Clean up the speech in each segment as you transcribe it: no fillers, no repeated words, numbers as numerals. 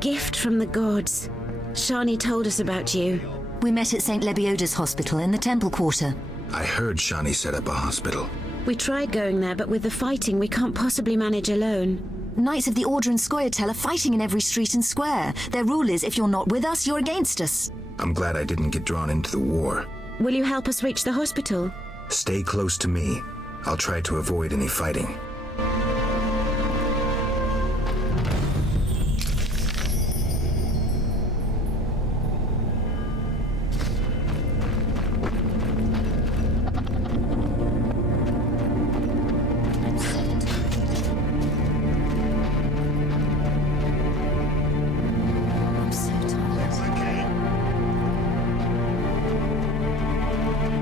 gift from the gods. Shani told us about you. We met at St. Lebioda's hospital in the Temple Quarter. I heard Shani set up a hospital. We tried going there, but with the fighting, we can't possibly manage alone. Knights of the Order and Scoia'tael are fighting in every street and square. Their rule is, if you're not with us, you're against us. I'm glad I didn't get drawn into the war. Will you help us reach the hospital? Stay close to me. I'll try to avoid any fighting.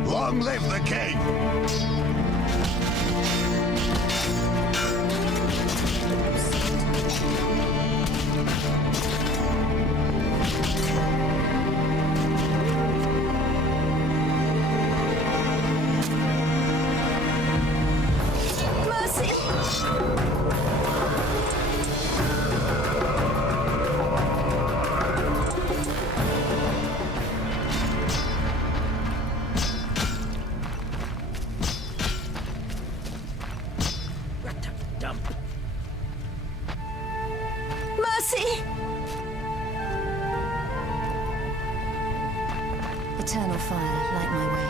Long live the king! Mercy! Mercy! Eternal fire, light my way.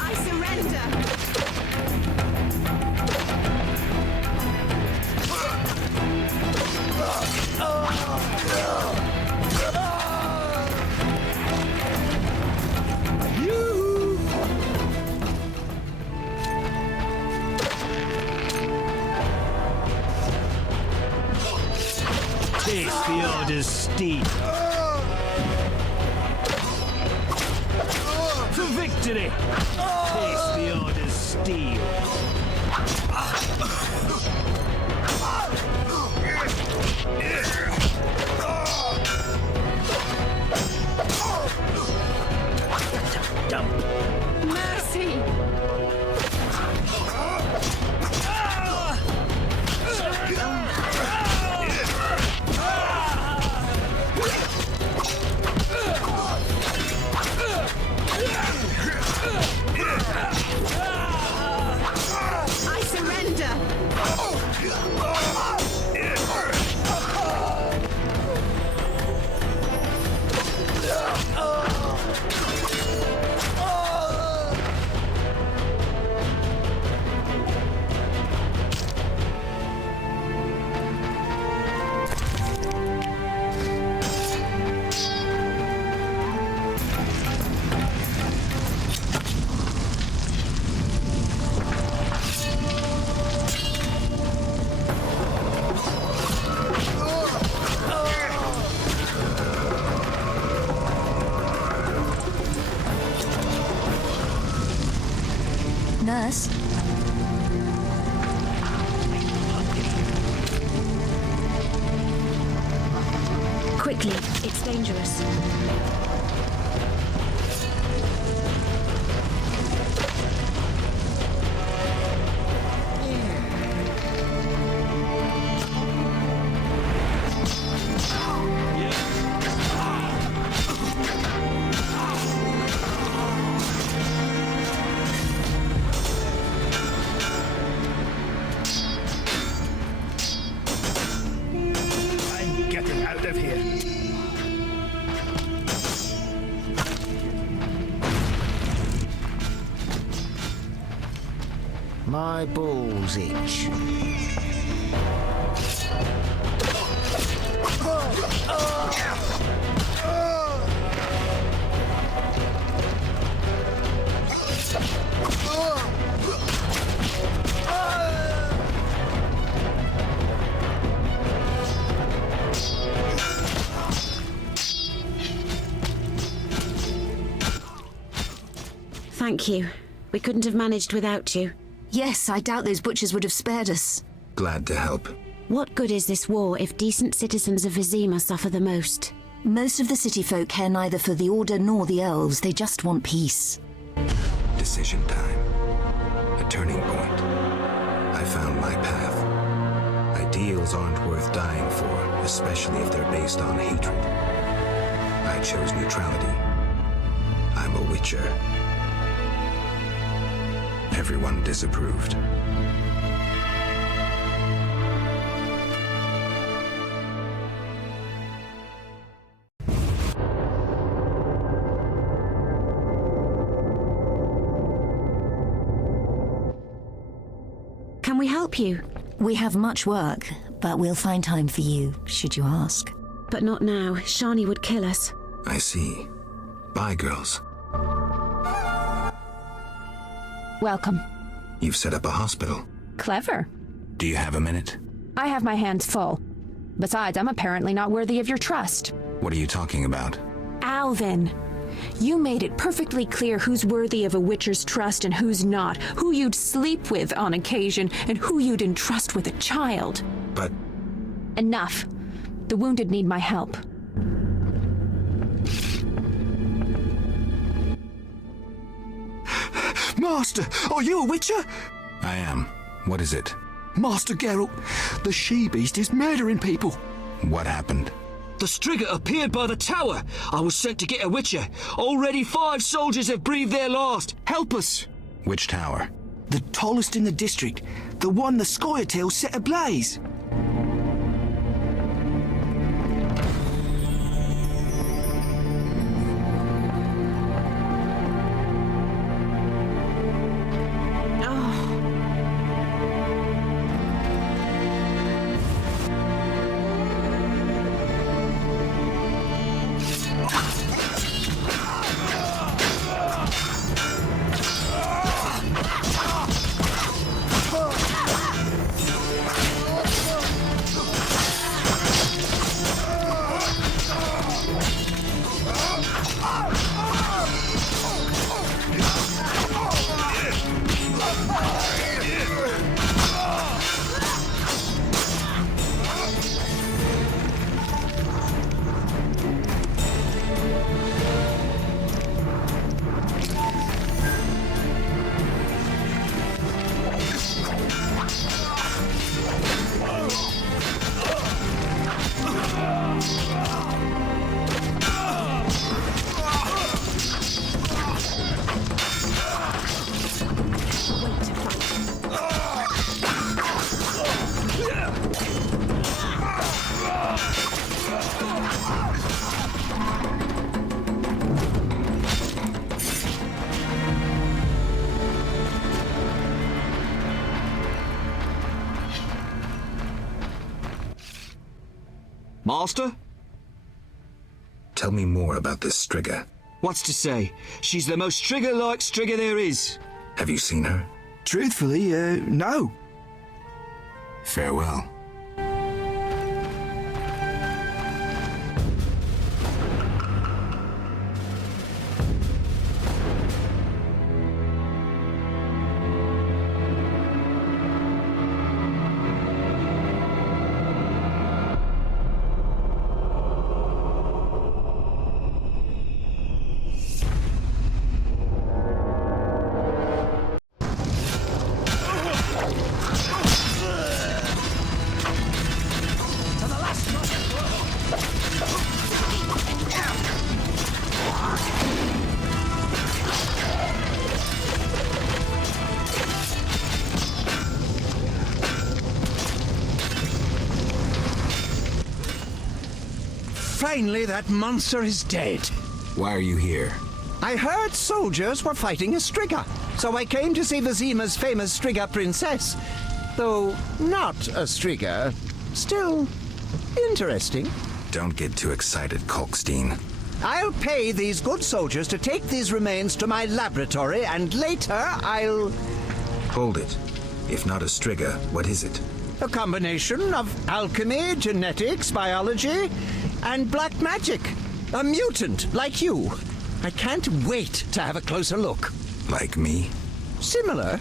I surrender! Taste the Order's steel. For victory! Taste the Order's steel. Mercy! I surrender! Nurse? Quickly, it's dangerous. I'm getting out of here. My balls itch. Thank you. We couldn't have managed without you. Yes, I doubt those butchers would have spared us. Glad to help. What good is this war if decent citizens of Vizima suffer the most? Most of the city folk care neither for the Order nor the elves. They just want peace. Decision time. A turning point. I found my path. Ideals aren't worth dying for, especially if they're based on hatred. I chose neutrality. I'm a Witcher. Everyone disapproved. Can we help you? We have much work, but we'll find time for you, should you ask. But not now. Shani would kill us. I see. Bye, girls. Welcome. You've set up a hospital. Clever. Do you have a minute? I have my hands full. Besides, I'm apparently not worthy of your trust. What are you talking about? Alvin, you made it perfectly clear who's worthy of a Witcher's trust and who's not, who you'd sleep with on occasion, and who you'd entrust with a child. But... Enough. The wounded need my help. Master, are you a Witcher? I am. What is it? Master Geralt, the she-beast is murdering people. What happened? The Striga appeared by the tower. I was sent to get a Witcher. Already 5 soldiers have breathed their last. Help us! Which tower? The tallest in the district. The one the Scoia'tael set ablaze. Master? Tell me more about this Striga. What's to say? She's the most Striga-like Striga there is. Have you seen her? Truthfully, no. Farewell. Finally, that monster is dead. Why are you here? I heard soldiers were fighting a Striga, so I came to see Vizima's famous Striga princess. Though not a Striga, still interesting. Don't get too excited, Kalkstein. I'll pay these good soldiers to take these remains to my laboratory, and later I'll... Hold it. If not a Striga, what is it? A combination of alchemy, genetics, biology, and black magic. A mutant like you. I can't wait to have a closer look. Like me? Similar.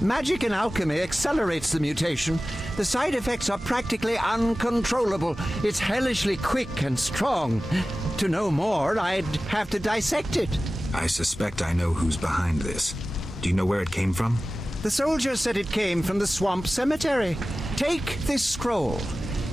Magic and alchemy accelerates the mutation. The side effects are practically uncontrollable. It's hellishly quick and strong. To know more, I'd have to dissect it. I suspect I know who's behind this. Do you know where it came from? The soldier said it came from the swamp cemetery. Take this scroll.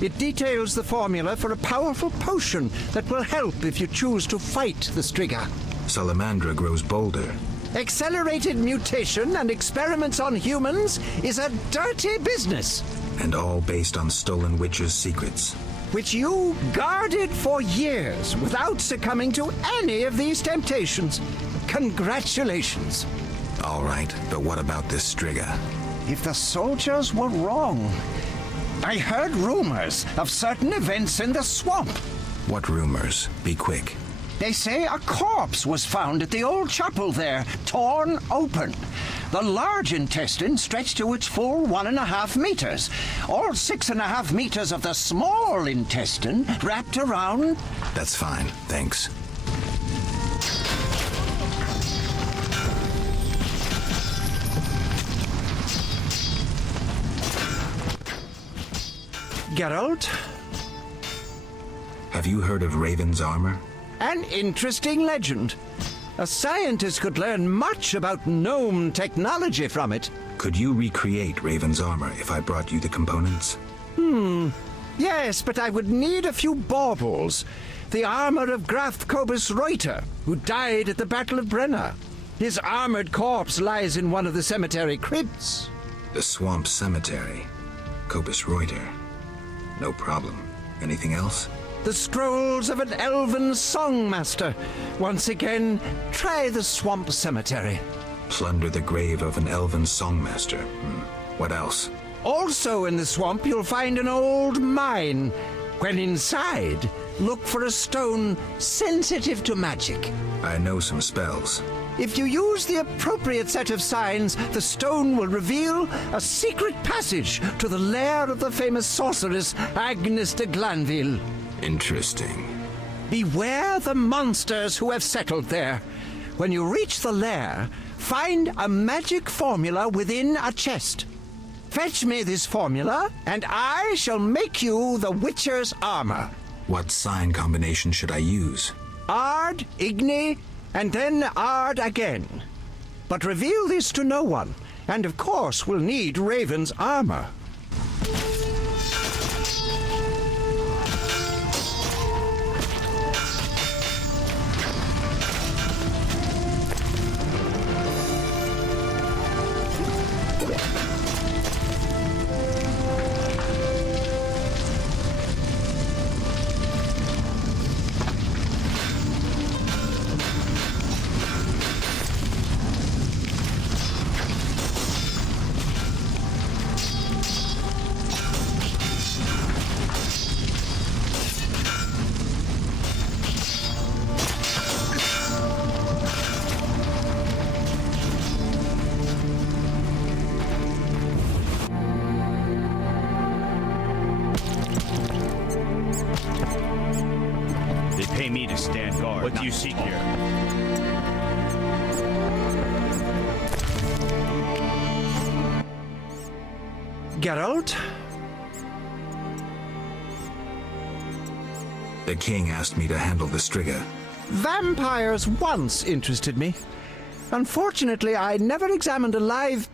It details the formula for a powerful potion that will help if you choose to fight the Striga. Salamandra grows bolder. Accelerated mutation and experiments on humans is a dirty business, And all based on stolen witches' secrets. which you guarded for years without succumbing to any of these temptations. Congratulations. All right, but what about this Striga? If the soldiers were wrong, I heard rumors of certain events in the swamp. What rumors? Be quick. They say a corpse was found at the old chapel there, torn open. The large intestine stretched to its full 1.5 meters. All 6.5 meters of the small intestine wrapped around. That's fine, thanks. Geralt, Have you heard of Raven's armor? an interesting legend. A scientist could learn much about gnome technology from it. Could you recreate Raven's armor if I brought you the components? Yes, but I would need a few baubles. The armor of Graf Kobus Reuter, who died at the Battle of Brenna. His armored corpse lies in one of the cemetery crypts. The Swamp Cemetery. Kobus Reuter. No problem. Anything else? The scrolls of an elven songmaster. Once again, try the Swamp Cemetery. Plunder the grave of an elven songmaster. What else? Also in the swamp, you'll find an old mine. When inside, look for a stone sensitive to magic. I know some spells. If you use the appropriate set of signs, the stone will reveal a secret passage to the lair of the famous sorceress Agnes de Glanville. Interesting. Beware the monsters who have settled there. When you reach the lair, find a magic formula within a chest. Fetch me this formula, and I shall make you the Witcher's armor. What sign combination should I use? Ard, Igni, and then Ard again. But reveal this to no one, and of course we'll need Raven's armor. They pay me to stand guard. What do you seek here? Geralt? The king asked me to handle the Striga. Vampires once interested me. Unfortunately, I never examined a live...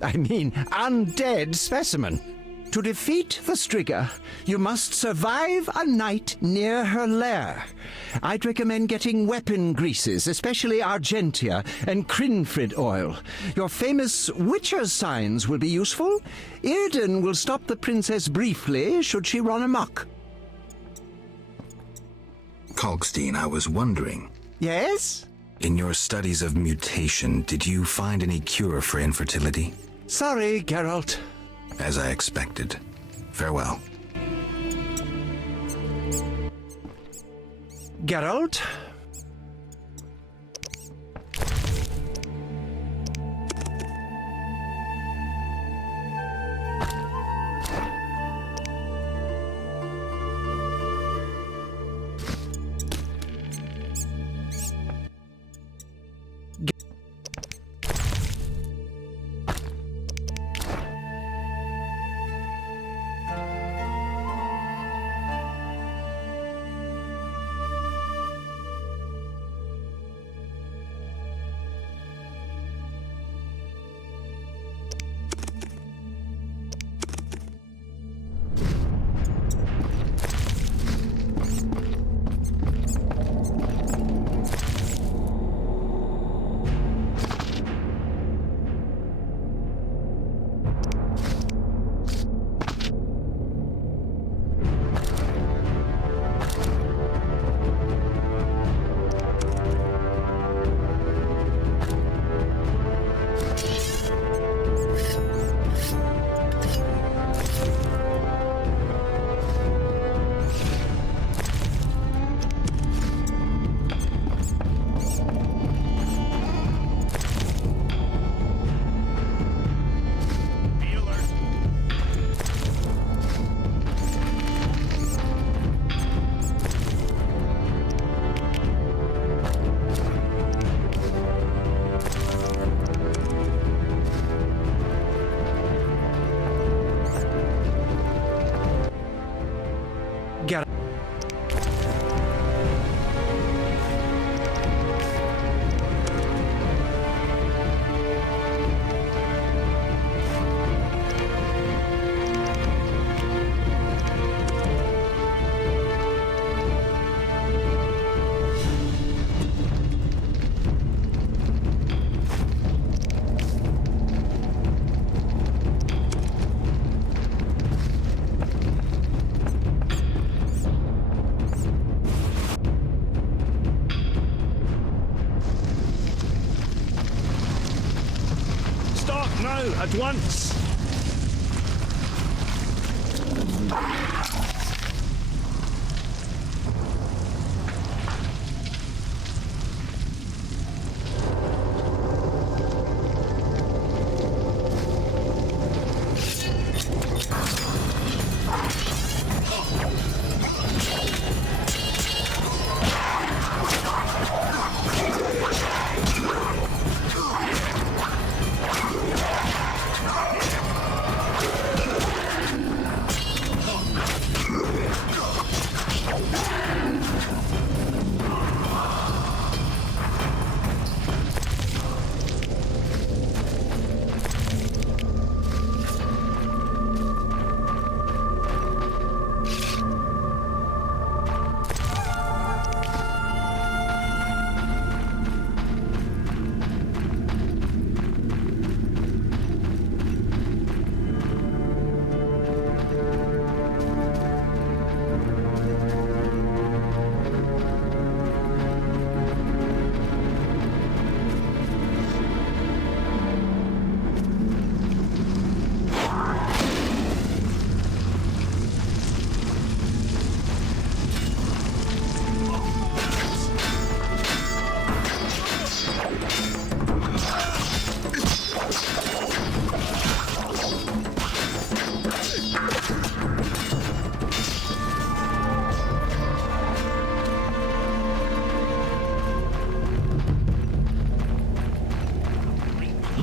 undead specimen. To defeat the Striga, you must survive a night near her lair. I'd recommend getting weapon greases, especially Argentia and Crinfrid oil. Your famous Witcher's signs will be useful. Irden will stop the princess briefly should she run amok. Kalkstein, I was wondering, Yes? in your studies of mutation, did you find any cure for infertility? Sorry, Geralt. As I expected. Farewell. Geralt? Now, at once!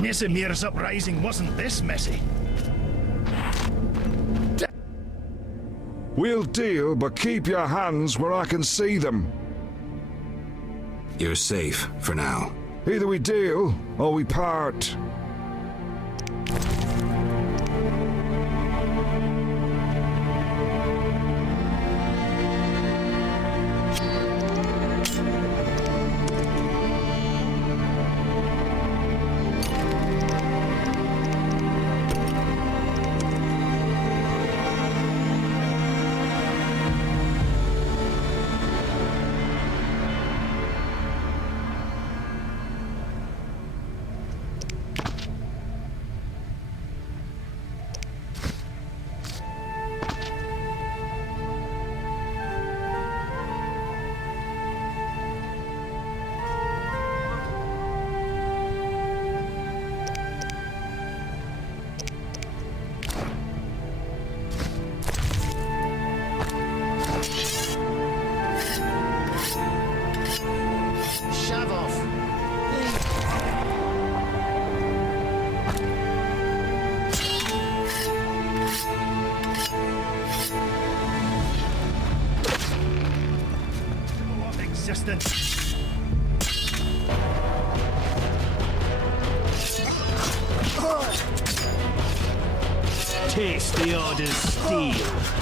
Nisimir's uprising wasn't this messy. We'll deal, but keep your hands where I can see them. You're safe for now. Either we deal, or we part. Existence. Taste the Order's steel.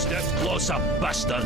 Stiff closer, bastard!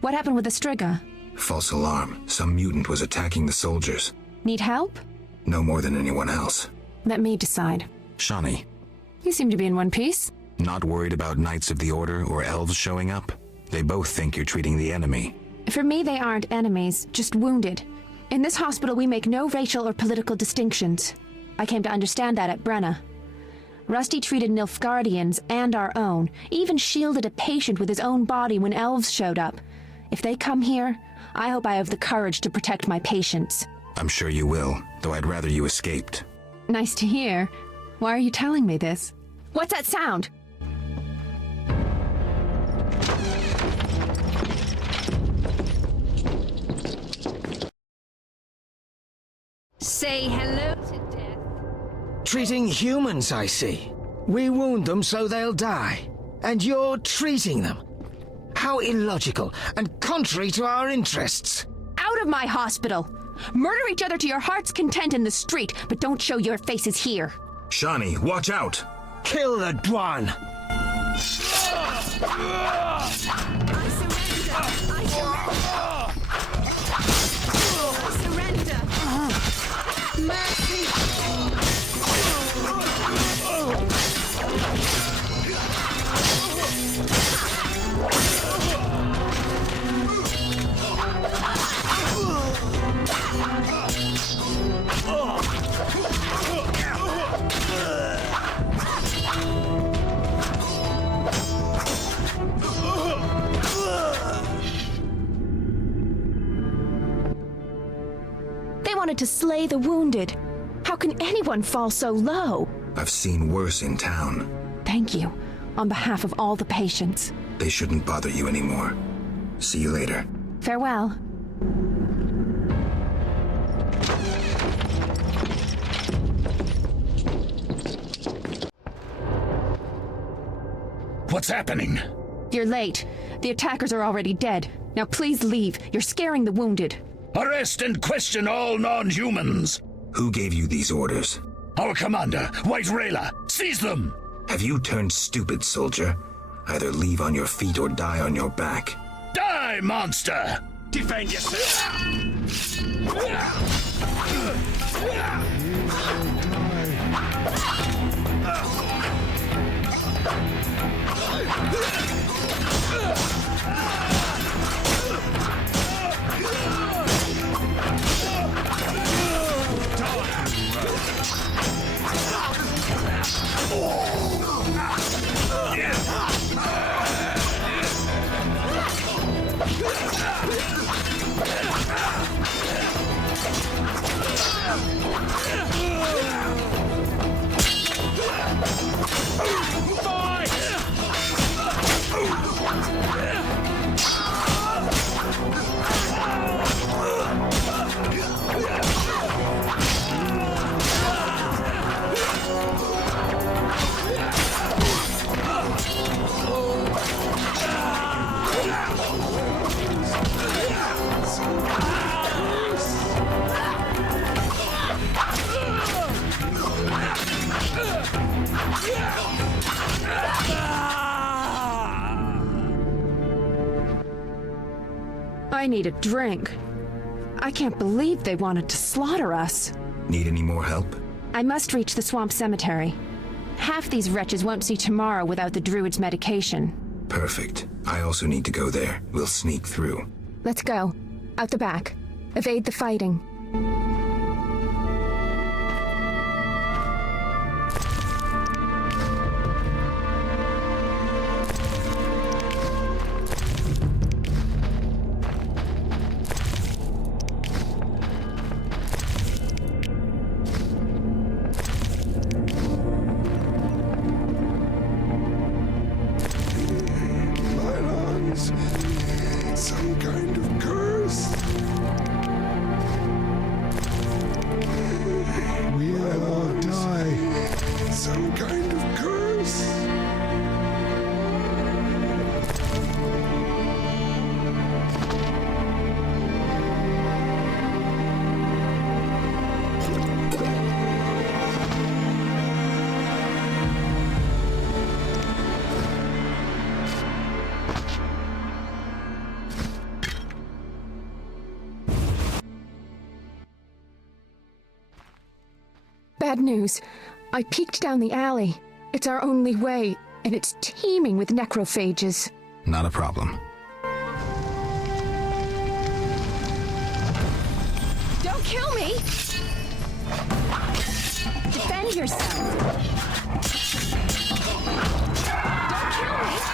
What happened with the Striga? False alarm. Some mutant was attacking the soldiers. Need help? No more than anyone else. Let me decide. Shani, You seem to be in one piece. not worried about Knights of the Order or elves showing up? They both think you're treating the enemy. For me, they aren't enemies, just wounded. In this hospital, we make no racial or political distinctions. I came to understand that at Brenna. Rusty treated Nilfgaardians and our own, even shielded a patient with his own body when elves showed up. If they come here, I hope I have the courage to protect my patients. I'm sure you will, though I'd rather you escaped. Nice to hear. Why are you telling me this? What's that sound? Say hello to death. Treating humans, I see. We wound them so they'll die. And you're treating them. How illogical and contrary to our interests. Out of my hospital! Murder each other to your heart's content in the street, but don't show your faces here. Shani, watch out! Kill the Dwan! I surrender! Mercy! They wanted to slay the wounded. How can anyone fall so low? I've seen worse in town. Thank you, on behalf of all the patients. They shouldn't bother you anymore. See you later. Farewell. What's happening? You're late. The attackers are already dead. Now please leave. You're scaring the wounded. Arrest and question all non-humans. Who gave you these orders? Our commander, White Rayla. Seize them! Have you turned stupid, soldier? Either leave on your feet or die on your back. Die, monster! Defend yourself! I need a drink. I can't believe they wanted to slaughter us. Need any more help? I must reach the swamp cemetery. Half these wretches won't see tomorrow without the druid's medication. Perfect. I also need to go there. We'll sneak through. Let's go. Out the back. Evade the fighting. Some kind of curse. We all die. Some kind of curse. Bad news. I peeked down the alley. It's our only way, and it's teeming with necrophages. Not a problem. Don't kill me! Defend yourself! Don't kill me!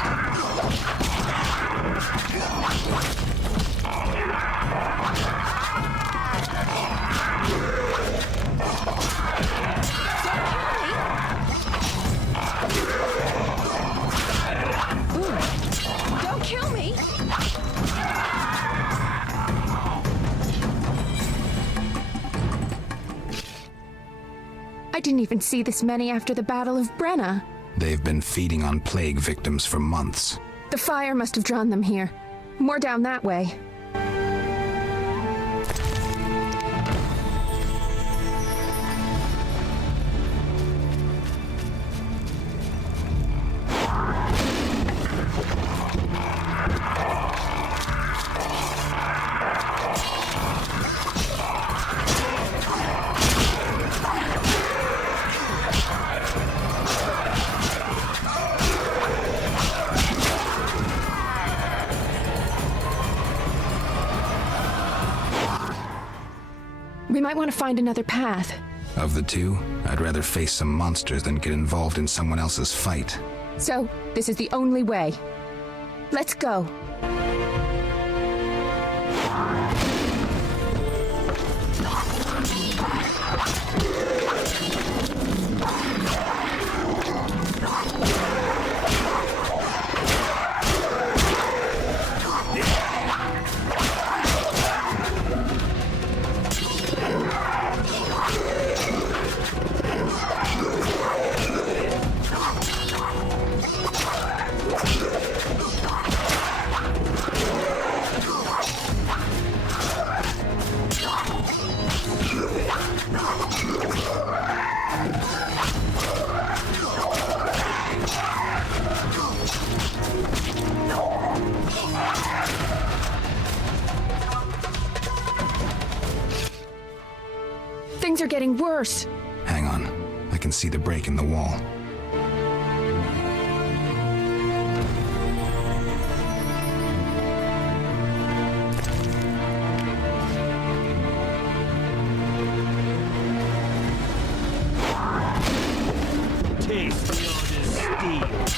Don't kill me! I didn't even see this many after the Battle of Brenna. They've been feeding on plague victims for months. The fire must have drawn them here. More down that way. We might want to find another path. Of the two, I'd rather face some monsters than get involved in someone else's fight. So, this is the only way. Let's go. Things are getting worse. Hang on. I can see the break in the wall. Taste your steel.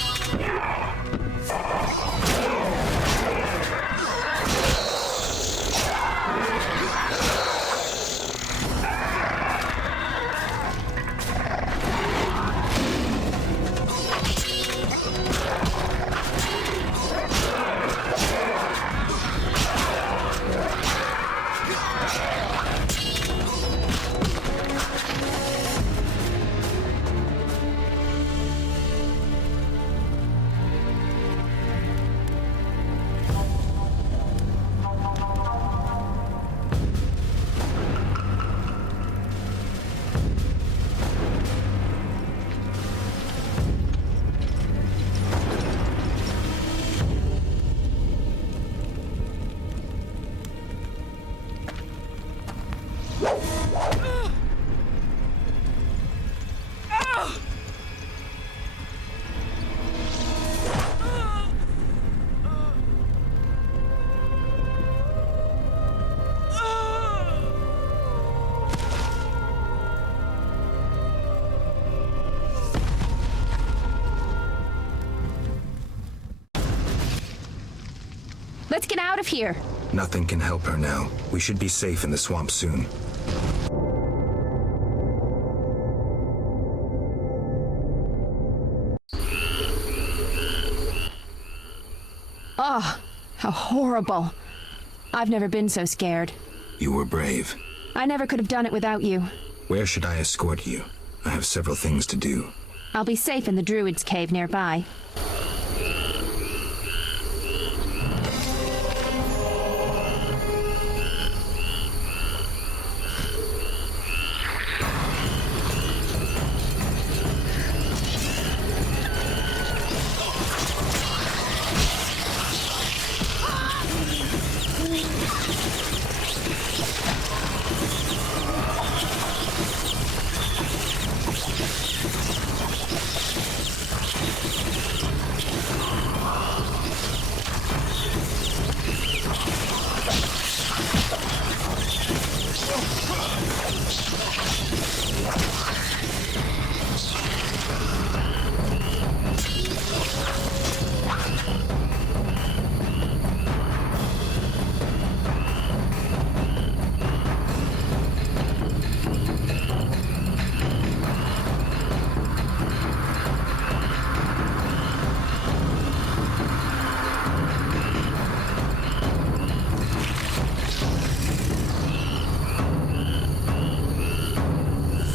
Let's get out of here. Nothing can help her now. We should be safe in the swamp soon. Oh, how horrible. I've never been so scared. You were brave. I never could have done it without you. Where should I escort you? I have several things to do. I'll be safe in the Druid's cave nearby.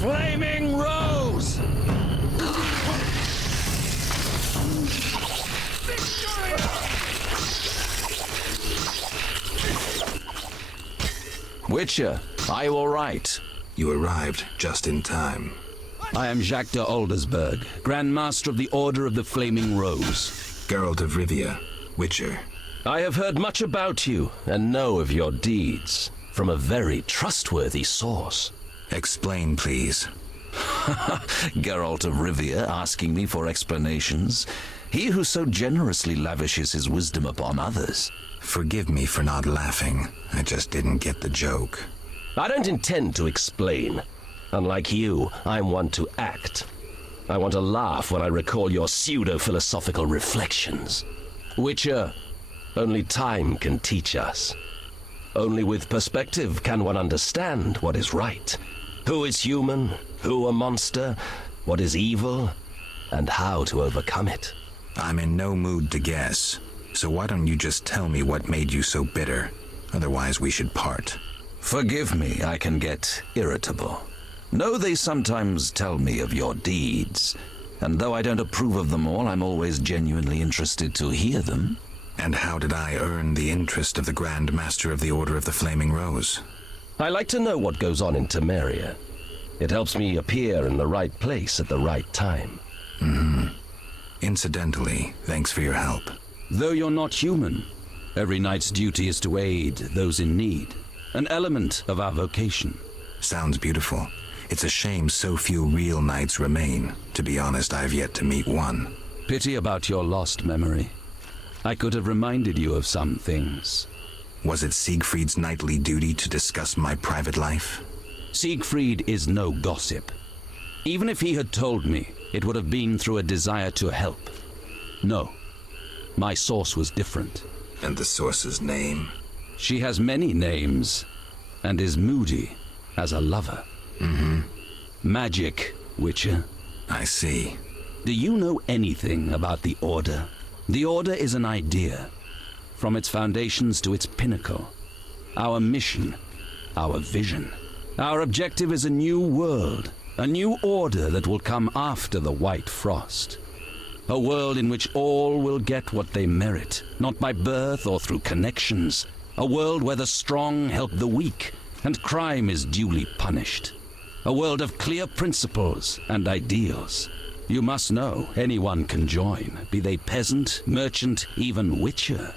Flaming Rose! Witcher, are you all right? You arrived just in time. I am Jacques de Aldersberg, Grand Master of the Order of the Flaming Rose. Geralt of Rivia, Witcher. I have heard much about you and know of your deeds from a very trustworthy source. Explain, please. Geralt of Rivia asking me for explanations. He who so generously lavishes his wisdom upon others. Forgive me for not laughing. I just didn't get the joke. I don't intend to explain. Unlike you, I'm one to act. I want to laugh when I recall your pseudo-philosophical reflections. Witcher, only time can teach us. Only with perspective can one understand what is right. Who is human, who a monster, what is evil, and how to overcome it. I'm in no mood to guess, so why don't you just tell me what made you so bitter? Otherwise we should part. Forgive me, I can get irritable. Know they sometimes tell me of your deeds, and though I don't approve of them all, I'm always genuinely interested to hear them. And how did I earn the interest of the Grand Master of the Order of the Flaming Rose? I like to know what goes on in Temeria. It helps me appear in the right place at the right time. Incidentally, thanks for your help. Though you're not human, every knight's duty is to aid those in need. An element of our vocation. Sounds beautiful. It's a shame so few real knights remain. To be honest, I've yet to meet one. Pity about your lost memory. I could have reminded you of some things. Was it Siegfried's knightly duty to discuss my private life? Siegfried is no gossip. Even if he had told me, it would have been through a desire to help. No, my source was different. And the source's name? She has many names, and is moody as a lover. Magic, Witcher. I see. Do you know anything about the Order? The Order is an idea, from its foundations to its pinnacle. Our mission, our vision. Our objective is a new world, a new order that will come after the White Frost. A world in which all will get what they merit, not by birth or through connections. A world where the strong help the weak, and crime is duly punished. A world of clear principles and ideals. You must know anyone can join, be they peasant, merchant, even witcher.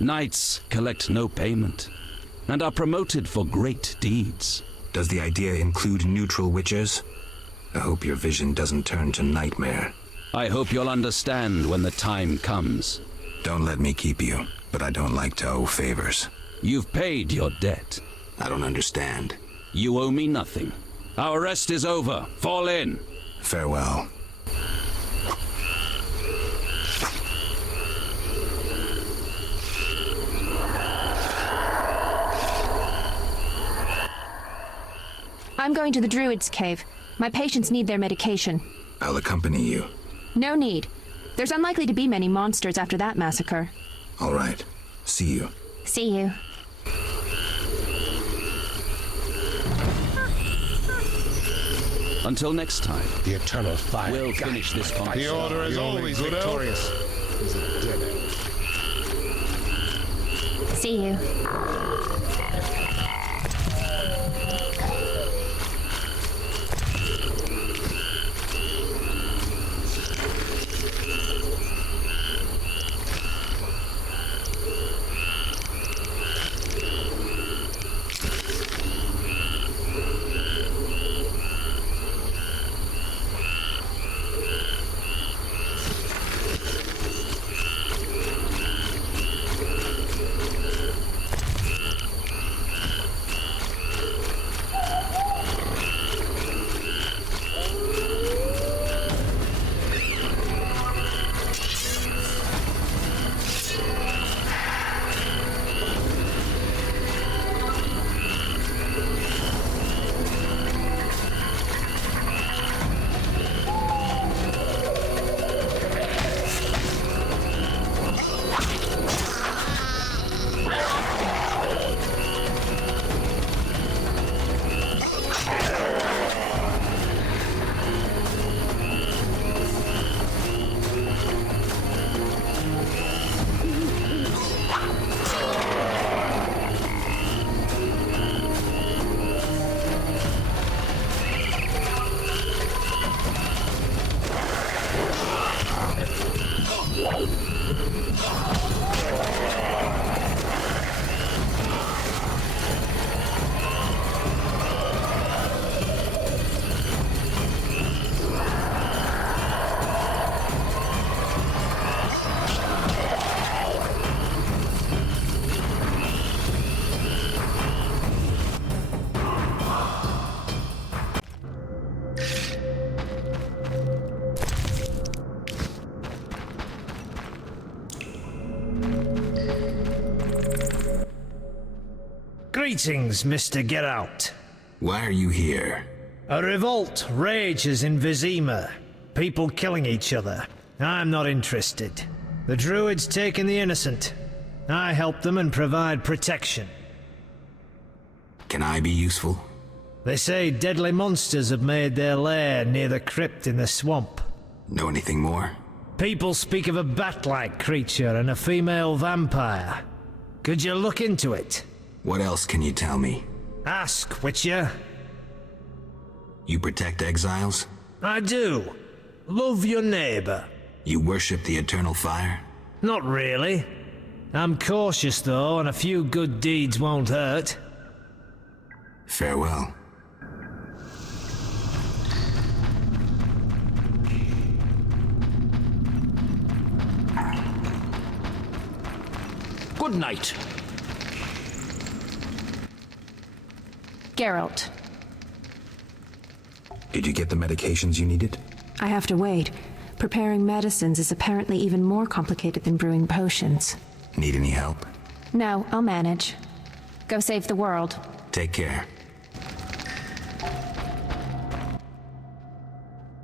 Knights collect no payment, and are promoted for great deeds. Does the idea include neutral witchers? I hope your vision doesn't turn to nightmare. I hope you'll understand when the time comes. Don't let me keep you, but I don't like to owe favors. You've paid your debt. I don't understand. You owe me nothing. Our rest is over. Fall in. Farewell. I'm going to the Druid's Cave. My patients need their medication. I'll accompany you. No need. There's unlikely to be many monsters after that massacre. All right. See you. See you. Until next time, The eternal fire. we'll finish this The conversation. order is always victorious. Is a dead end. See you. Greetings, Mr. Geralt. Why are you here? A revolt rages in Vizima. People killing each other. I'm not interested. The Druids taking the innocent. I help them and provide protection. Can I be useful? They say deadly monsters have made their lair near the crypt in the swamp. Know anything more? People speak of a bat-like creature and a female vampire. Could you look into it? What else can you tell me? Ask, Witcher. You protect exiles? I do. Love your neighbor. You worship the eternal fire? Not really. I'm cautious, though, and a few good deeds won't hurt. Farewell. Good night. Geralt. Did you get the medications you needed? I have to wait. Preparing medicines is apparently even more complicated than brewing potions. Need any help? No, I'll manage. Go save the world. Take care.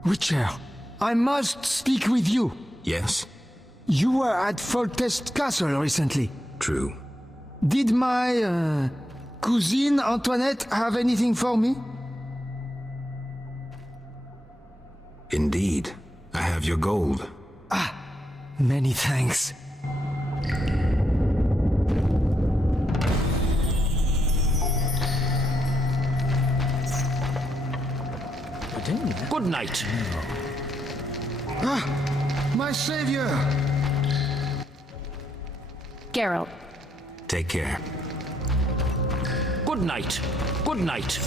Witcher, I must speak with you. Yes? You were at Foltest Castle recently. True. Did my, cousine Antoinette have anything for me? Indeed. I have your gold. Ah, many thanks. Good night. Ah, my savior! Geralt. Take care. Good night. Good night.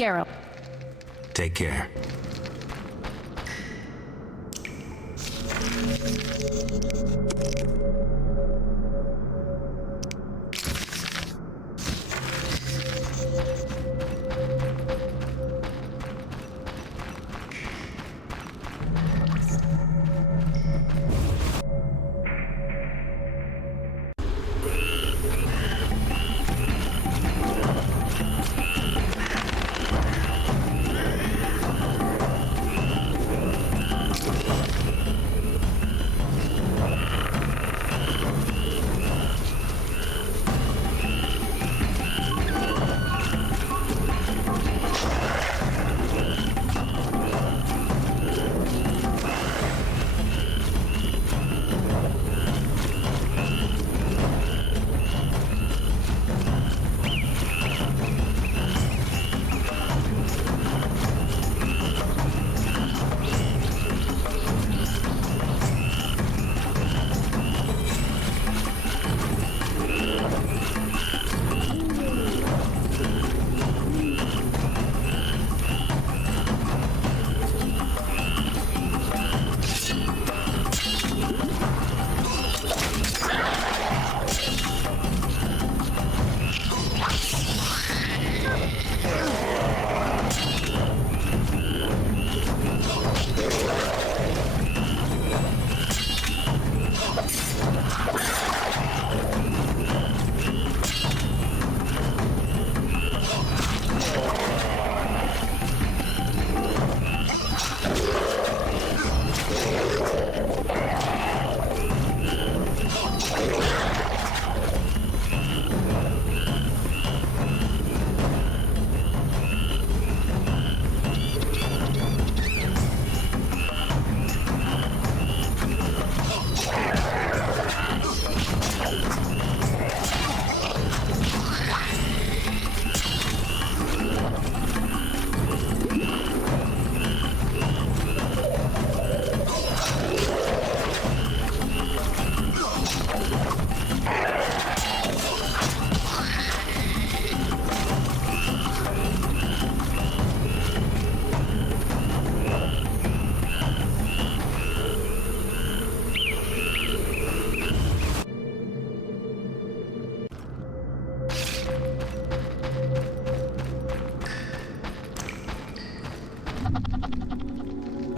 Geralt. Take care.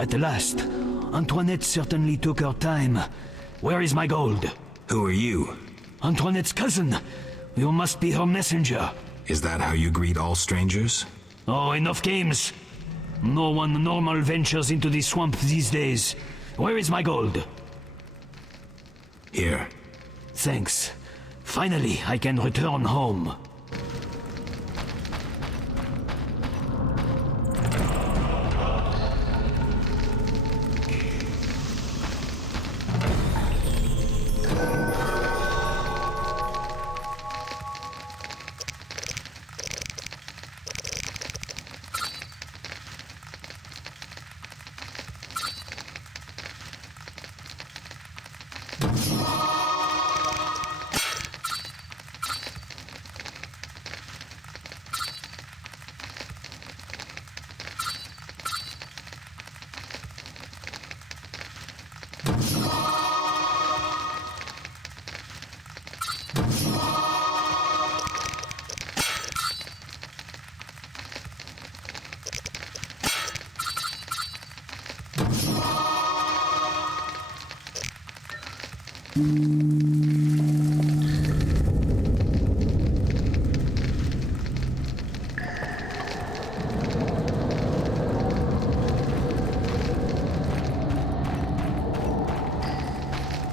At last, Antoinette certainly took her time. Where is my gold? Who are you? Antoinette's cousin. You must be her messenger. Is that how you greet all strangers? Oh, enough games. No one normal ventures into the swamp these days. Where is my gold? Here. Thanks. Finally, I can return home.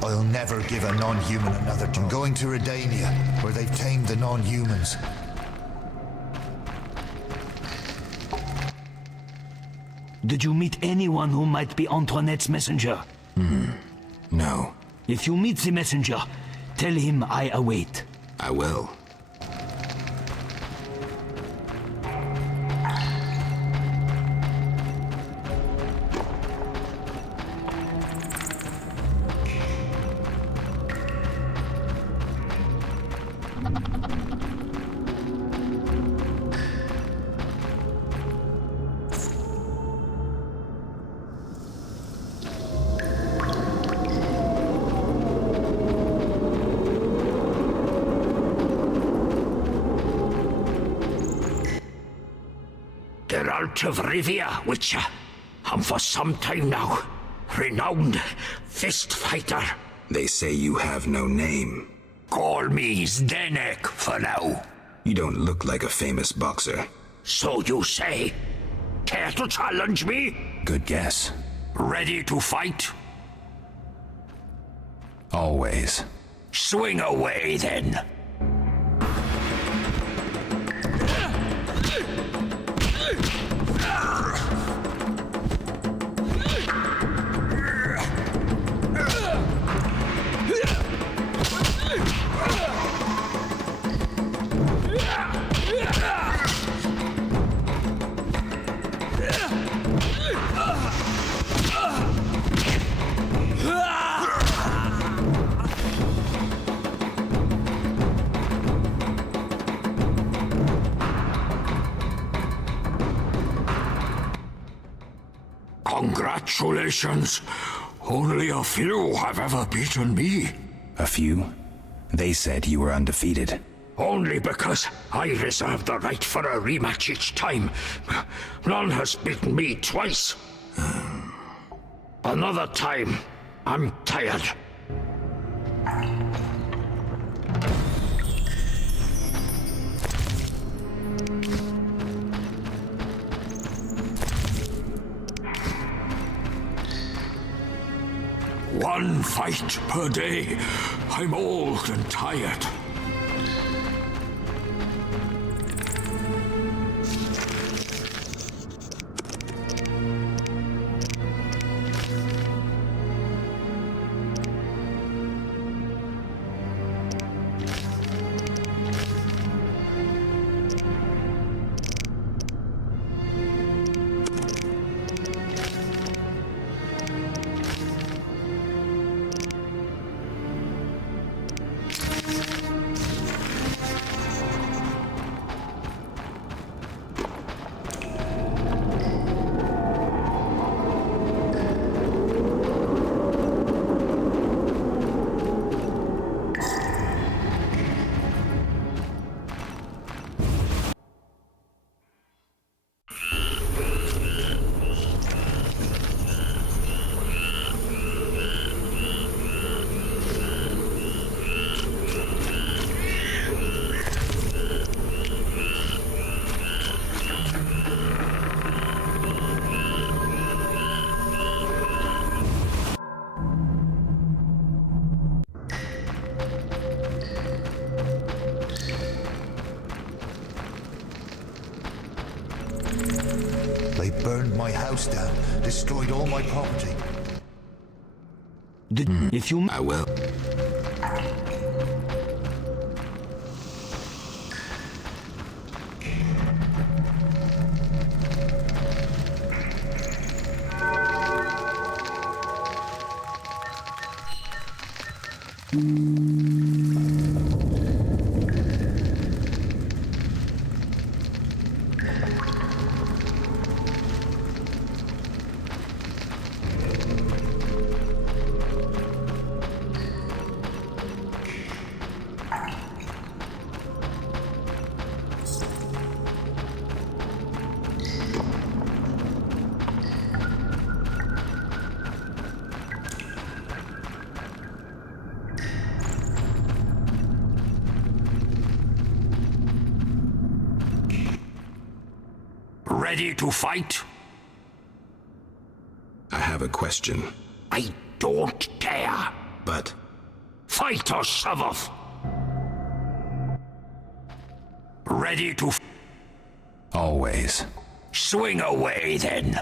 I'll never give a non-human another chance. I'm going to Redania, where they've tamed the non-humans. Did you meet anyone who might be Antoinette's messenger? No. If you meet the messenger, tell him I await. I will. Geralt of Rivia, Witcher, and for some time now, renowned fist fighter. They say you have no name. Call me Zdenek for now. You don't look like a famous boxer. So you say. Care to challenge me? Good guess. Ready to fight? Always. Swing away then. Congratulations. Only a few have ever beaten me. A few? They said you were undefeated. Only because I reserve the right for a rematch each time. None has beaten me twice. Another time. I'm tired. One fight per day. I'm old and tired. They burned my house down, destroyed all my property. If you... I will. Ready to fight? I have a question. I don't care. But Fight or shove off. Ready to Always. swing away then.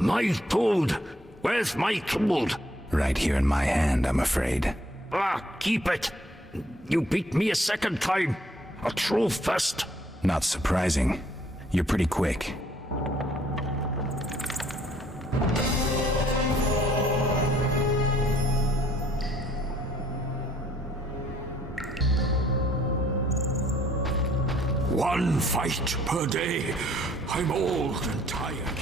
My gold! Where's my gold? Right here in my hand, I'm afraid. Ah, keep it! You beat me a second time. A true first. Not surprising. You're pretty quick. One fight per day. I'm old and tired.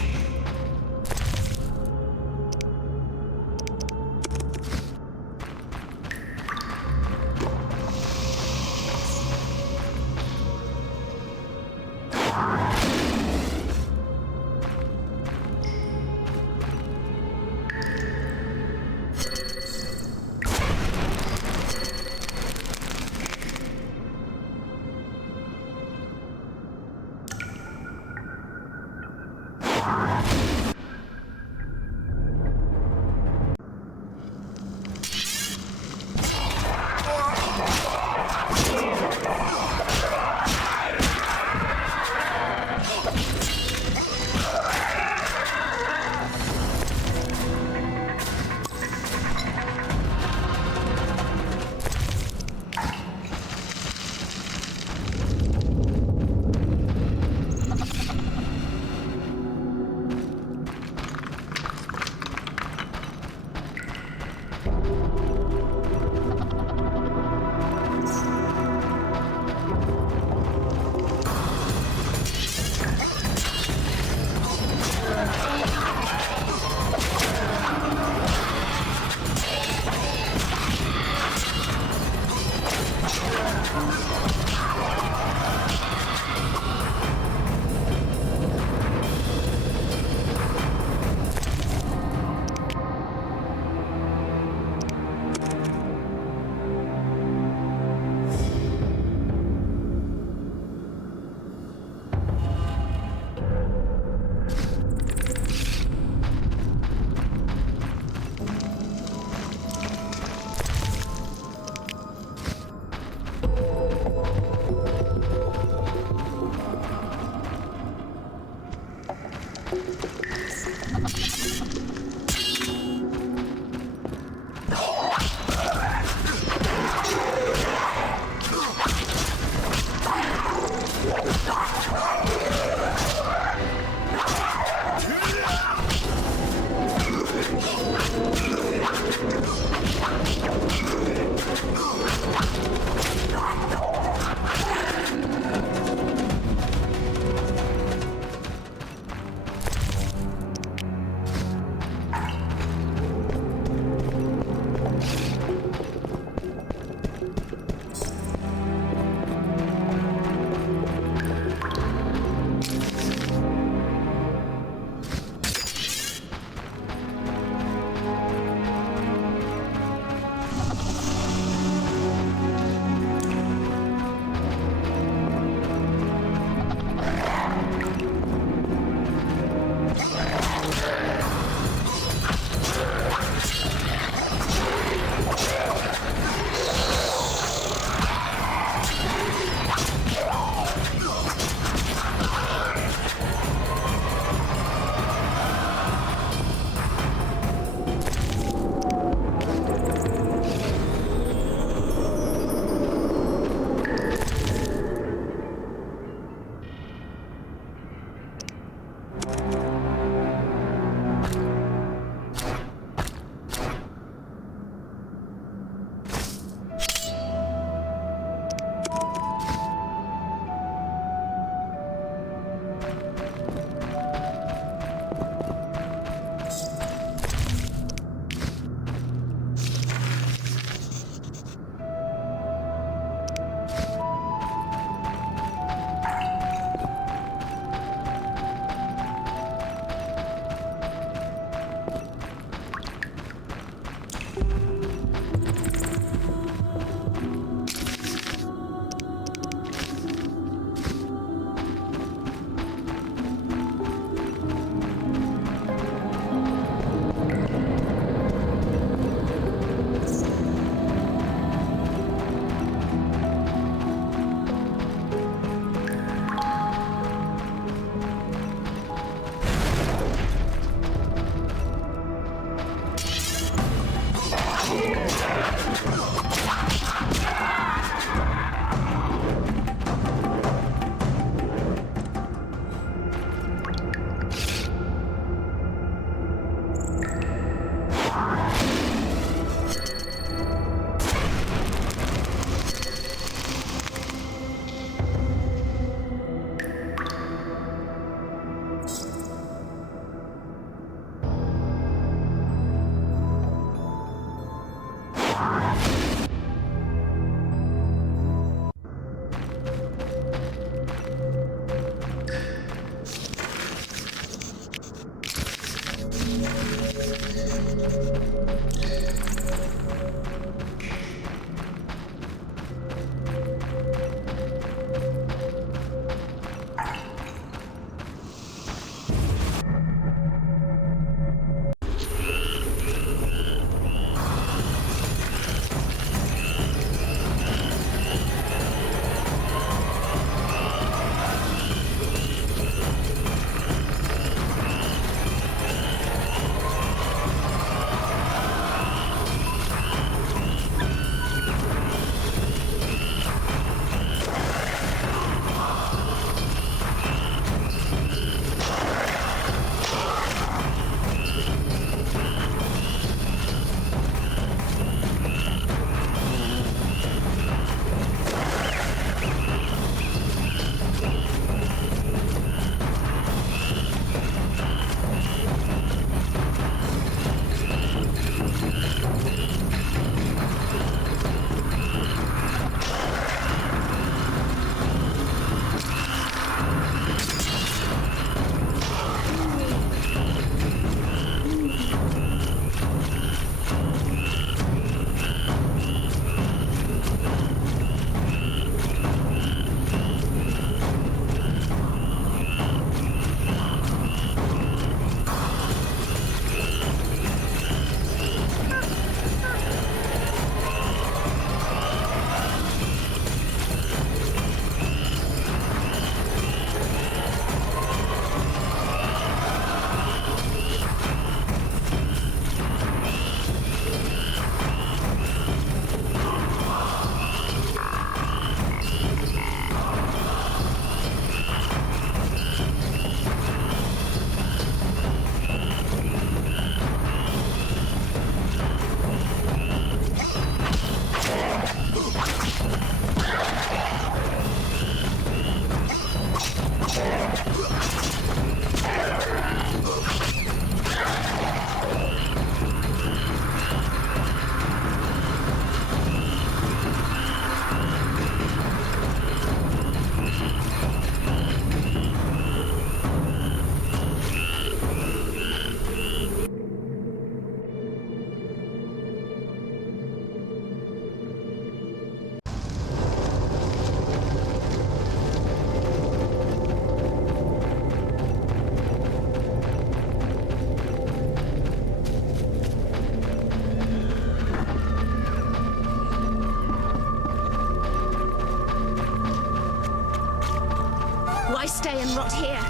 Why stay and rot here?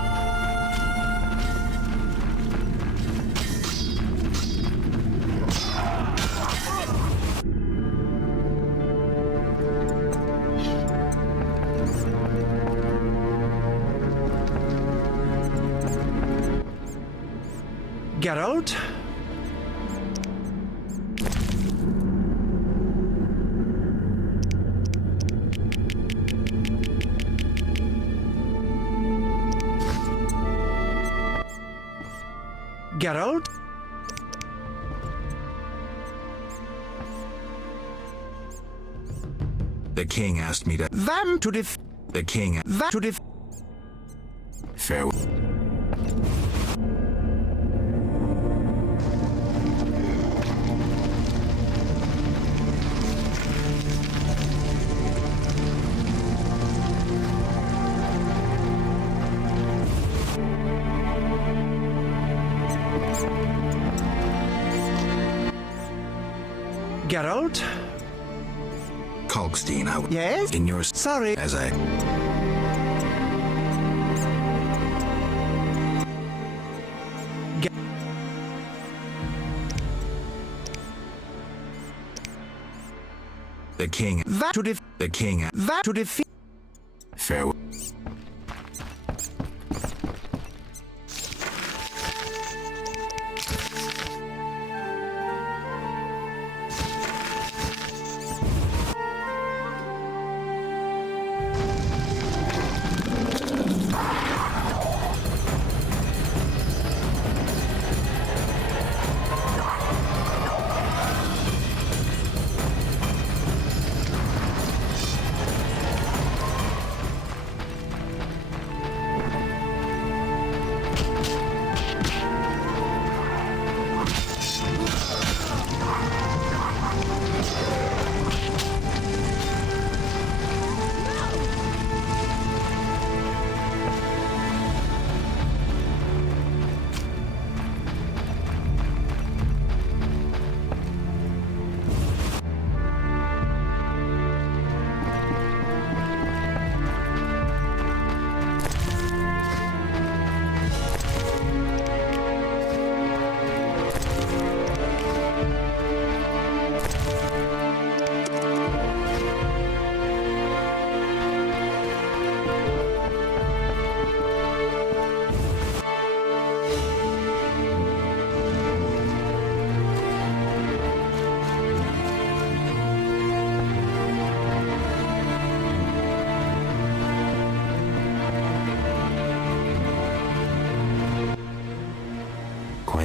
Geralt? Geralt? The king asked me to... Them to def... The king... That to def... Farewell. Geralt? Kalkstein, I... Yes? In your... Sorry. As I... The king... That to def... The king... That to defeat... Farewell.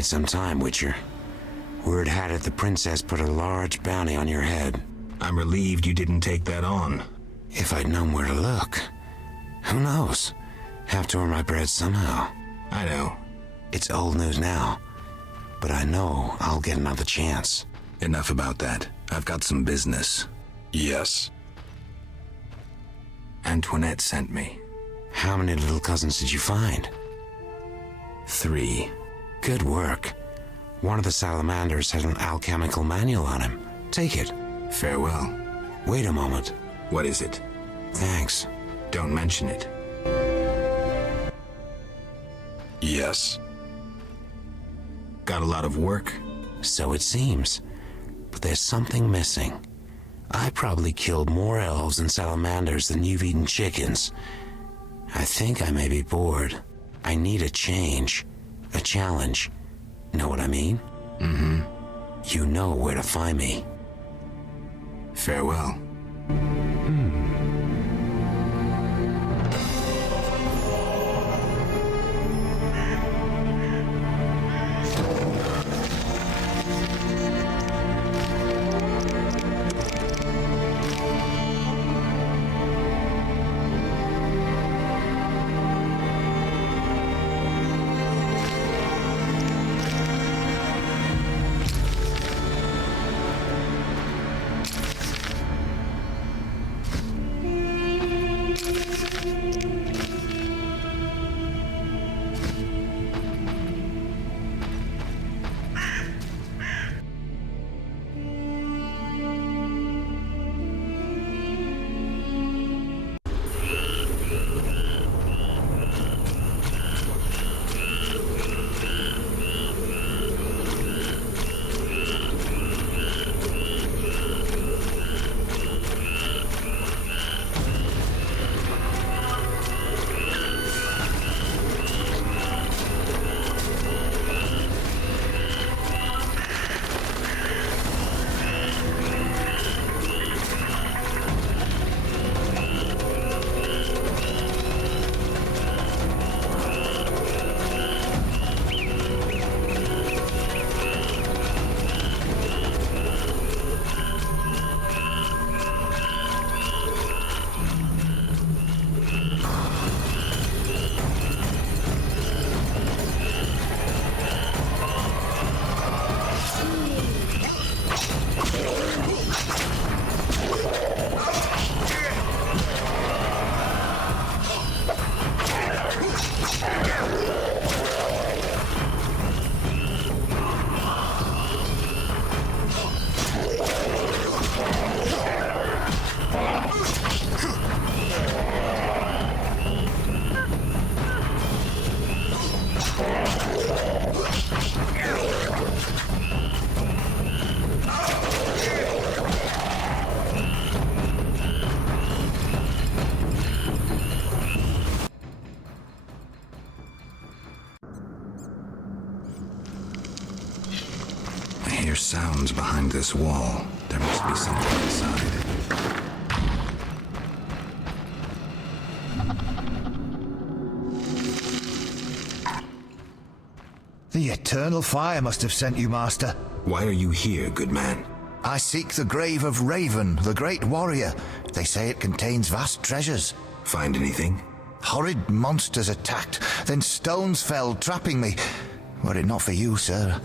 quite some time, Witcher. Word had it the princess put a large bounty on your head. I'm relieved you didn't take that on. If I'd known where to look. Who knows? Have to earn my bread somehow. I know. It's old news now. But I know I'll get another chance. Enough about that. I've got some business. Yes. Antoinette sent me. How many little cousins did you find? 3. Good work. One of the salamanders had an alchemical manual on him. Take it. Farewell. Wait a moment. What is it? Thanks. Don't mention it. Yes. Got a lot of work? So it seems. But there's something missing. I probably killed more elves and salamanders than you've eaten chickens. I think I may be bored. I need a change. A challenge. Know what I mean? Mm-hmm. You know where to find me. Farewell. I hear sounds behind this wall. There must be something inside. The eternal fire must have sent you, Master. Why are you here, good man? I seek the grave of Raven, the great warrior. They say it contains vast treasures. Find anything? Horrid monsters attacked, then stones fell, trapping me. Were it not for you, sir.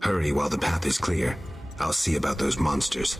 Hurry while the path is clear. I'll see about those monsters.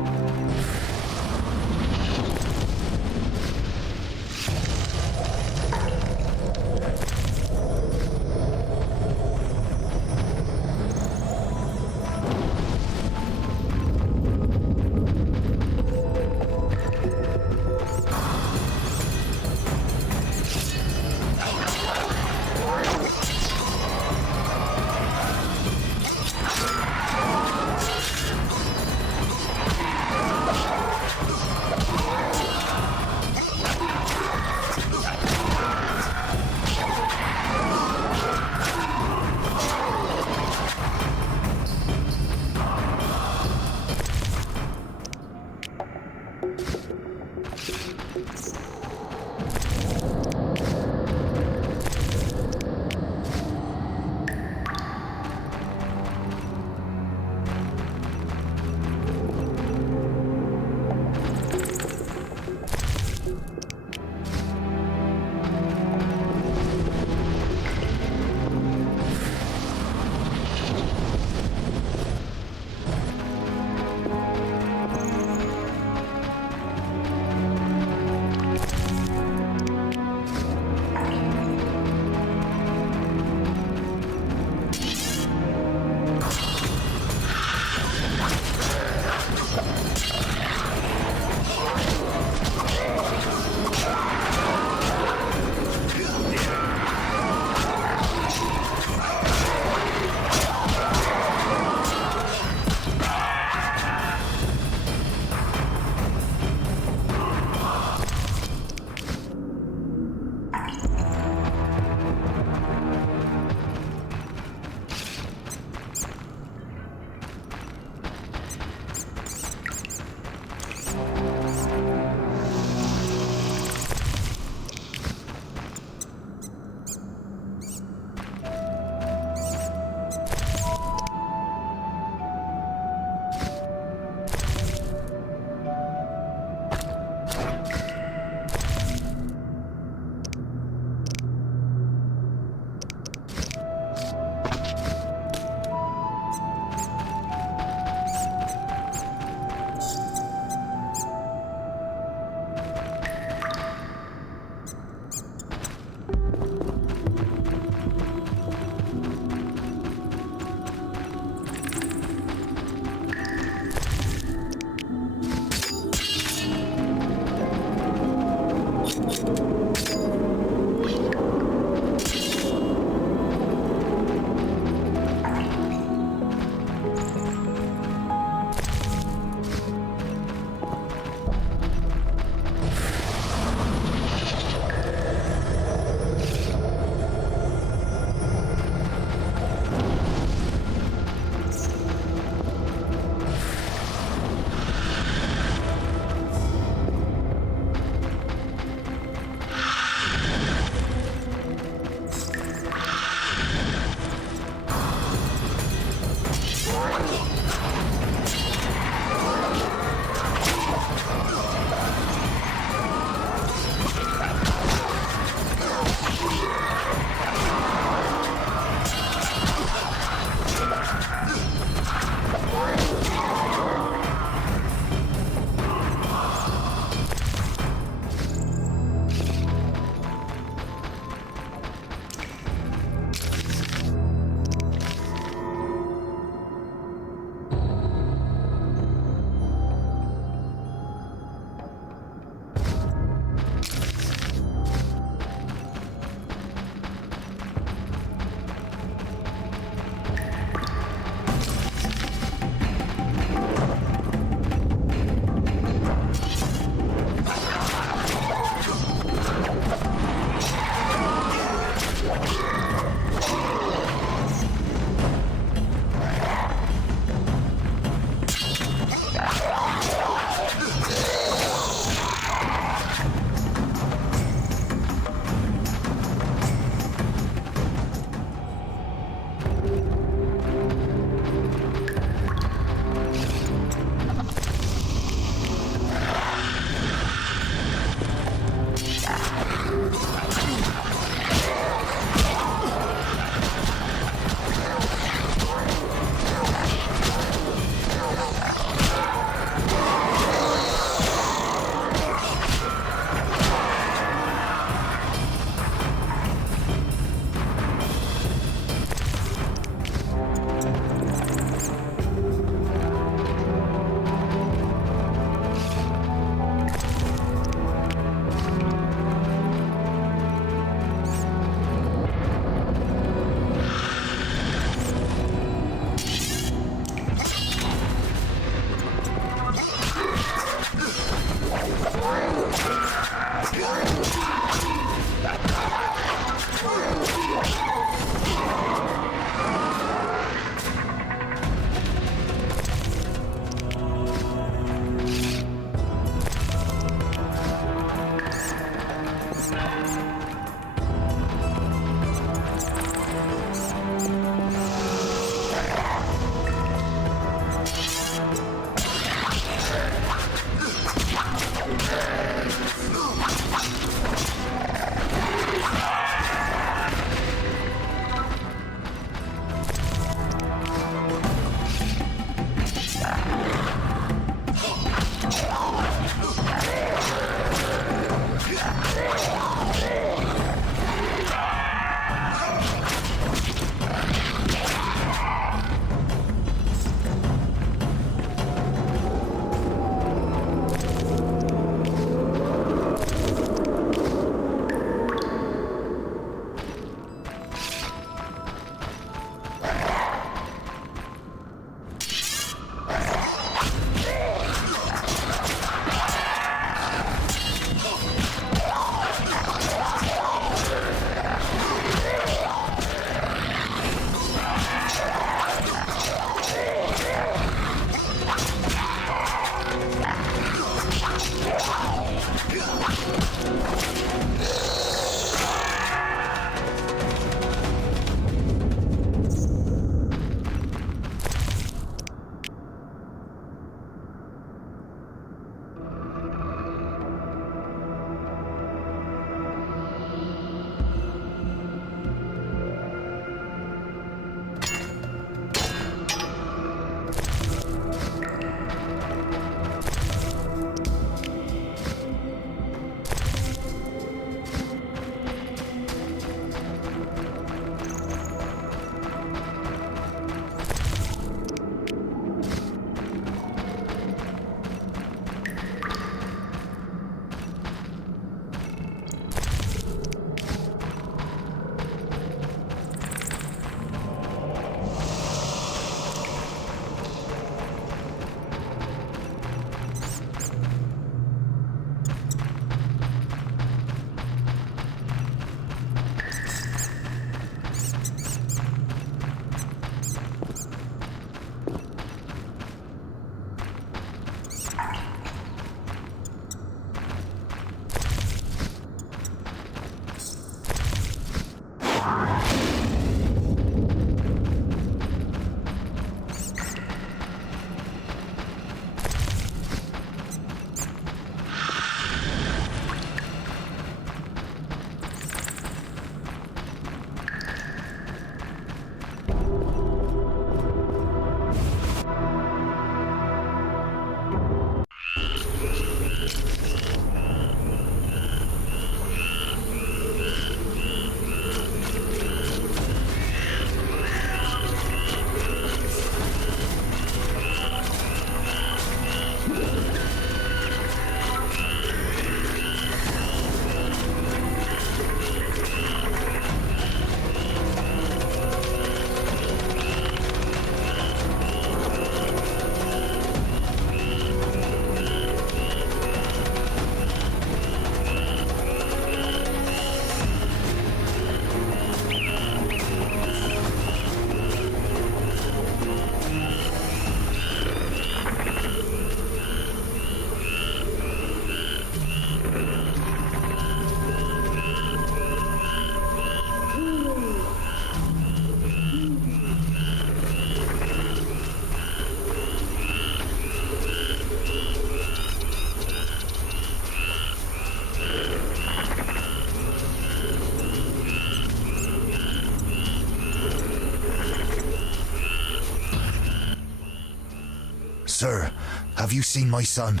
have you seen my son?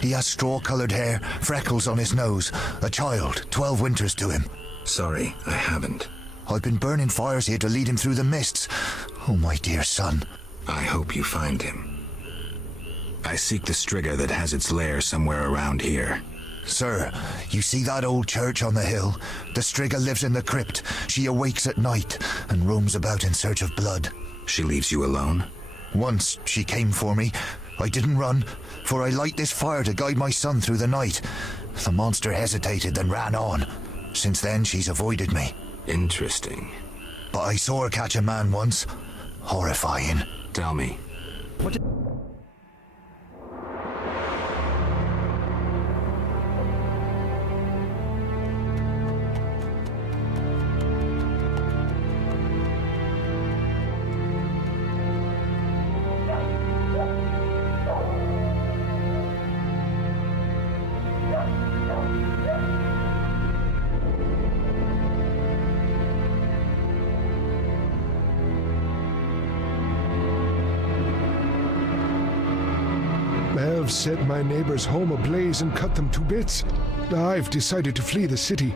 He has straw-colored hair, freckles on his nose. A child, 12 winters to him. Sorry, I haven't. I've been burning fires here to lead him through the mists. Oh, my dear son. I hope you find him. I seek the Striga that has its lair somewhere around here. Sir, you see that old church on the hill? The Striga lives in the crypt. She awakes at night and roams about in search of blood. She leaves you alone? Once she came for me. I didn't run, for I light this fire to guide my son through the night. The monster hesitated, then ran on. Since then, she's avoided me. Interesting. But I saw her catch a man once. Horrifying. Tell me. Elves set my neighbor's home ablaze and cut them to bits. I've decided to flee the city.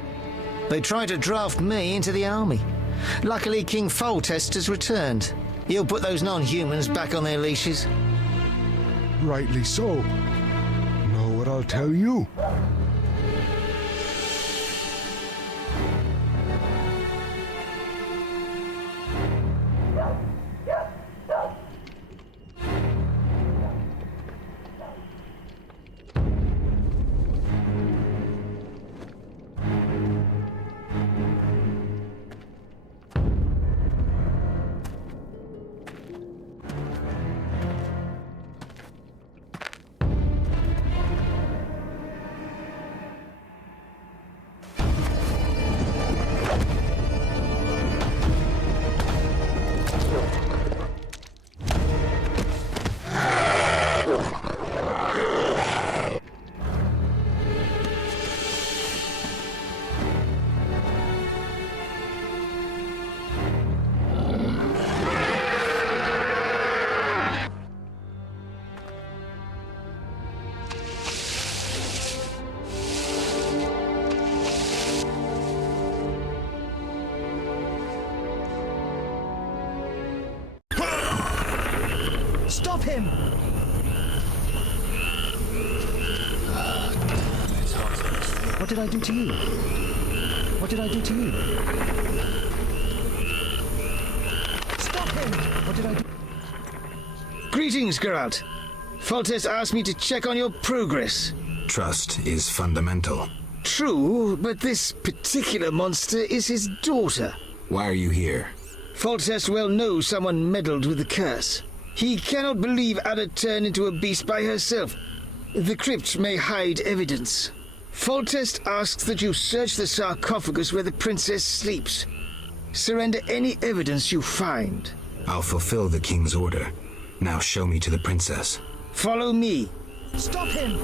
They tried to draft me into the army. Luckily, King Foltest has returned. He'll put those non-humans back on their leashes. Rightly so. Know what I'll tell you? Stop him! What did I do to you? What did I do to you? Stop him! What did I do? Greetings, Geralt. Foltest asked me to check on your progress. Trust is fundamental. True, but this particular monster is his daughter. Why are you here? Foltest well knows someone meddled with the curse. He cannot believe Ada turned into a beast by herself. The crypt may hide evidence. Foltest asks that you search the sarcophagus where the princess sleeps. Surrender any evidence you find. I'll fulfill the king's order. Now show me to the princess. Follow me. Stop him!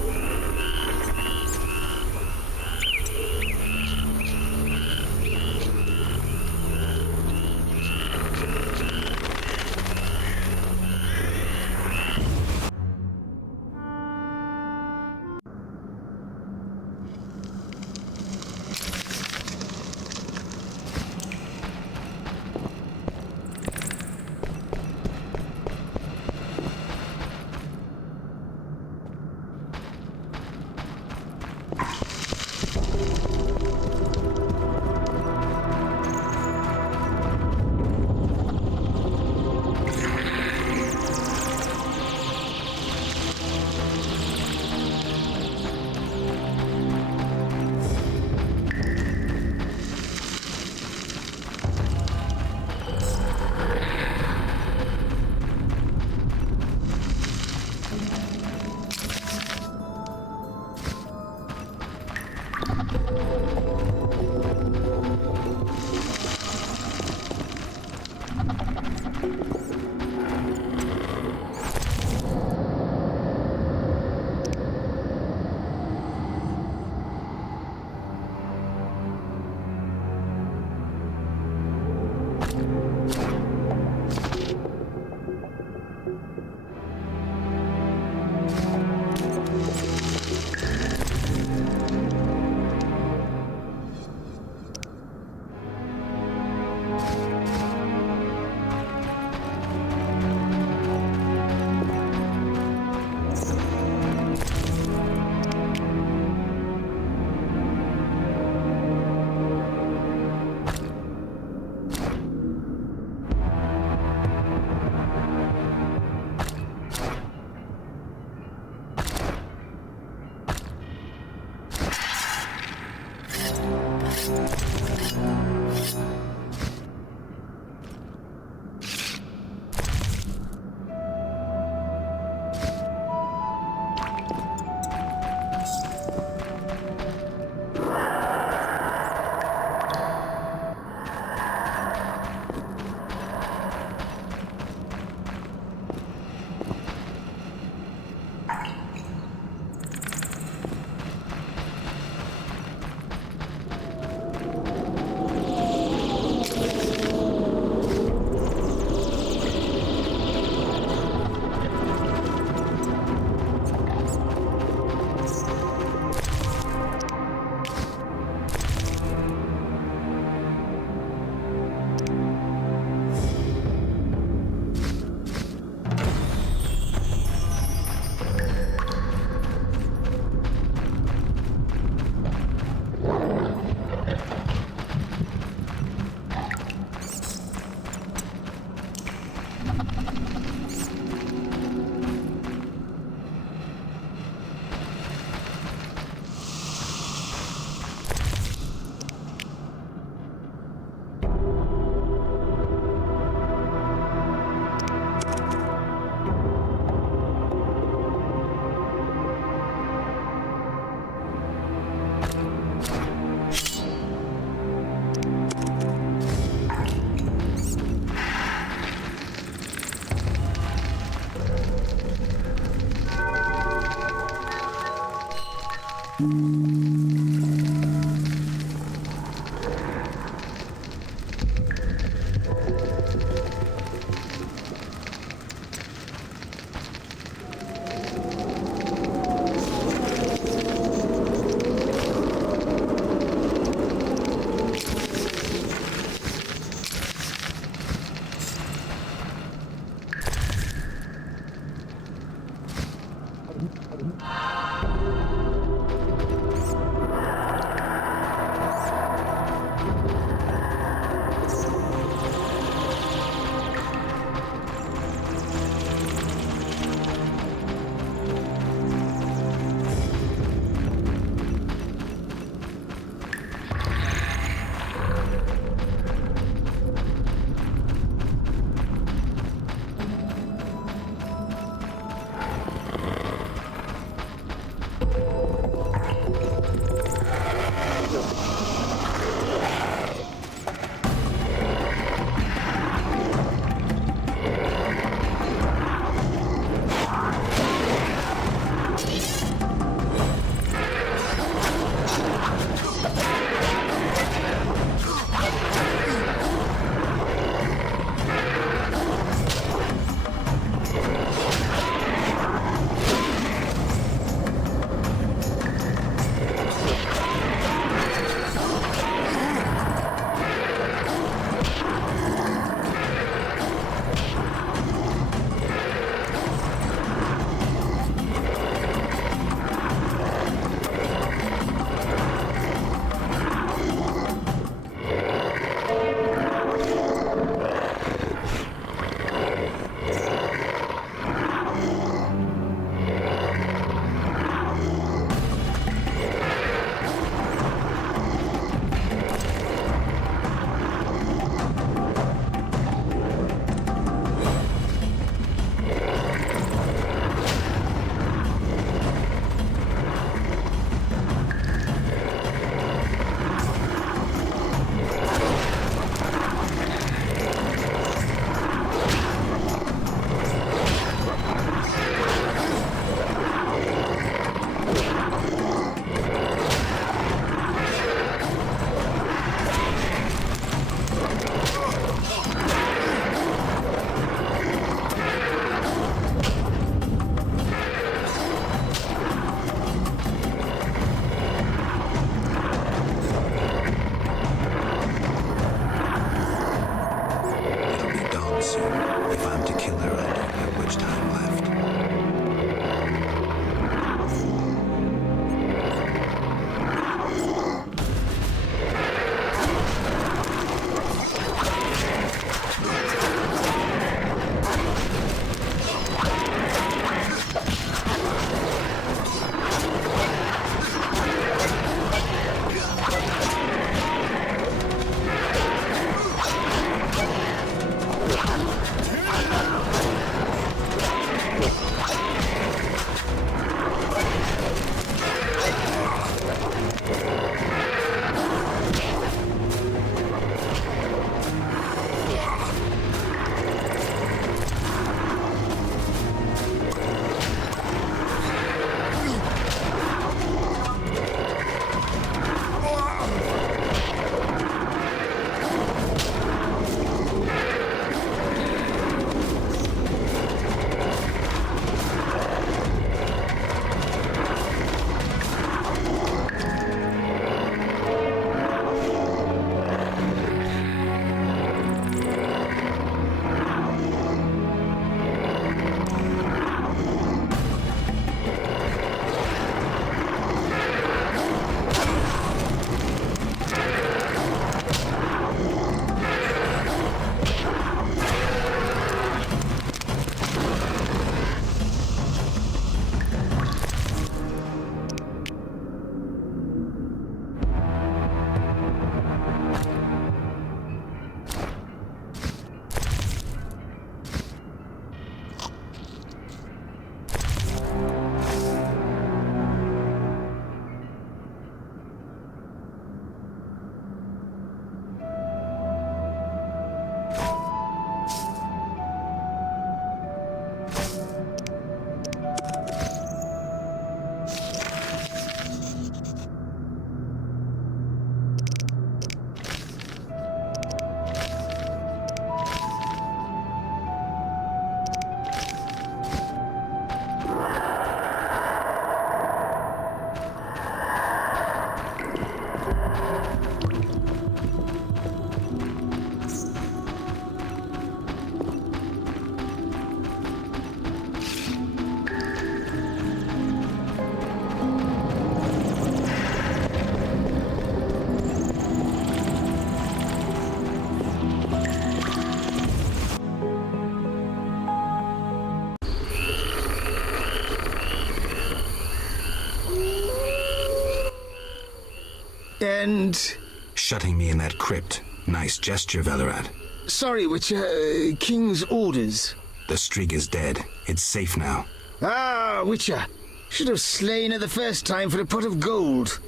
And... Shutting me in that crypt. Nice gesture, Velerat. Sorry, Witcher. King's orders. The streak is dead. It's safe now. Ah, Witcher. Should have slain her the first time for a pot of gold.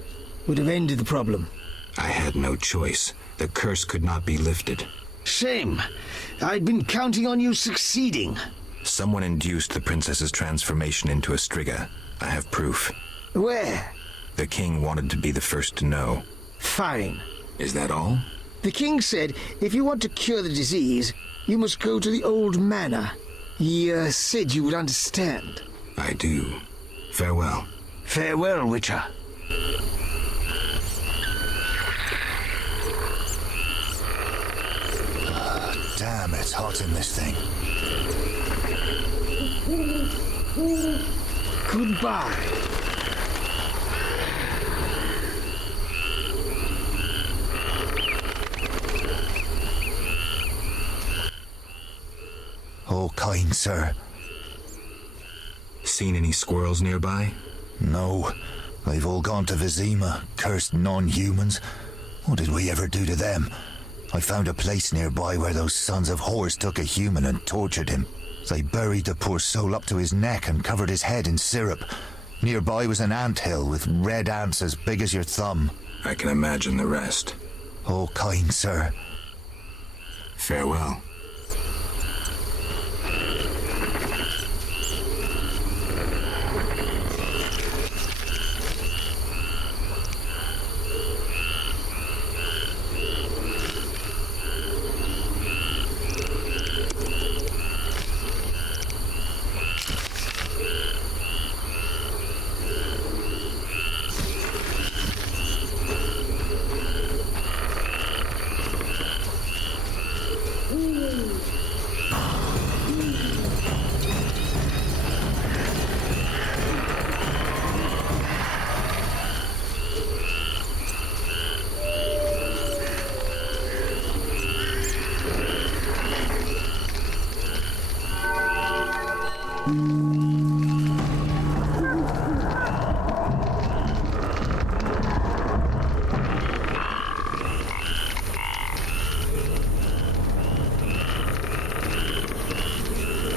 Would have ended the problem. I had no choice. The curse could not be lifted. Shame. I'd been counting on you succeeding. Someone induced the princess's transformation into a Striga. I have proof. Where? The king wanted to be the first to know. Fine. Is that all? The king said if you want to cure the disease, you must go to the old manor. He said you would understand. I do. Farewell. Farewell, Witcher. Damn, it's hot in this thing. Goodbye. Oh, kind sir. Seen any squirrels nearby? No. They've all gone to Vizima, cursed non-humans. What did we ever do to them? I found a place nearby where those sons of whores took a human and tortured him. They buried the poor soul up to his neck and covered his head in syrup. Nearby was an anthill with red ants as big as your thumb. I can imagine the rest. Oh, kind sir. Farewell.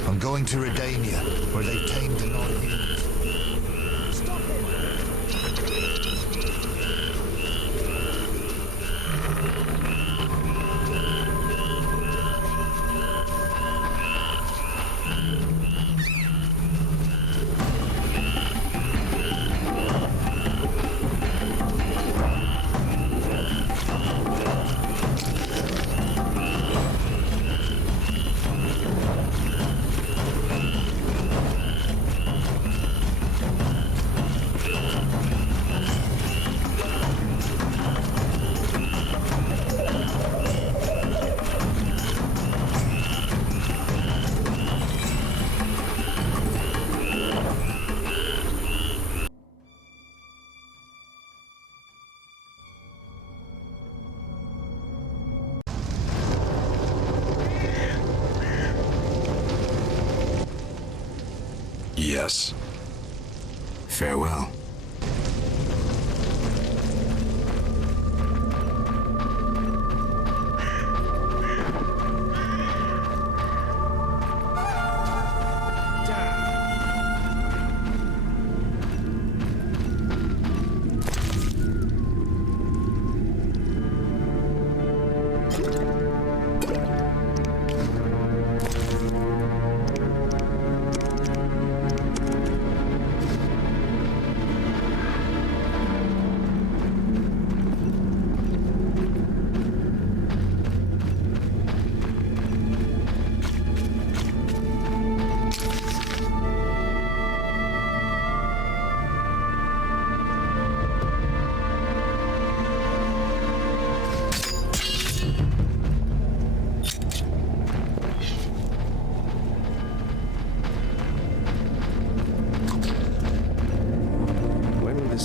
I'm going to Redania, where they've tamed the non-humans. Stop Yes. Farewell.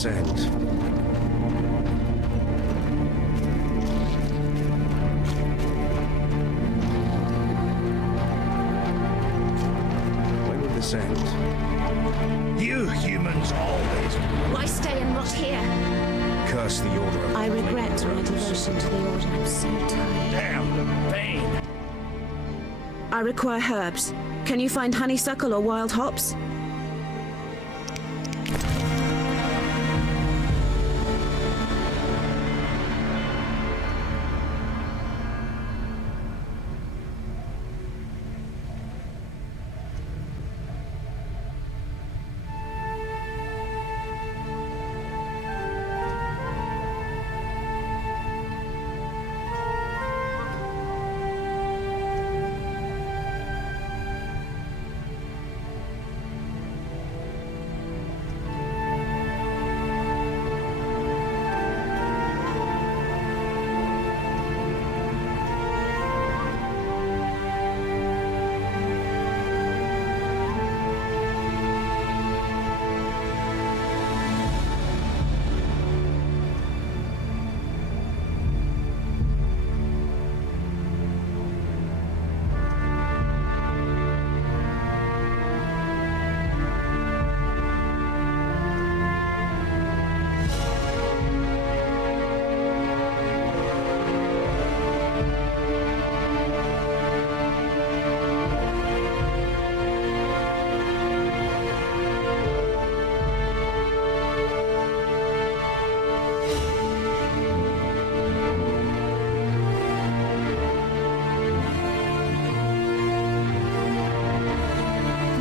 End. When will this end? You humans always. Why stay and rot here? curse the Order of... I regret my devotion to the Order. I'm so tired. Damn the pain! I require herbs. Can you find honeysuckle or wild hops?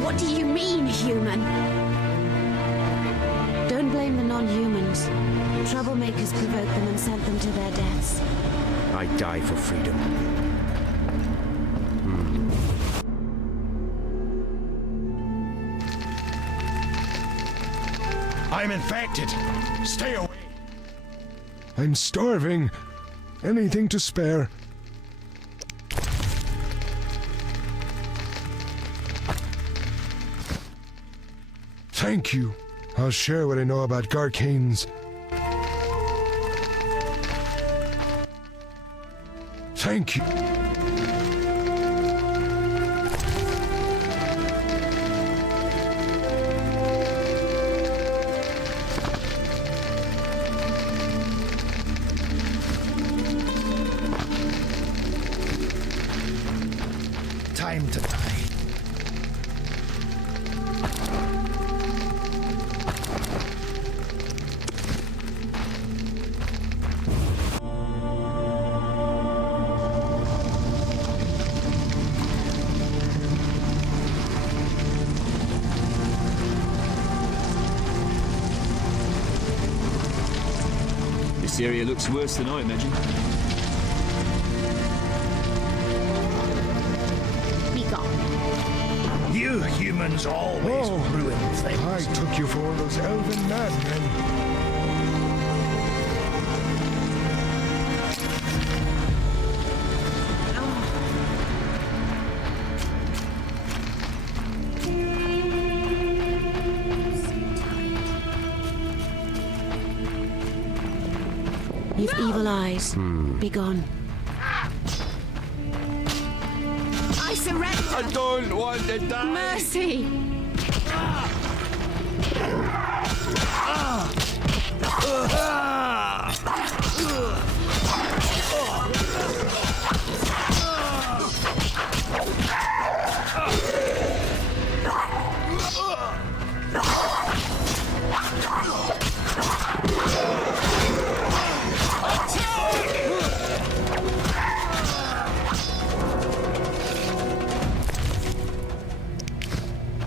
What do you mean, human? Don't blame the non-humans. Troublemakers provoked them and sent them to their deaths. I die for freedom. I'm infected. Stay away. I'm starving. Anything to spare. Thank you. I'll share what I know about Garcanes. Thank you. Time to die. This area looks worse than I imagined. Be gone. You humans always ruin things. I took you for one of those elven madmen. You've evil eyes. Be gone. I surrender! I don't want to die! Mercy!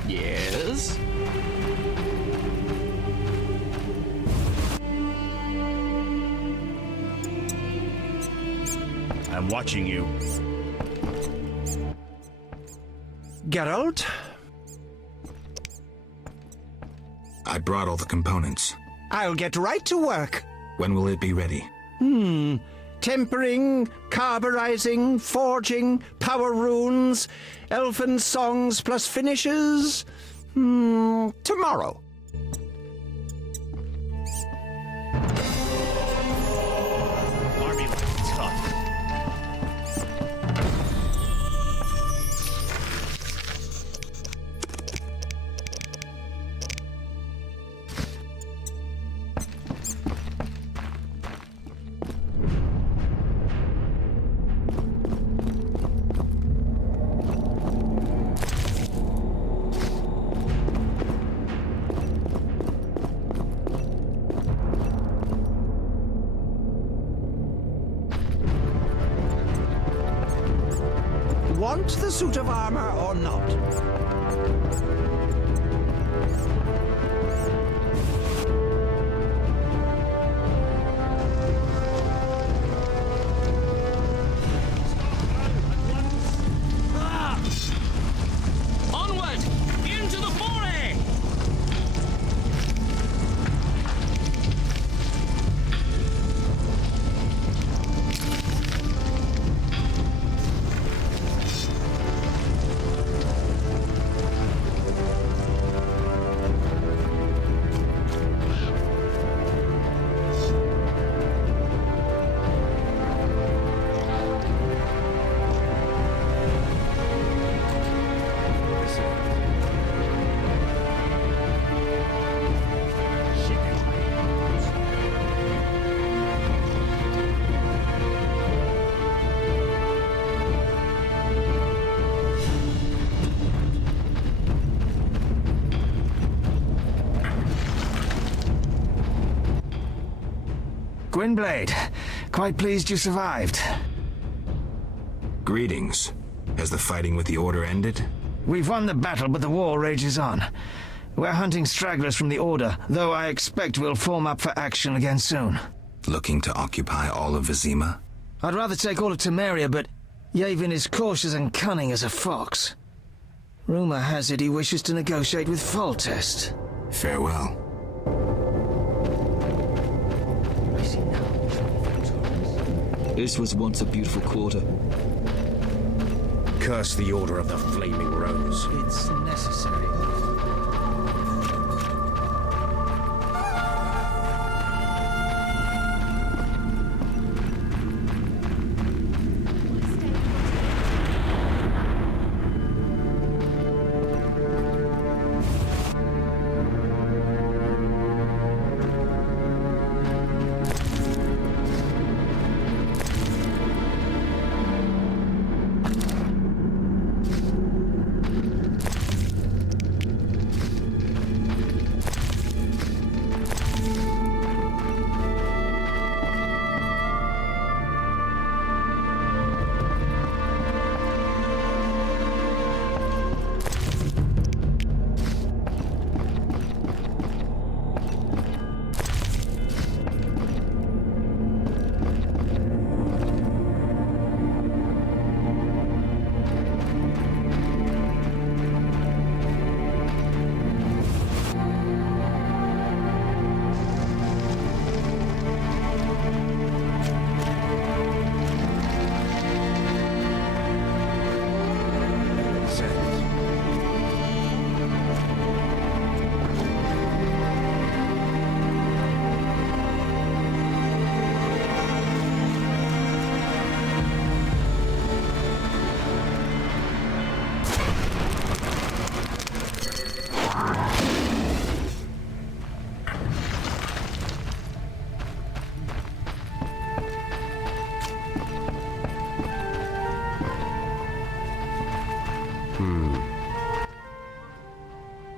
Yes? I'm watching you. Geralt? I brought all the components. I'll get right to work. When will it be ready? Tempering, carburizing, forging, power runes, elfin songs plus finishes. Tomorrow. Army tough. want the suit of armor or not? Onward! Into the foray! Gwynblade, quite pleased you survived. Greetings. Has the fighting with the Order ended? We've won the battle, but the war rages on. We're hunting stragglers from the Order, though I expect we'll form up for action again soon. Looking to occupy all of Vizima? I'd rather take all of Temeria, but Yavin is cautious and cunning as a fox. Rumor has it he wishes to negotiate with Foltest. Farewell. This was once a beautiful quarter. Curse the Order of the Flaming Rose. It's necessary.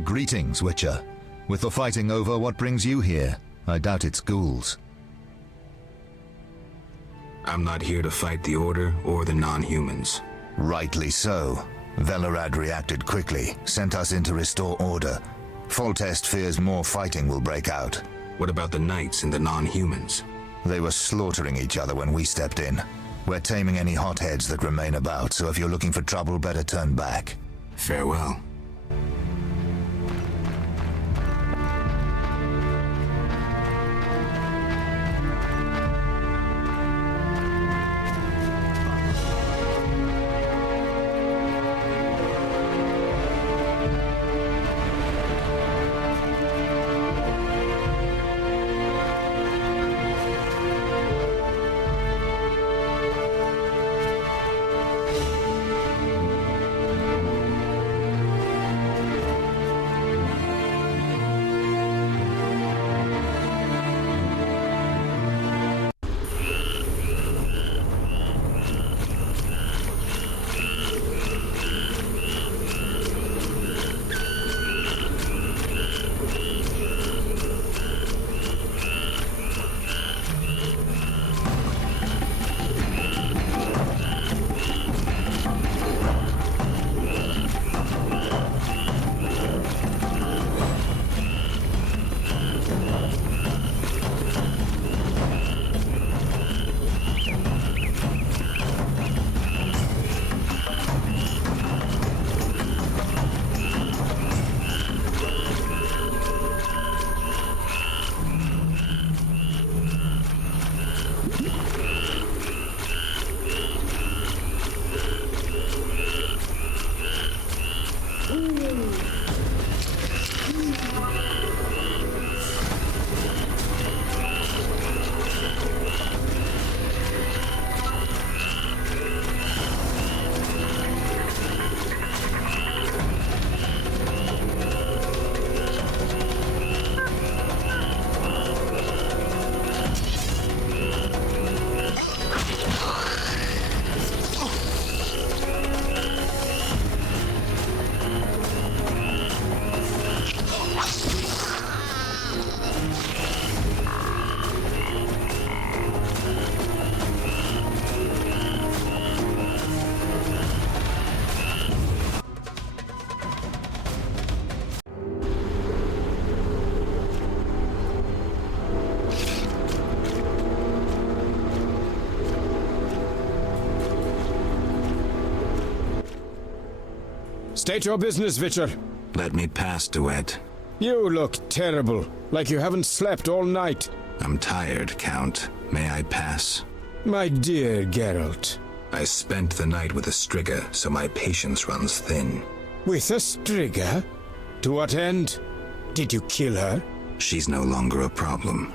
Greetings, Witcher. With the fighting over, what brings you here? I doubt it's ghouls. I'm not here to fight the Order or the non-humans. Rightly so. Velerad reacted quickly, sent us in to restore order. Foltest fears more fighting will break out. What about the Knights and the non-humans? They were slaughtering each other when we stepped in. We're taming any hotheads that remain about, so if you're looking for trouble, better turn back. Farewell. State your business, Witcher. Let me pass, Duet. You look terrible, like you haven't slept all night. I'm tired, Count. May I pass? My dear Geralt. I spent the night with a Striga, so my patience runs thin. With a Striga? To what end? Did you kill her? She's no longer a problem.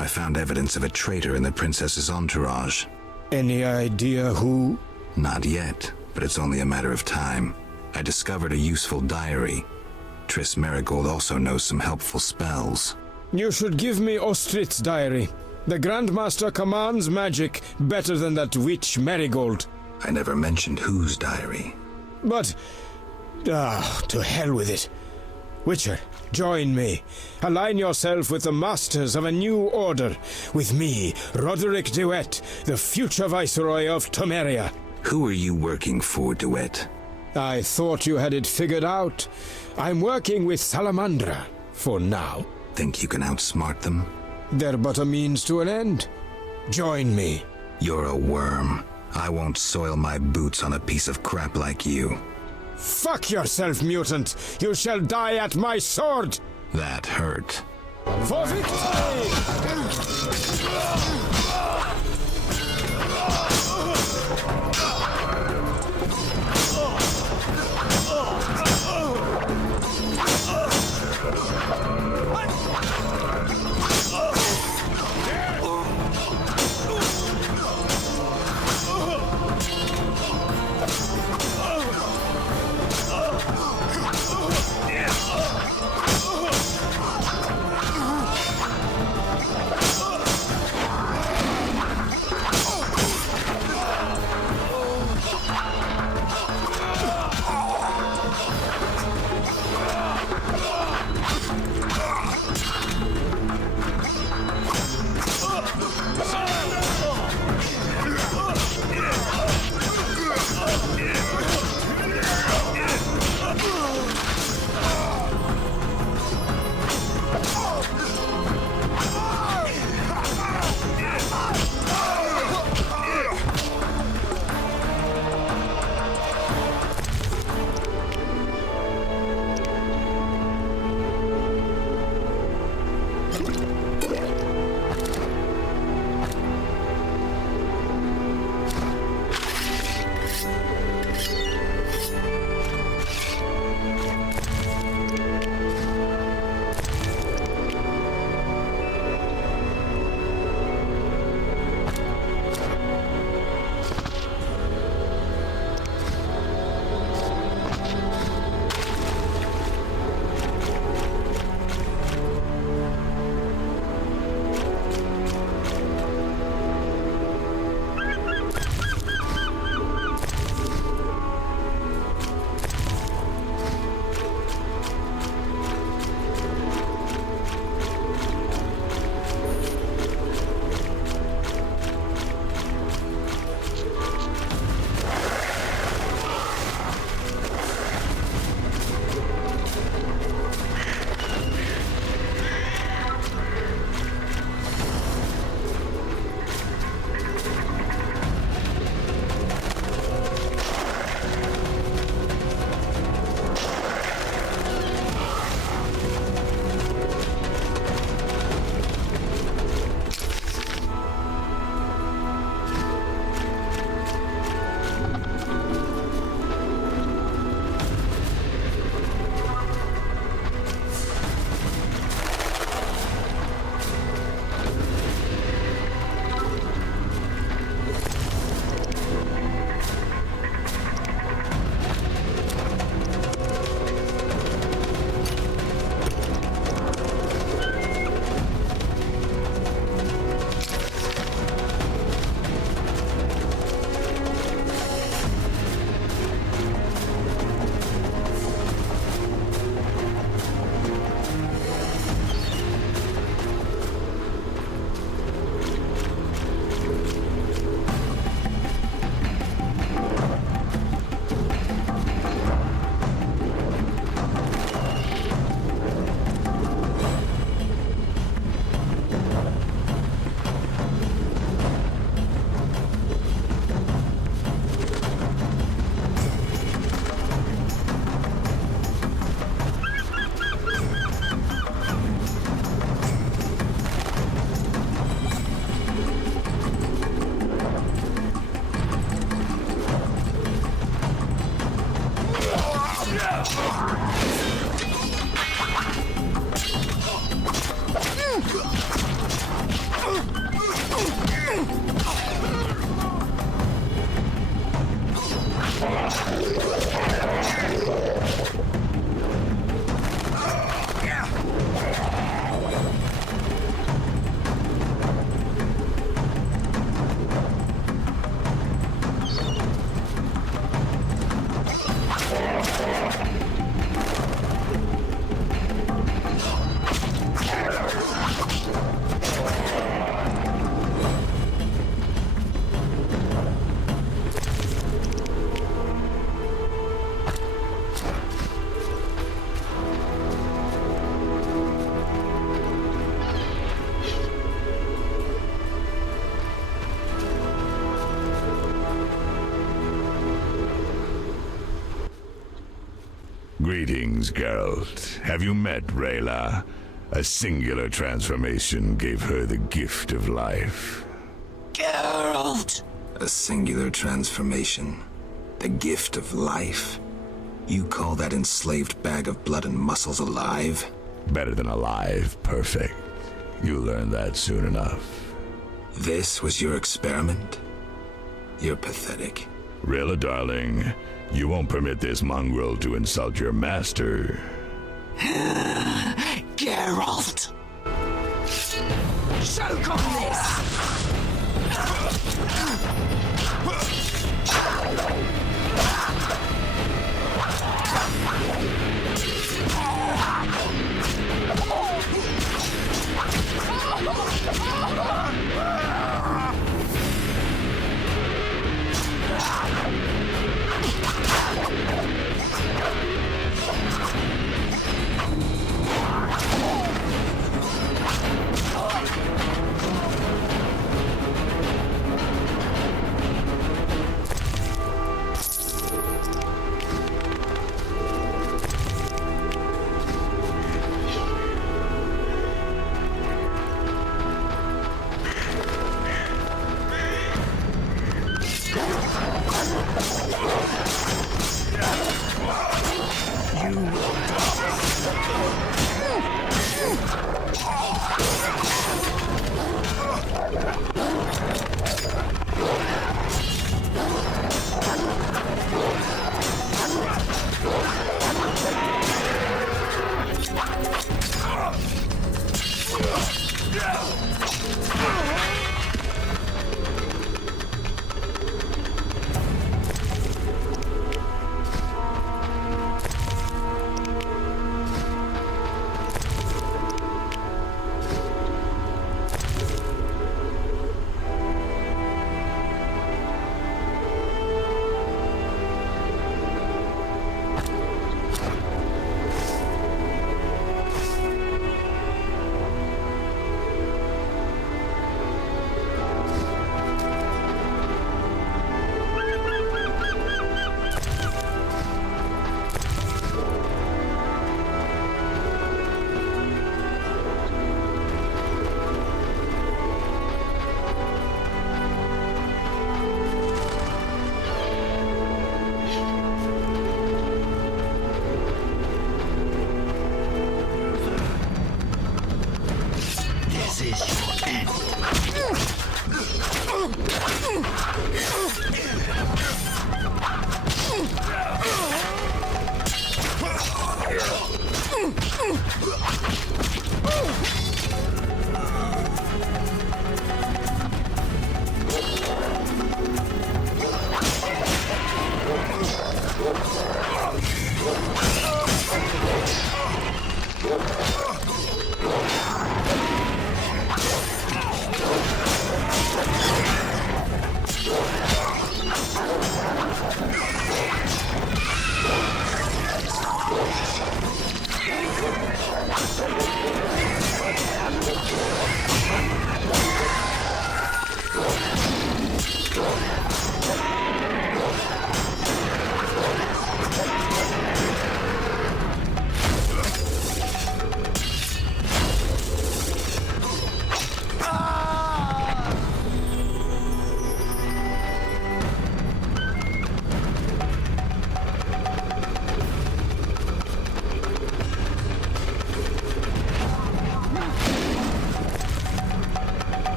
I found evidence of a traitor in the princess's entourage. Any idea who? Not yet, but it's only a matter of time. I discovered a useful diary. Triss Merigold also knows some helpful spells. You should give me Ostrit's diary. The Grandmaster commands magic better than that witch Merigold. I never mentioned whose diary. But... to hell with it. Witcher, join me. Align yourself with the masters of a new order. With me, Roderick Duet, the future Viceroy of Temeria. Who are you working for, Duet? I thought you had it figured out. I'm working with Salamandra, for now. Think you can outsmart them? They're but a means to an end. Join me. You're a worm. I won't soil my boots on a piece of crap like you. Fuck yourself, mutant! You shall die at my sword! That hurt. For victory! Greetings, Geralt. Have you met Rayla? A singular transformation gave her the gift of life. Geralt! A singular transformation. The gift of life? You call that enslaved bag of blood and muscles alive? Better than alive, perfect. You'll learn that soon enough. This was your experiment? You're pathetic. Rayla, darling, you won't permit this mongrel to insult your master. Geralt! Choke on this!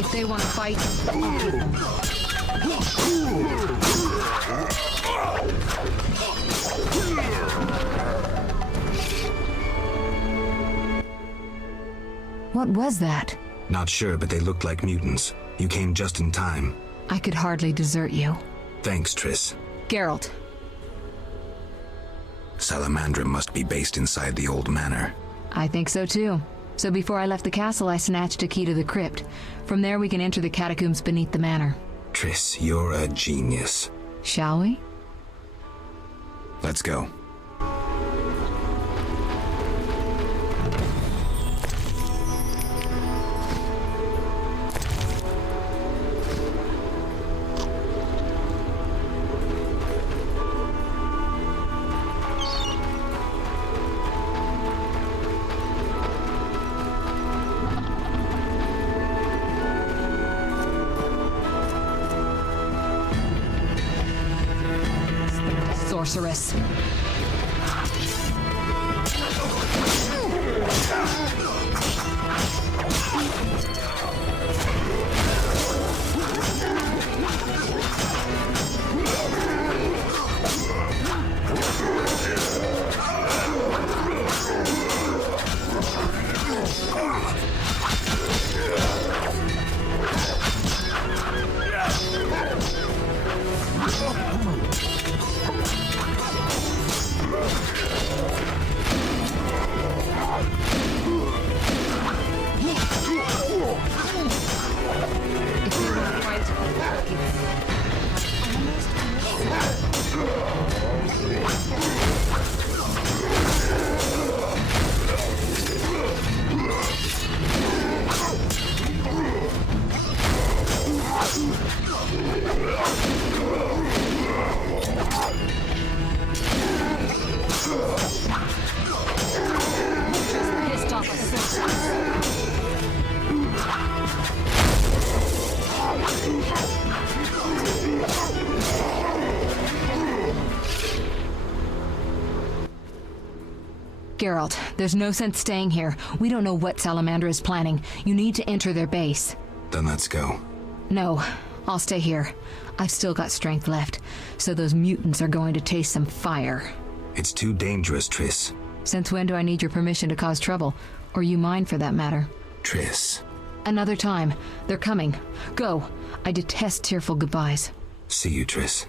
If they want to fight, What was that? Not sure, but they looked like mutants. You came just in time. I could hardly desert you. Thanks, Triss. Geralt. Salamandra must be based inside the old manor. I think so too. So before I left the castle, I snatched a key to the crypt. From there we can enter the catacombs beneath the manor. Triss, you're a genius. Shall we? Let's go. Sorceress. Geralt, there's no sense staying here. We don't know what Salamandra is planning. You need to enter their base. Then let's go. No, I'll stay here. I've still got strength left, so those mutants are going to taste some fire. It's too dangerous, Triss. Since when do I need your permission to cause trouble? Or you mine, for that matter? Triss. Another time. They're coming. Go. I detest tearful goodbyes. See you, Triss.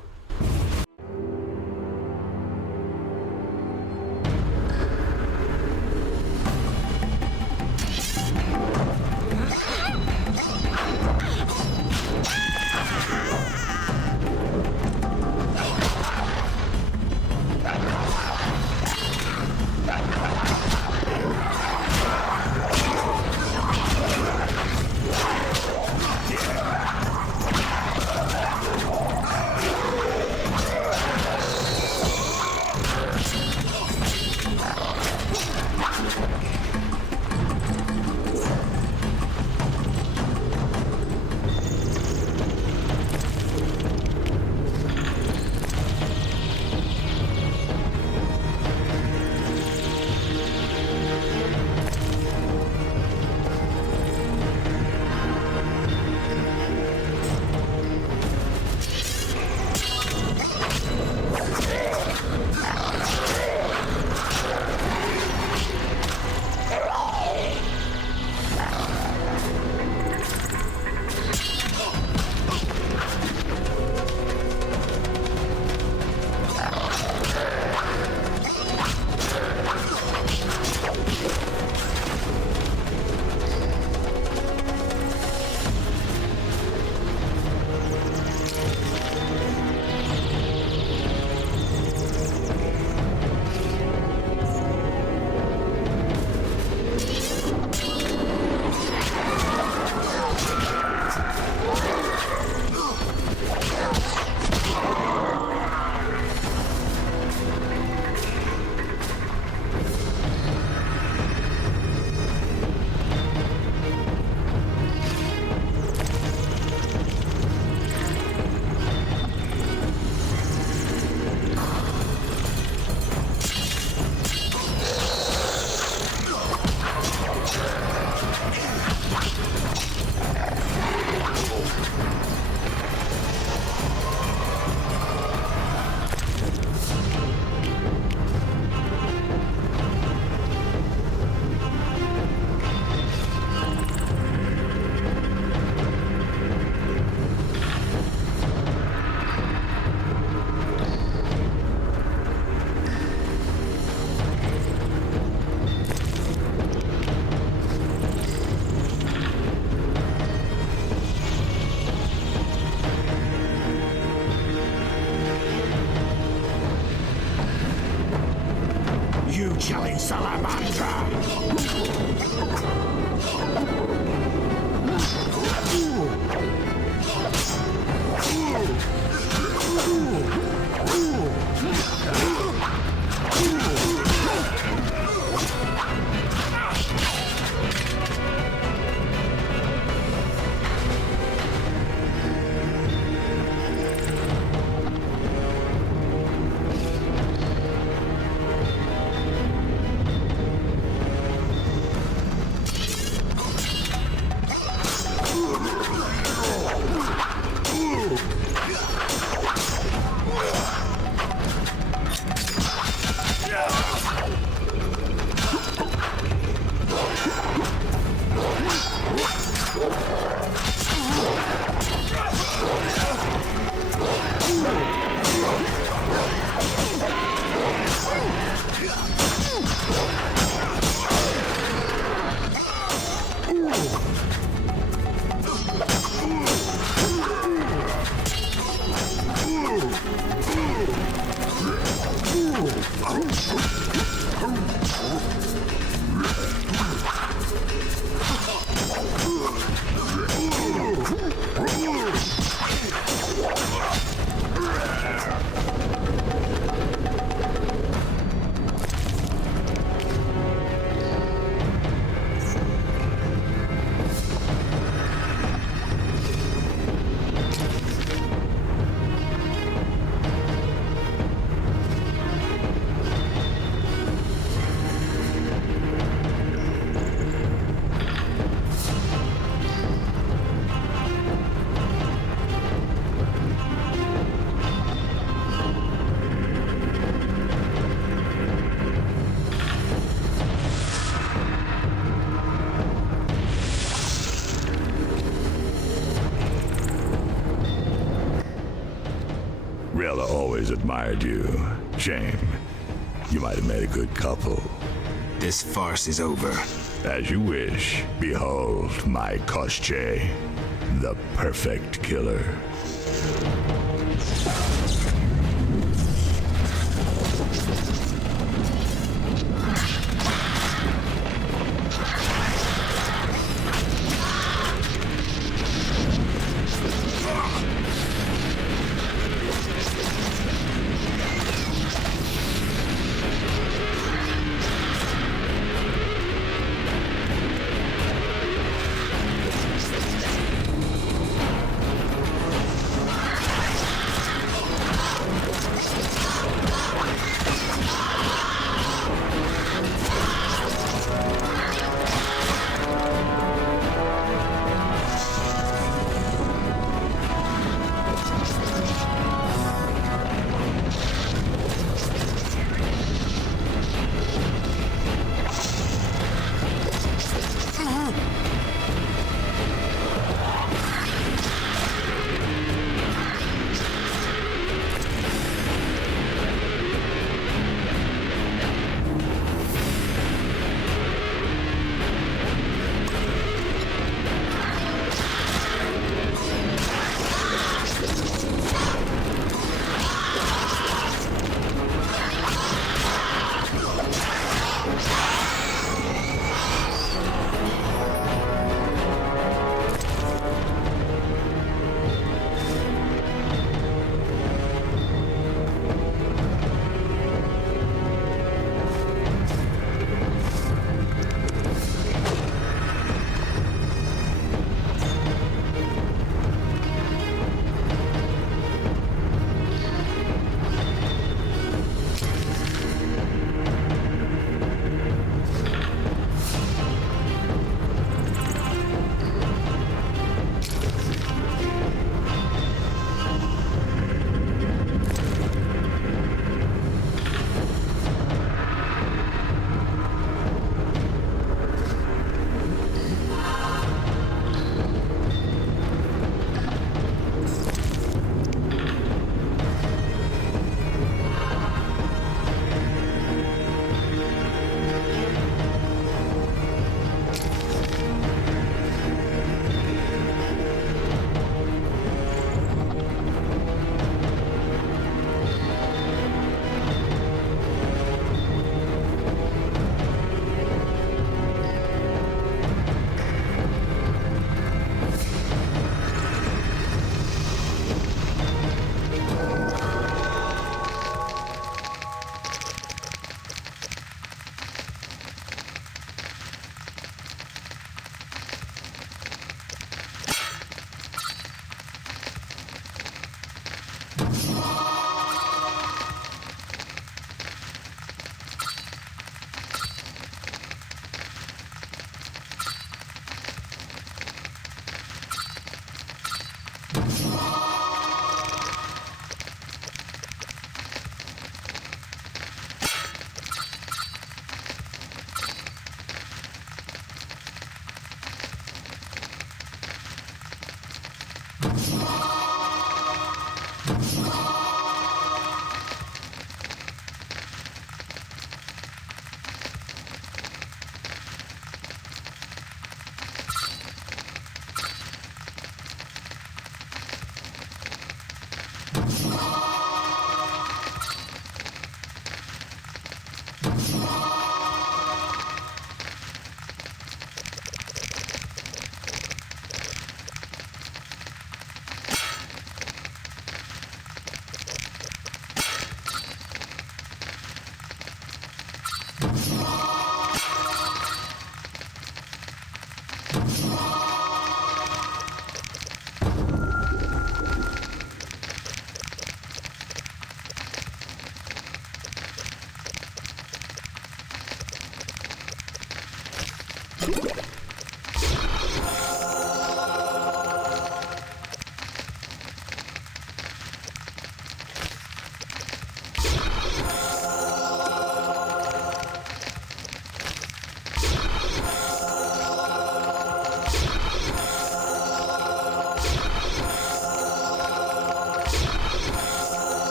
challenge Salamandra! Rayla always admired you. Shame. You might have made a good couple. This farce is over. As you wish. Behold my Koschei, the perfect killer.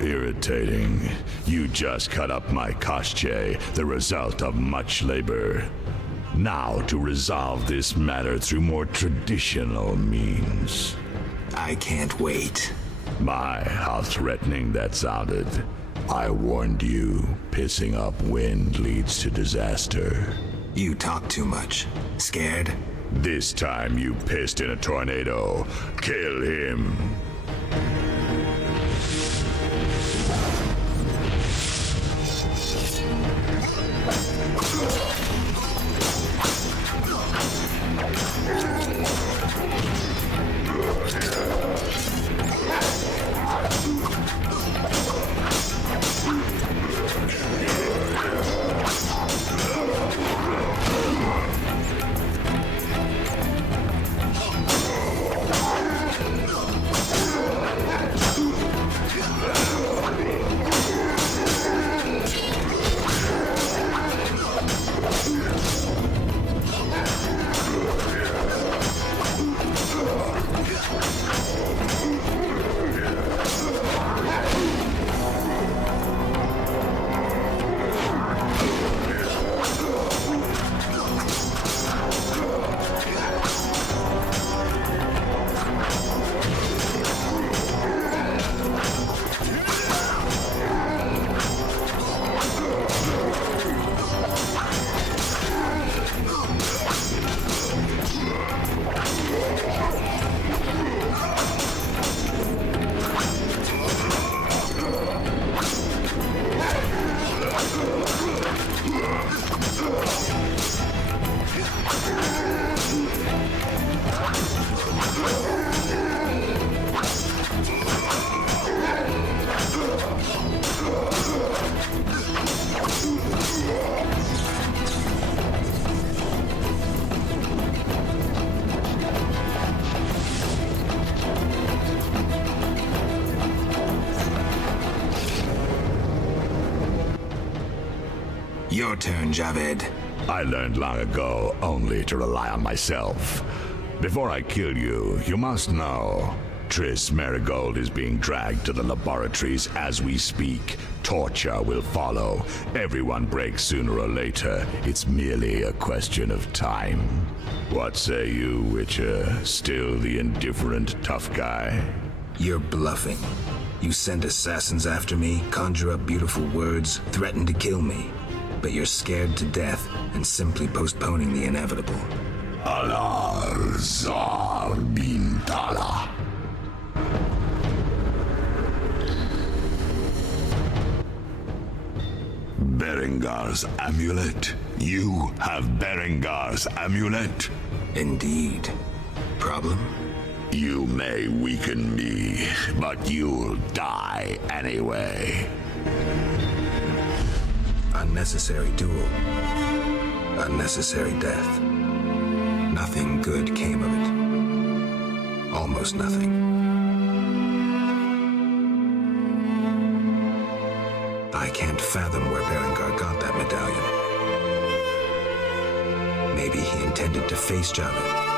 Irritating. You just cut up my Koschei, the result of much labor. Now to resolve this matter through more traditional means. I can't wait. My, how threatening that sounded. I warned you, pissing up wind leads to disaster. You talk too much. Scared? This time you pissed in a tornado. Kill him. Your turn, Javed. I learned long ago only to rely on myself. Before I kill you, you must know. Triss Merigold is being dragged to the laboratories as we speak. Torture will follow. Everyone breaks sooner or later. It's merely a question of time. What say you, Witcher? Still the indifferent tough guy? You're bluffing. You send assassins after me, conjure up beautiful words, threaten to kill me. But you're scared to death and simply postponing the inevitable. Alar Zar bin Tala. Berengar's amulet? You have Berengar's amulet? Indeed. Problem? You may weaken me, but you'll die anyway. Unnecessary duel. Unnecessary death. Nothing good came of it. Almost nothing. I can't fathom where Berengar got that medallion. Maybe he intended to face Javed.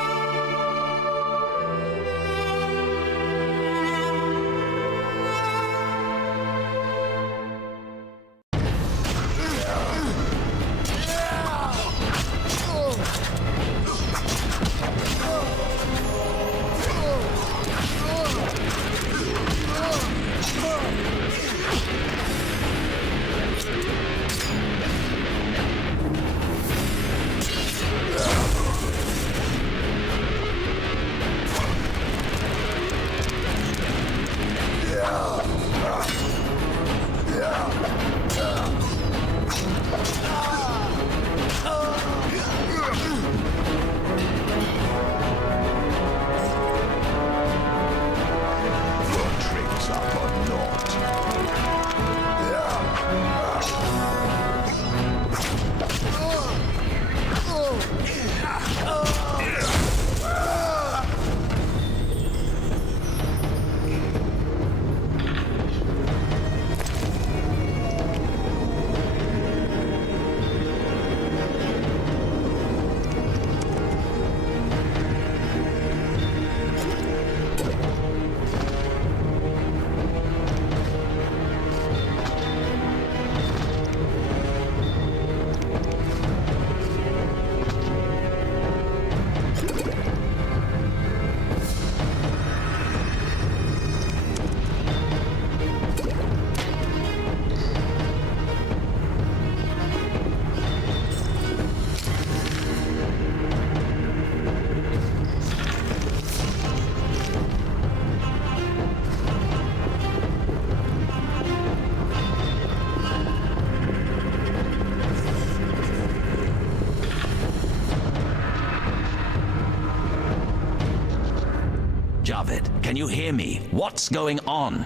Javed, can you hear me? What's going on?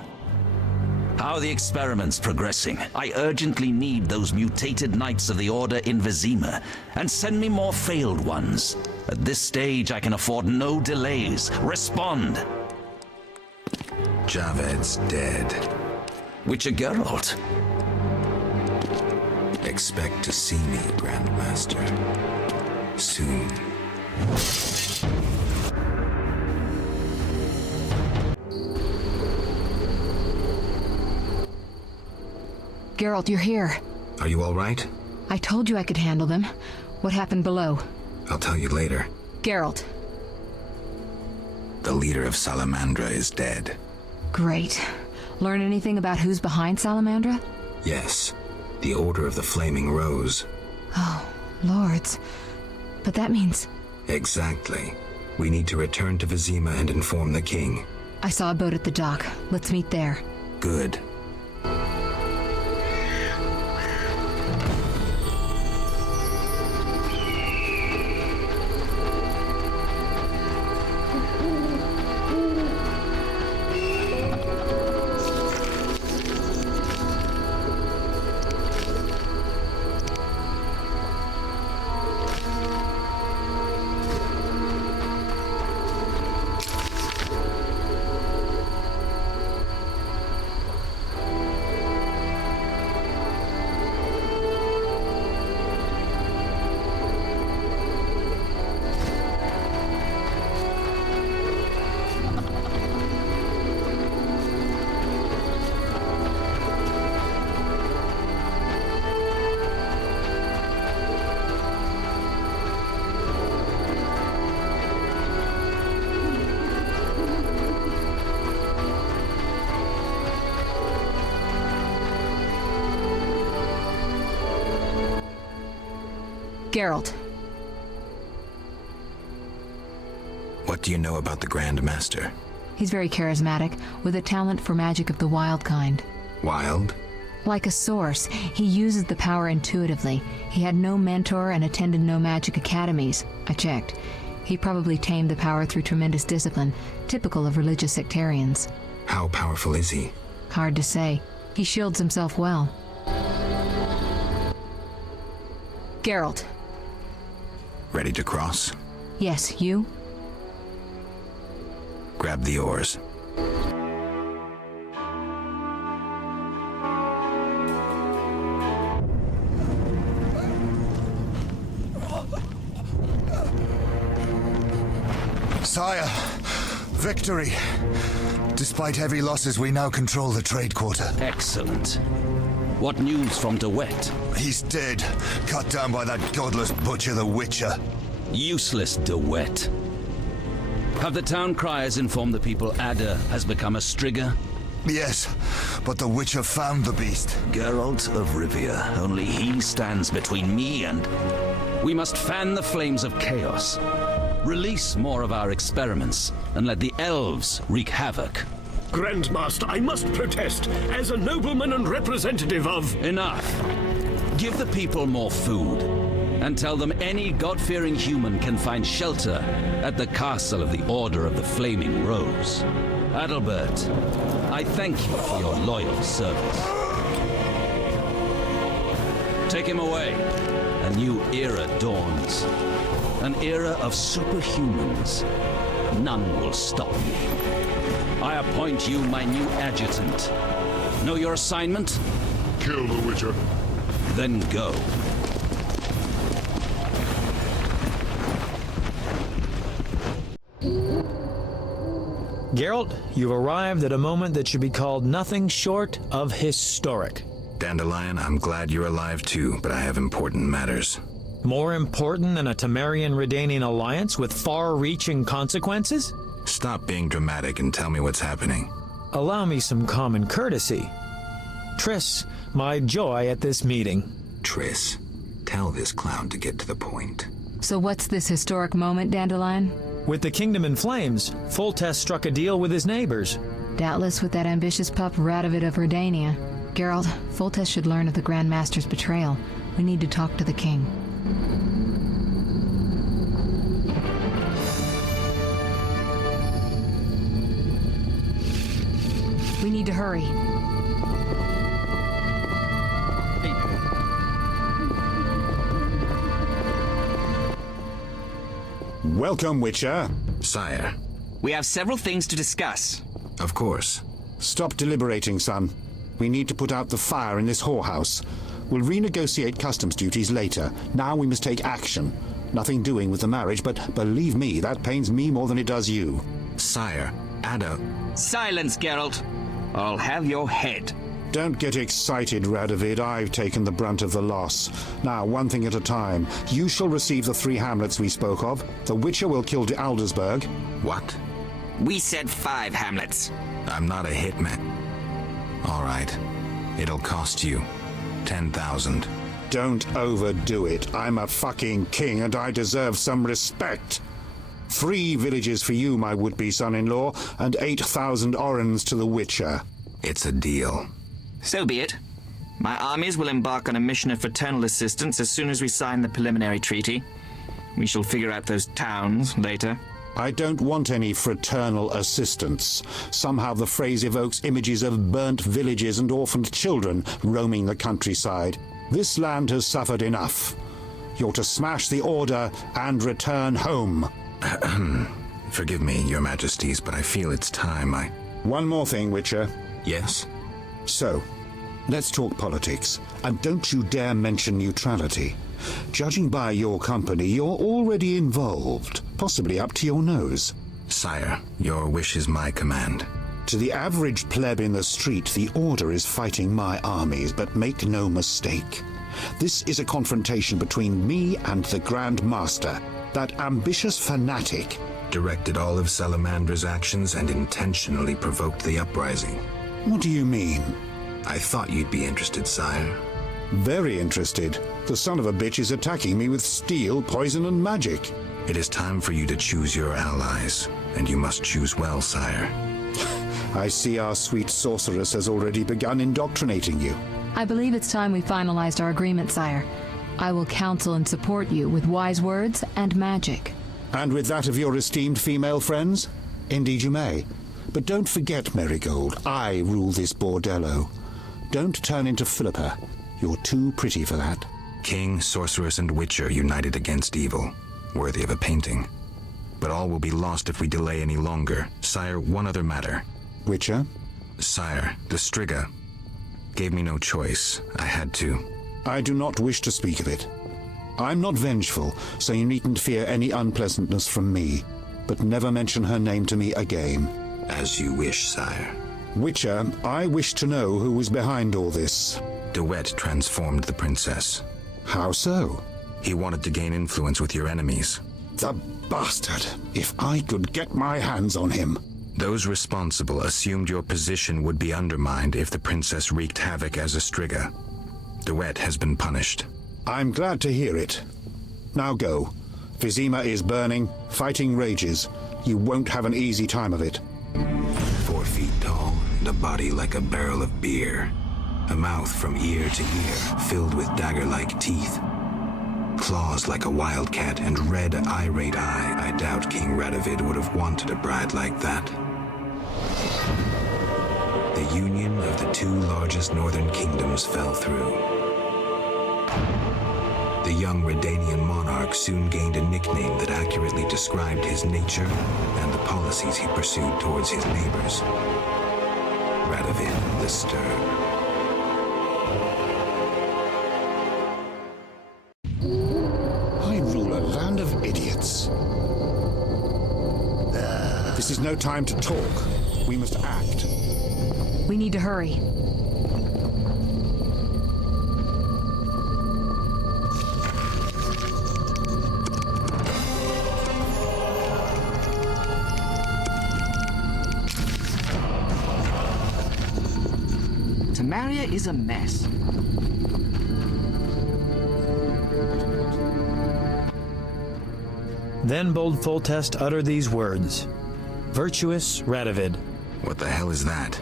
How are the experiments progressing? I urgently need those mutated Knights of the Order in Vizima, and send me more failed ones. At this stage, I can afford no delays. Respond! Javed's dead. Witcher Geralt. Expect to see me, Grandmaster. Soon. Geralt, you're here. Are you all right? I told you I could handle them. What happened below? I'll tell you later. Geralt. The leader of Salamandra is dead. Great. Learn anything about who's behind Salamandra? Yes. The Order of the Flaming Rose. Oh, lords. But that means... Exactly. We need to return to Vizima and inform the king. I saw a boat at the dock. Let's meet there. Good. Geralt. What do you know about the Grand Master? He's very charismatic, with a talent for magic of the wild kind. Wild? Like a source, he uses the power intuitively. He had no mentor and attended no magic academies. I checked. He probably tamed the power through tremendous discipline, typical of religious sectarians. How powerful is he? Hard to say. He shields himself well. Geralt. Ready to cross? Yes, you? Grab the oars. Sire, victory. Despite heavy losses, we now control the trade quarter. Excellent. What news from DeWitt? He's dead, cut down by that godless butcher, the Witcher. Useless DeWitt. Have the town criers informed the people Ada has become a Striga? Yes, but the Witcher found the beast. Geralt of Rivia. Only he stands between me and... We must fan the flames of chaos. Release more of our experiments, and let the elves wreak havoc. Grandmaster, I must protest, as a nobleman and representative of... Enough. Give the people more food, and tell them any God-fearing human can find shelter at the castle of the Order of the Flaming Rose. Adalbert, I thank you for your loyal service. Take him away. A new era dawns. An era of superhumans. None will stop me. I appoint you my new adjutant. Know your assignment? Kill the Witcher. Then go. Geralt, you've arrived at a moment that should be called nothing short of historic. Dandelion, I'm glad you're alive too, but I have important matters. More important than a Temerian-Redanian alliance with far-reaching consequences? Stop being dramatic and tell me what's happening. Allow me some common courtesy. Triss, my joy at this meeting. Triss, tell this clown to get to the point. So what's this historic moment, Dandelion? With the kingdom in flames, Foltest struck a deal with his neighbors. Doubtless with that ambitious pup Radovid of Redania. Geralt, Foltest should learn of the Grand Master's betrayal. We need to talk to the king. We need to hurry. Welcome, Witcher. Sire. We have several things to discuss. Of course. Stop deliberating, son. We need to put out the fire in this whorehouse. We'll renegotiate customs duties later. Now we must take action. Nothing doing with the marriage, but believe me, that pains me more than it does you. Sire, Ada... Silence, Geralt. I'll have your head. Don't get excited, Radovid. I've taken the brunt of the loss. Now, one thing at a time. You shall receive the 3 hamlets we spoke of. The Witcher will kill de Aldersberg. What? We said 5 hamlets. I'm not a hitman. All right. It'll cost you 10,000. Don't overdo it. I'm a fucking king and I deserve some respect. 3 villages for you, my would-be son-in-law, and 8,000 orens to the Witcher. It's a deal. So be it. My armies will embark on a mission of fraternal assistance as soon as we sign the preliminary treaty. We shall figure out those towns later. I don't want any fraternal assistance. Somehow the phrase evokes images of burnt villages and orphaned children roaming the countryside. This land has suffered enough. You're to smash the Order and return home. Forgive me, Your Majesties, but I feel it's time One more thing, Witcher. Yes? So, let's talk politics. And don't you dare mention neutrality. Judging by your company, you're already involved, possibly up to your nose. Sire, your wish is my command. To the average pleb in the street, the Order is fighting my armies, but make no mistake. This is a confrontation between me and the Grand Master, that ambitious fanatic. Directed all of Salamandra's actions and intentionally provoked the uprising. What do you mean? I thought you'd be interested, sire. Very interested. The son of a bitch is attacking me with steel, poison, and magic. It is time for you to choose your allies, and you must choose well, sire. I see our sweet sorceress has already begun indoctrinating you. I believe it's time we finalized our agreement, sire. I will counsel and support you with wise words and magic. And with that of your esteemed female friends? Indeed you may. But don't forget, Marigold, I rule this bordello. Don't turn into Philippa. You're too pretty for that. King, sorceress, and witcher united against evil. worthy of a painting. But all will be lost if we delay any longer. Sire, one other matter. Witcher? Sire, the Striga gave me no choice. I had to. I do not wish to speak of it. I'm not vengeful, so you needn't fear any unpleasantness from me. But never mention her name to me again. As you wish, sire. Witcher, I wish to know who was behind all this. De Wet transformed the princess. How so? He wanted to gain influence with your enemies. The bastard! If I could get my hands on him. Those responsible assumed your position would be undermined if the princess wreaked havoc as a Striga. De Wet has been punished. I'm glad to hear it. Now go. Vizima is burning, fighting rages. You won't have an easy time of it. 4 feet tall, and a body like a barrel of beer. A mouth from ear to ear, filled with dagger-like teeth. Claws like a wildcat and red, irate eye. I doubt King Radovid would have wanted a bride like that. The union of the 2 largest northern kingdoms fell through. The young Redanian monarch soon gained a nickname that accurately described his nature and the policies he pursued towards his neighbors. Radovid the Stern. I rule a land of idiots. This is no time to talk. We must act. We need to hurry. Tamaria is a mess. Then bold Foltest uttered these words. Virtuous Radovid. What the hell is that?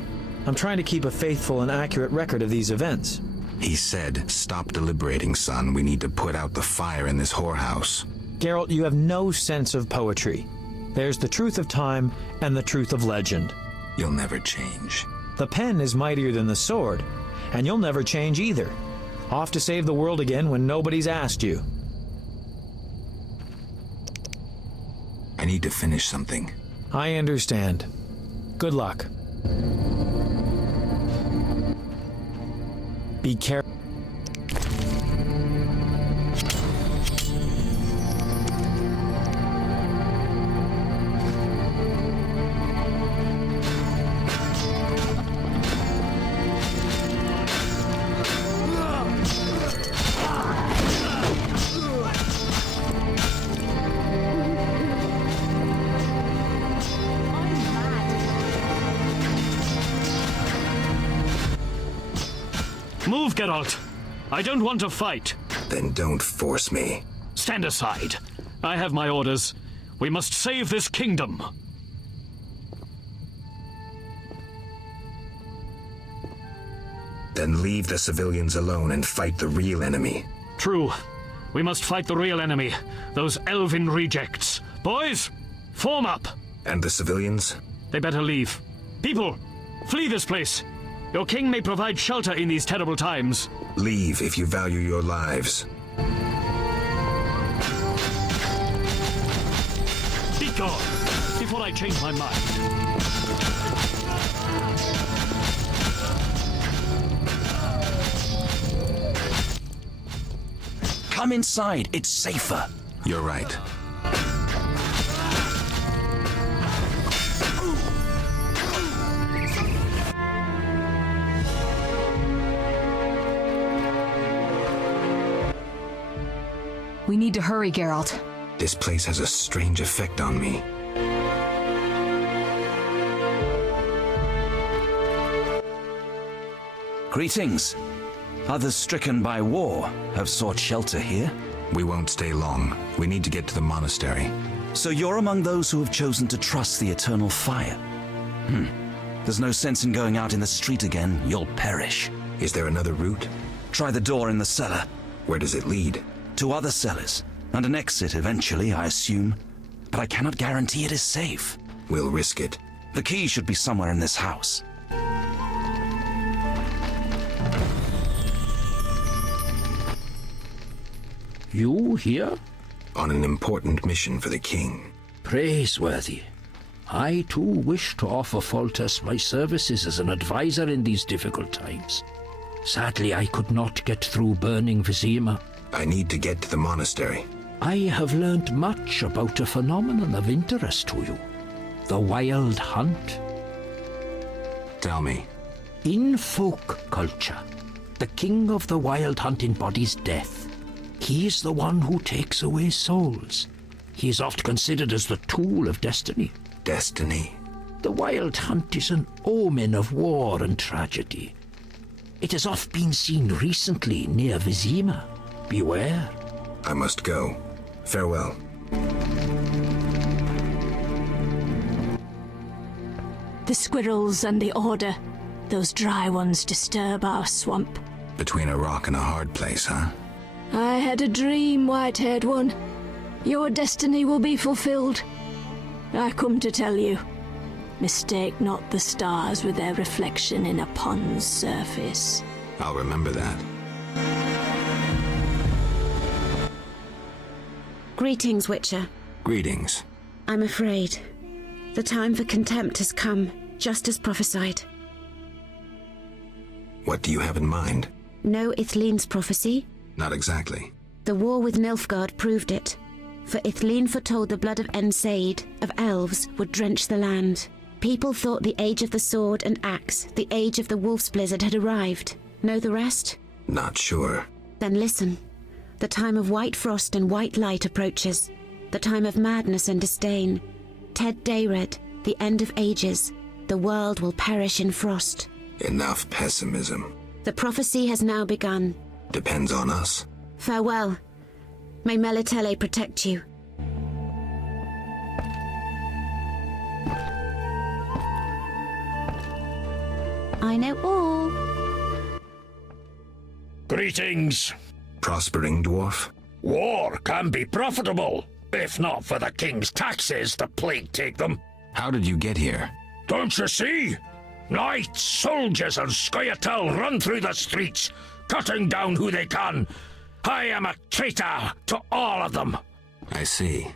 I'm trying to keep a faithful and accurate record of these events. He said, "Stop deliberating, son. We need to put out the fire in this whorehouse." Geralt, you have no sense of poetry. There's the truth of time and the truth of legend. You'll never change. The pen is mightier than the sword, and you'll never change either. Off to save the world again when nobody's asked you. I need to finish something. I understand. Good luck. Be careful. Move, Geralt. I don't want to fight. Then don't force me. Stand aside. I have my orders. We must save this kingdom. Then leave the civilians alone and fight the real enemy. True. We must fight the real enemy. Those elven rejects. Boys, form up. And the civilians? They better leave. People, flee this place. Your king may provide shelter in these terrible times. Leave if you value your lives. Be gone, before I change my mind. Come inside, it's safer. You're right. We need to hurry, Geralt. This place has a strange effect on me. Greetings. Others stricken by war have sought shelter here. We won't stay long. We need to get to the monastery. So you're among those who have chosen to trust the eternal fire. There's no sense in going out in the street again. You'll perish. Is there another route? Try the door in the cellar. Where does it lead? To other cellars, and an exit eventually, I assume. But I cannot guarantee it is safe. We'll risk it. The key should be somewhere in this house. You here? on an important mission for the king. Praiseworthy. I too wish to offer Foltest my services as an advisor in these difficult times. Sadly, I could not get through burning Vizima. I need to get to the monastery. I have learned much about a phenomenon of interest to you. The Wild Hunt. Tell me. In folk culture, the king of the Wild Hunt embodies death. He is the one who takes away souls. He is oft considered as the tool of destiny. Destiny? The Wild Hunt is an omen of war and tragedy. It has oft been seen recently near Vizima. Beware. I must go. Farewell. The squirrels and the Order. Those dry ones disturb our swamp. Between a rock and a hard place, huh? I had a dream, white-haired one. Your destiny will be fulfilled. I come to tell you. Mistake not the stars with their reflection in a pond's surface. I'll remember that. Greetings, Witcher. Greetings. I'm afraid. The time for contempt has come, just as prophesied. What do you have in mind? Know Ithleen's prophecy? Not exactly. The war with Nilfgaard proved it. For Ithleen foretold the blood of Ensaid, of elves, would drench the land. People thought the age of the sword and axe, the age of the wolf's blizzard had arrived. Know the rest? Not sure. Then listen. The time of white frost and white light approaches. The time of madness and disdain. Ted Dayred, the end of ages. The world will perish in frost. Enough pessimism. The prophecy has now begun. Depends on us. Farewell. May Melitele protect you. I know all. Greetings. Prospering, dwarf? War can be profitable, if not for the king's taxes, the plague take them. How did you get here? Don't you see? Knights, soldiers, and Scoia'tael run through the streets, cutting down who they can. I am a traitor to all of them. I see.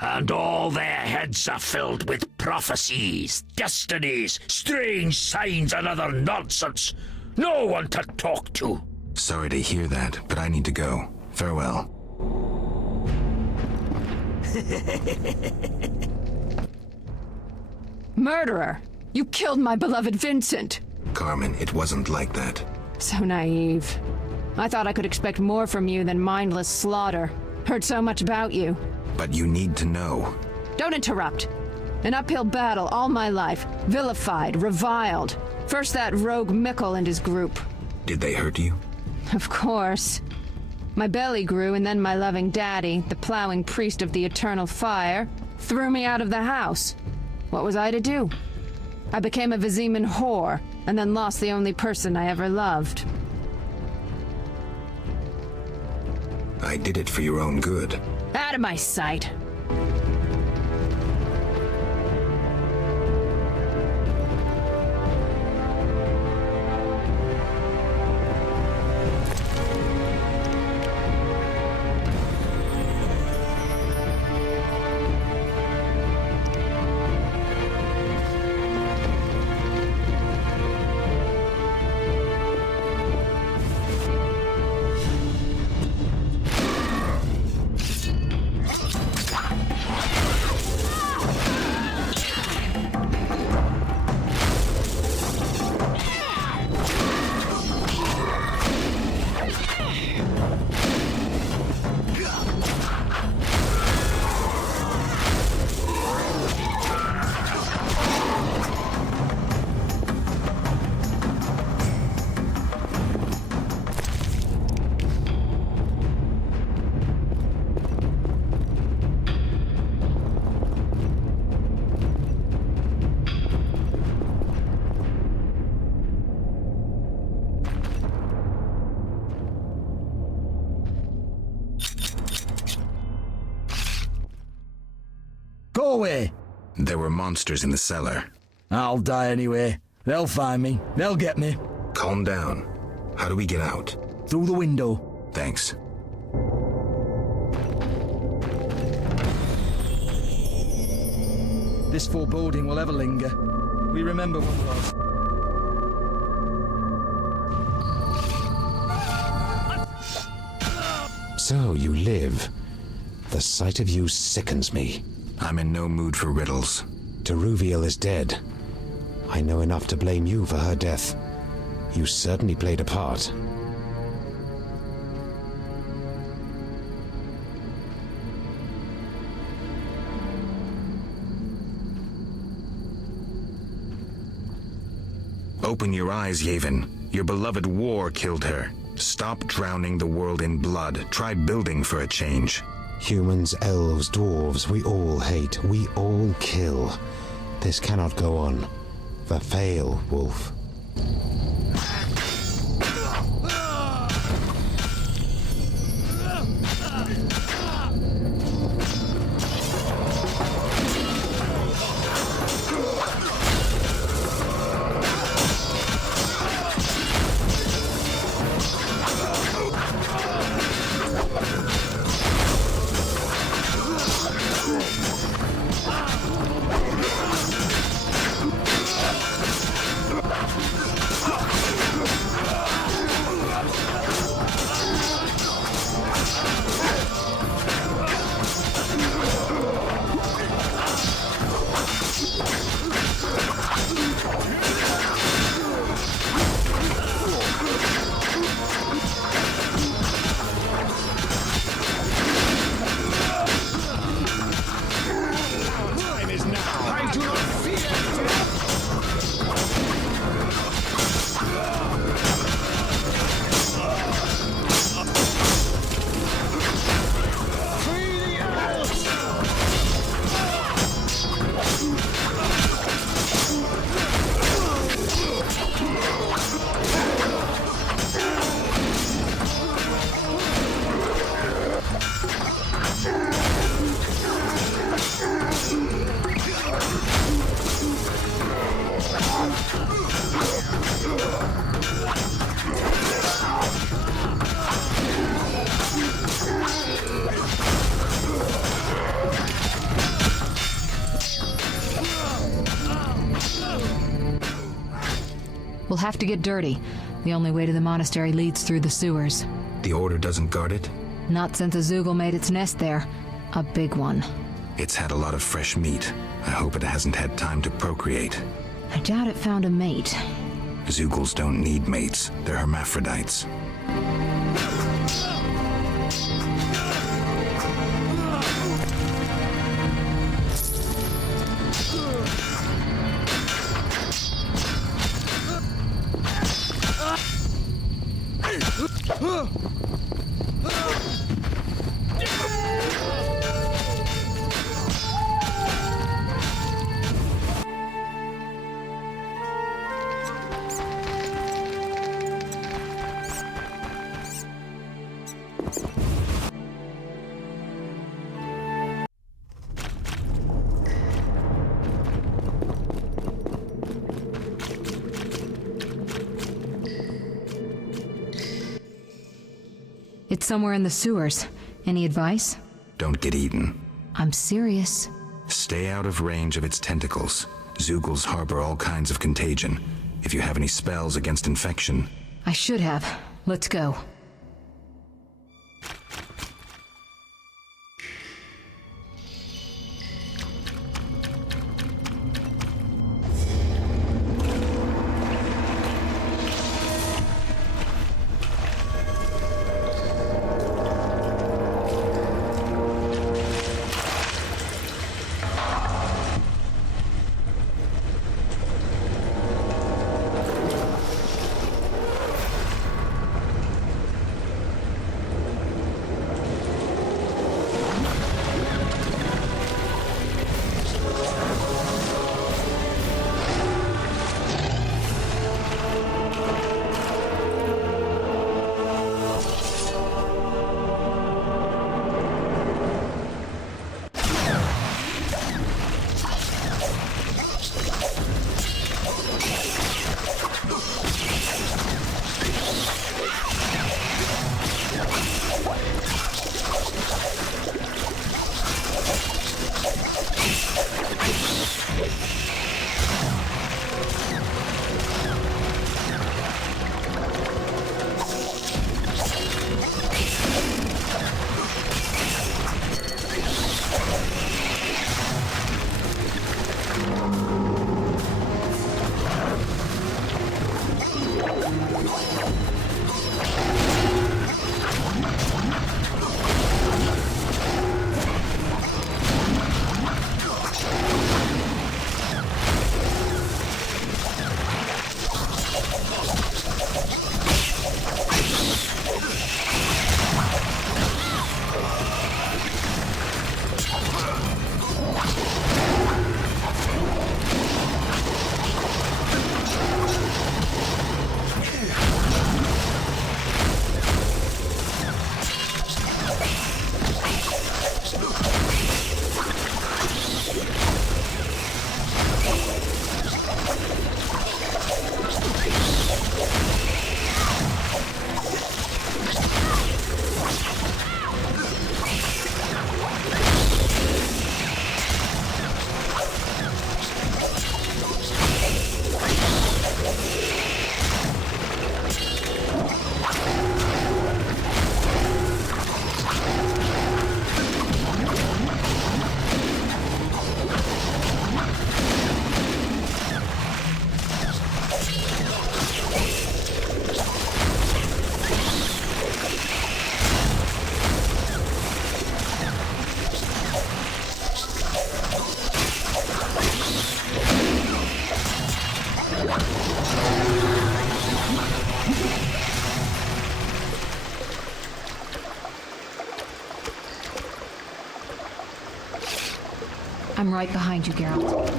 And all their heads are filled with prophecies, destinies, strange signs, and other nonsense. No one to talk to. Sorry to hear that, but I need to go. Farewell. Murderer! You killed my beloved Vincent! Carmen, it wasn't like that. So naive. I thought I could expect more from you than mindless slaughter. Heard so much about you. But you need to know. Don't interrupt. An uphill battle all my life. Vilified, reviled. First that rogue Mikkel and his group. Did they hurt you? Of course. My belly grew, and then my loving daddy, the plowing priest of the eternal fire, threw me out of the house. What was I to do? I became a Viziman whore, and then lost the only person I ever loved. I did it for your own good. Out of my sight. Go away! There were monsters in the cellar. I'll die anyway. They'll find me. They'll get me. Calm down. How do we get out? Through the window. Thanks. this foreboding will ever linger. We remember what was. So you live. The sight of you sickens me. I'm in no mood for riddles. Teruviel is dead. I know enough to blame you for her death. You certainly played a part. Open your eyes, Yavin. Your beloved war killed her. Stop drowning the world in blood. Try building for a change. Humans, elves, dwarves, we all hate. We all kill. This cannot go on. Verfail, Wolf. We'll have to get dirty. The only way to the monastery leads through the sewers. The Order doesn't guard it? Not since a Zoogle made its nest there. A big one. It's had a lot of fresh meat. I hope it hasn't had time to procreate. I doubt it found a mate. Zoogles don't need mates. They're hermaphrodites. It's somewhere in the sewers. Any advice? Don't get eaten. I'm serious. Stay out of range of its tentacles. Zoogles harbor all kinds of contagion. If you have any spells against infection... I should have. Let's go. I'm right behind you, Geralt.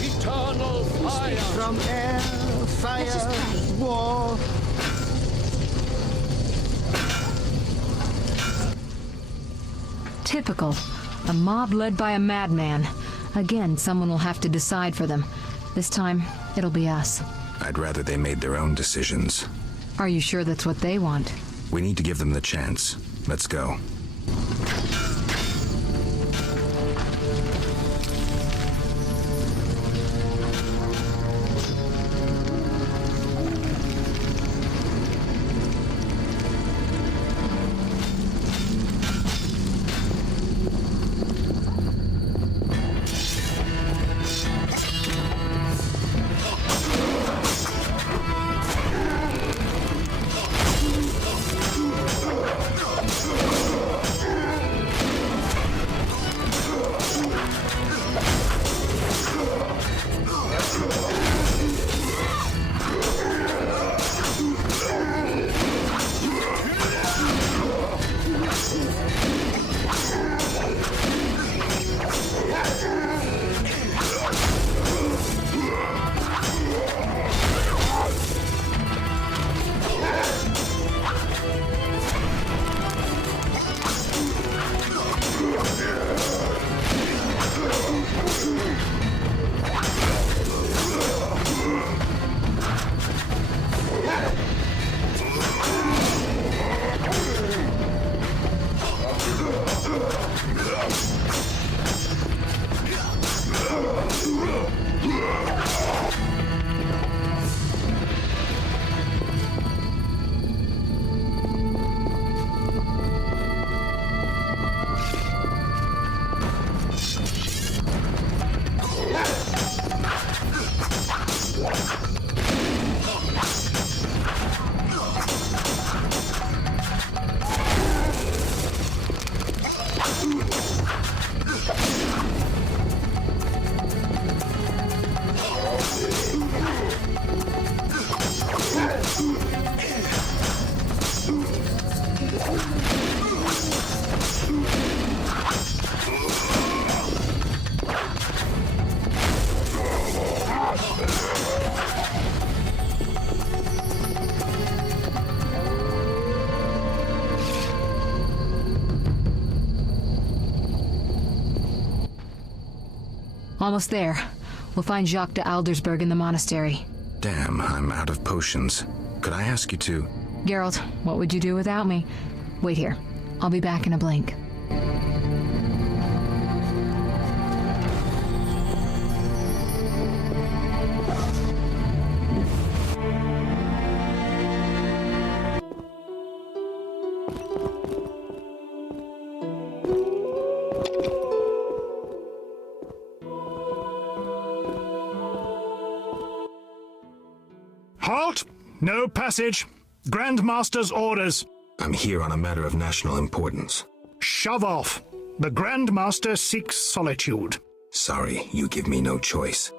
Eternal fire! From air, fire, war. Typical. A mob led by a madman. Again, someone will have to decide for them. This time, it'll be us. I'd rather they made their own decisions. Are you sure that's what they want? We need to give them the chance. Let's go. Almost there. We'll find Jacques de Aldersberg in the monastery. Damn, I'm out of potions. Could I ask you to... Geralt, what would you do without me? Wait here. I'll be back in a blink. Halt! No passage. Grandmaster's orders. I'm here on a matter of national importance. Shove off. The Grandmaster seeks solitude. Sorry, you give me no choice.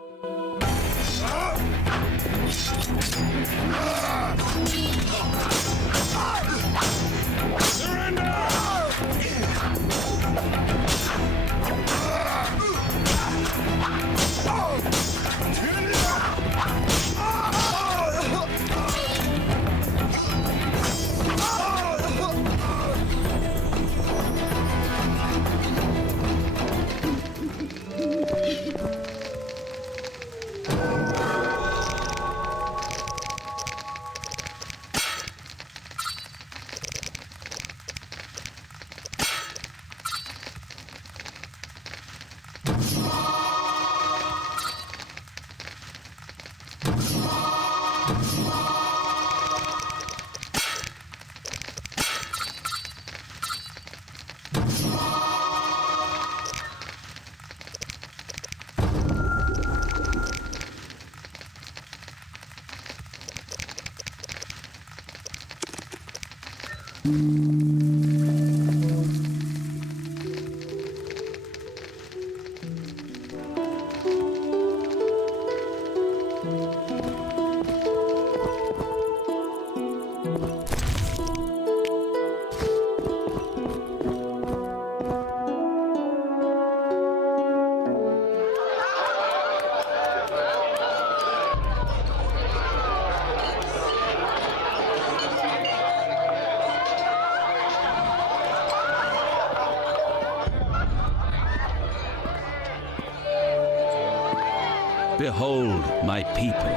Behold my people.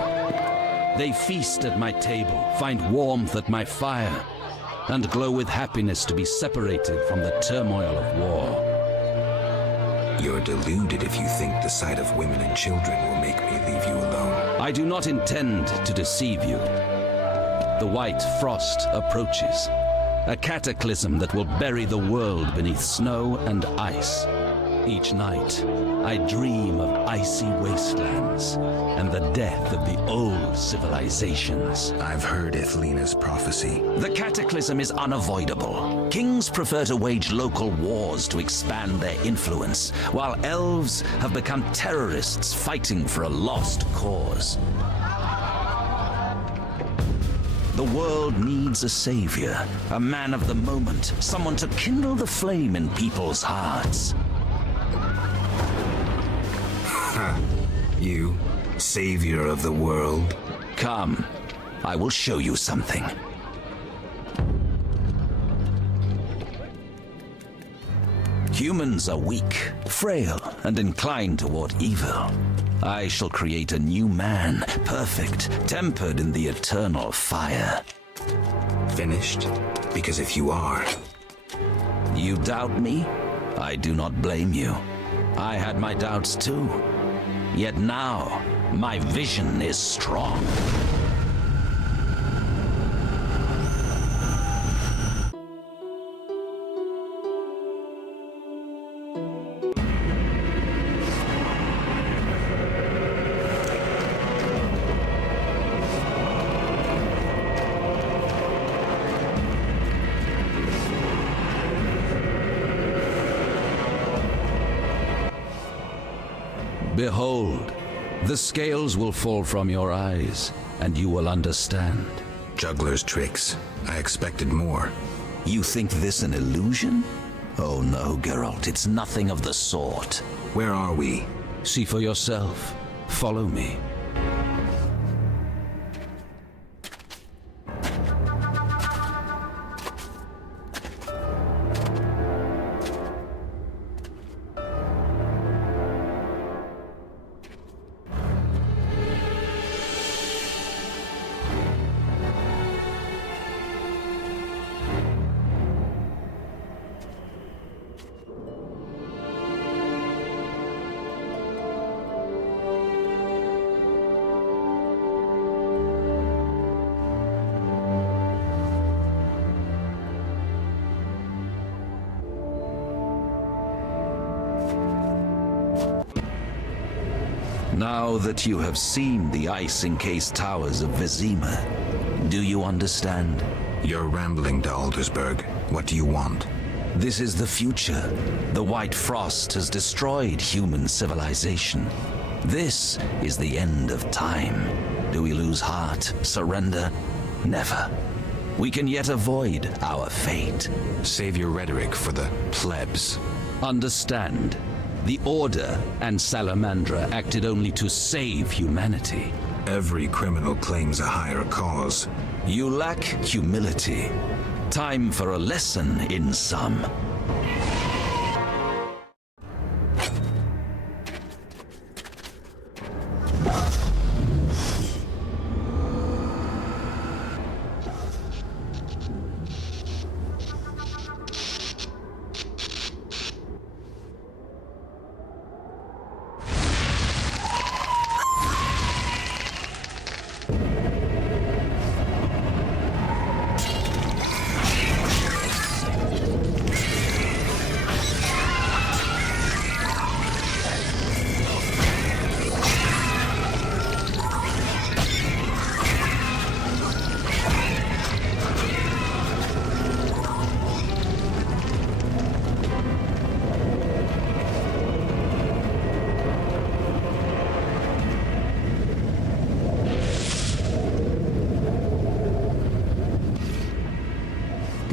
They feast at my table, find warmth at my fire, and glow with happiness to be separated from the turmoil of war. You're deluded if you think the sight of women and children will make me leave you alone. I do not intend to deceive you. The white frost approaches, a cataclysm that will bury the world beneath snow and ice. Each night, I dream of icy wastelands and the death of the old civilizations. I've heard Ethlina's prophecy. The cataclysm is unavoidable. Kings prefer to wage local wars to expand their influence, while elves have become terrorists fighting for a lost cause. The world needs a savior, a man of the moment, someone to kindle the flame in people's hearts. You, savior of the world. Come, I will show you something. Humans are weak, frail, and inclined toward evil. I shall create a new man, perfect, tempered in the eternal fire. Finished? Because if you are... You doubt me? I do not blame you. I had my doubts too. Yet now, my vision is strong. Behold, the scales will fall from your eyes, and you will understand. Juggler's tricks. I expected more. You think this an illusion? Oh no, Geralt, it's nothing of the sort. Where are we? See for yourself. Follow me. Now that you have seen the ice-encased towers of Vizima, do you understand? You're rambling to Aldersburg. What do you want? This is the future. The White Frost has destroyed human civilization. This is the end of time. Do we lose heart, surrender? Never. We can yet avoid our fate. Save your rhetoric for the plebs. Understand. The Order and Salamandra acted only to save humanity. Every criminal claims a higher cause. You lack humility. Time for a lesson in some.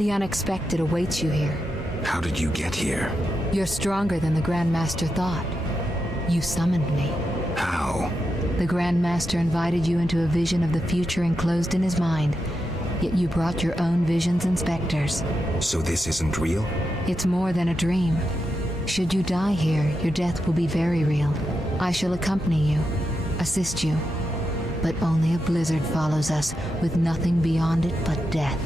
The unexpected awaits you here. How did you get here? You're stronger than the Grand Master thought. You summoned me. How? The Grand Master invited you into a vision of the future enclosed in his mind, yet you brought your own visions and specters. So this isn't real? It's more than a dream. Should you die here, your death will be very real. I shall accompany you, assist you. But only a blizzard follows us, with nothing beyond it but death.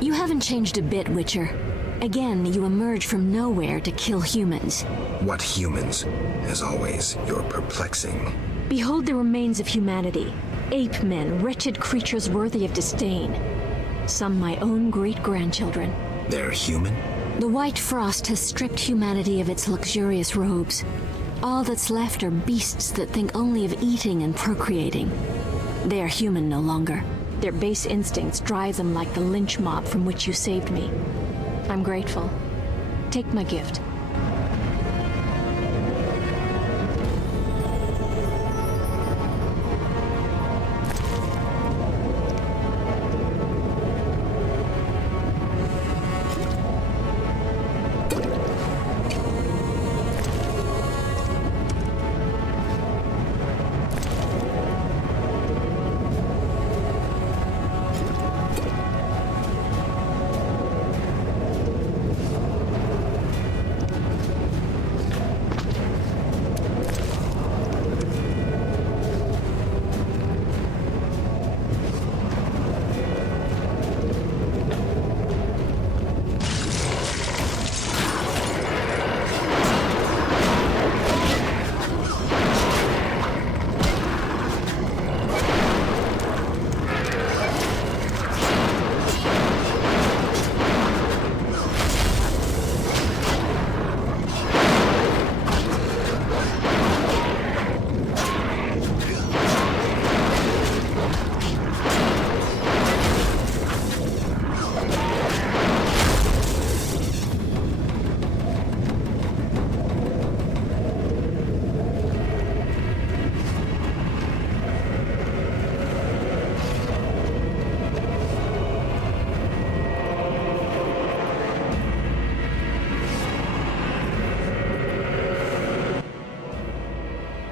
You haven't changed a bit, Witcher. Again, you emerge from nowhere to kill humans. What humans? As always, you're perplexing. Behold the remains of humanity. Ape men, wretched creatures worthy of disdain. Some my own great-grandchildren. They're human? The white frost has stripped humanity of its luxurious robes. All that's left are beasts that think only of eating and procreating. They are human no longer. Their base instincts drive them like the lynch mob from which you saved me. I'm grateful. Take my gift.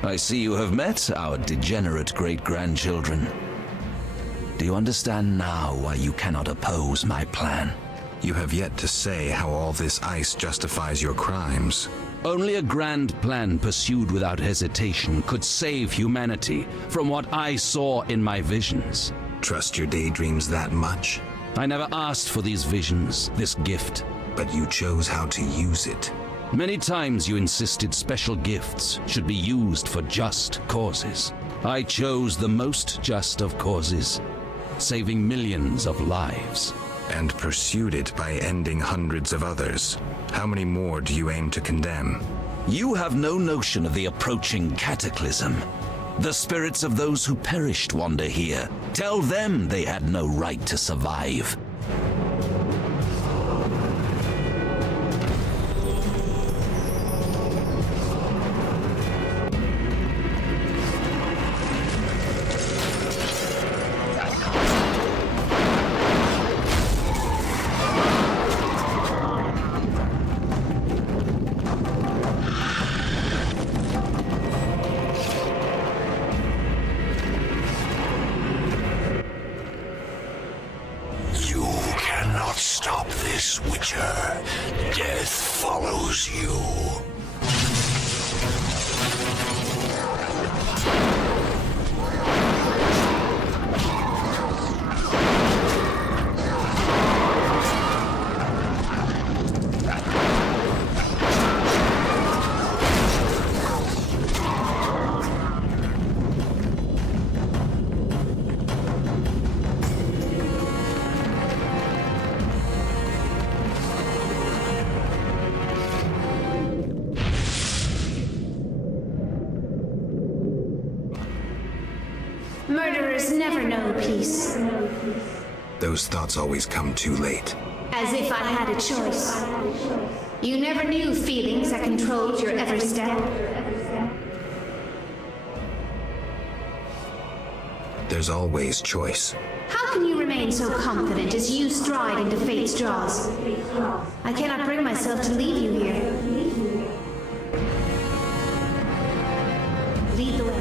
I see you have met our degenerate great-grandchildren. Do you understand now why you cannot oppose my plan? You have yet to say how all this ice justifies your crimes. Only a grand plan pursued without hesitation could save humanity from what I saw in my visions. Trust your daydreams that much? I never asked for these visions, this gift. But you chose how to use it. Many times you insisted special gifts should be used for just causes. I chose the most just of causes, saving millions of lives. And pursued it by ending hundreds of others. How many more do you aim to condemn? You have no notion of the approaching cataclysm. The spirits of those who perished wander here. Tell them they had no right to survive. stop this, Witcher, death follows you. Murderers never know peace. Those thoughts always come too late. As if I had a choice. You never knew feelings that controlled your every step. There's always choice. How can you remain so confident as you stride into fate's jaws? I cannot bring myself to leave you here. Lead the way.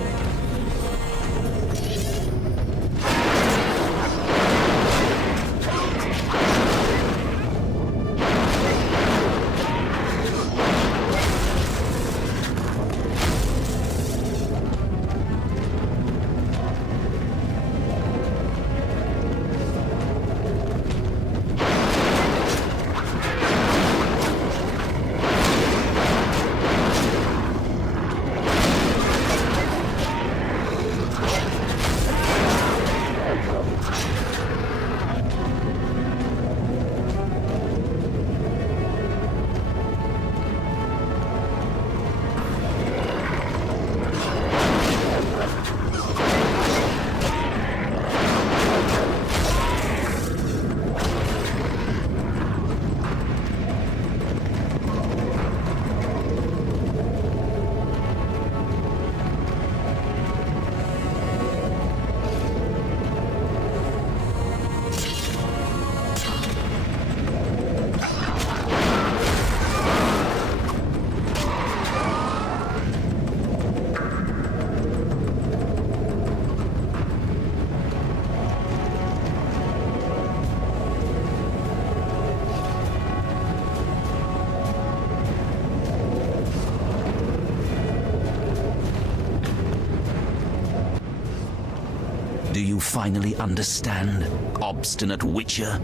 Do you finally understand, obstinate Witcher?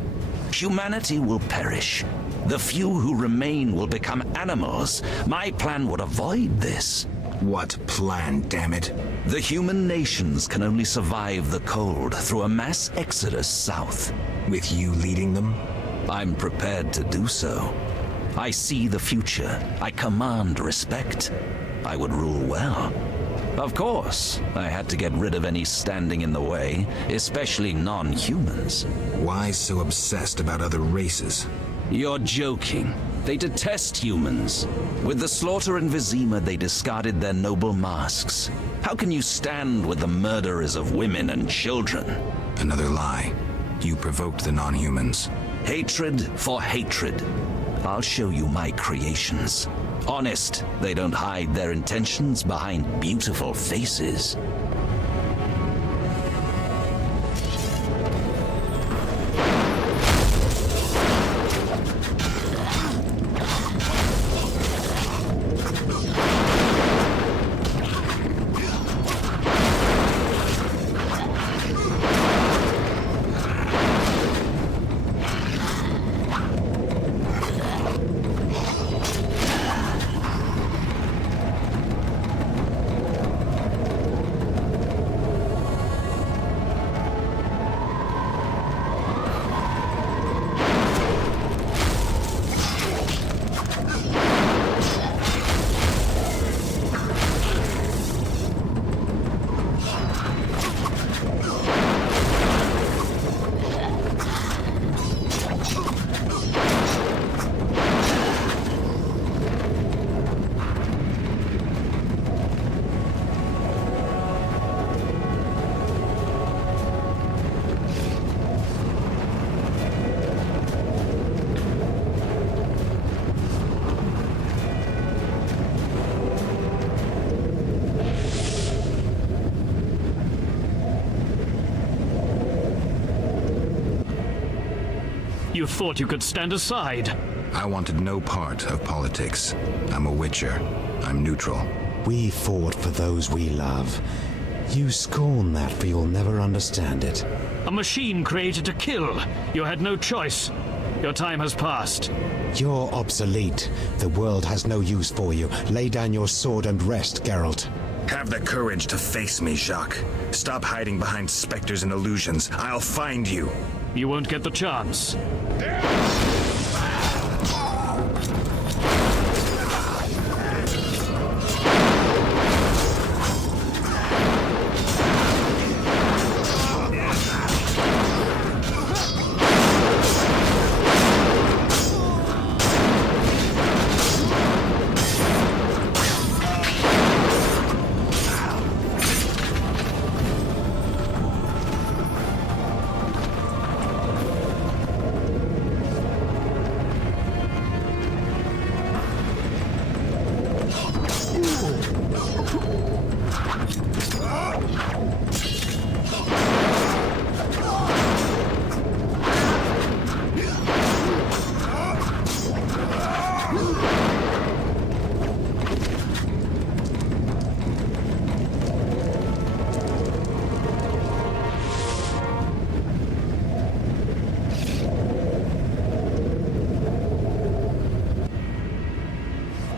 Humanity will perish. The few who remain will become animals. My plan would avoid this. What plan, damn it? The human nations can only survive the cold through a mass exodus south. With you leading them? I'm prepared to do so. I see the future. I command respect. I would rule well. Of course, I had to get rid of any standing in the way, especially non-humans. Why so obsessed about other races? You're joking. They detest humans. With the slaughter in Vizima, they discarded their noble masks. How can you stand with the murderers of women and children? Another lie. You provoked the non-humans. Hatred for hatred. I'll show you my creations. Honest, they don't hide their intentions behind beautiful faces. You thought you could stand aside. I wanted no part of politics. I'm a Witcher. I'm neutral. We fought for those we love. You scorn that, for you'll never understand it. A machine created to kill. You had no choice. Your time has passed. You're obsolete. The world has no use for you. Lay down your sword and rest, Geralt. Have the courage to face me, Jacques. Stop hiding behind specters and illusions. I'll find you. You won't get the chance.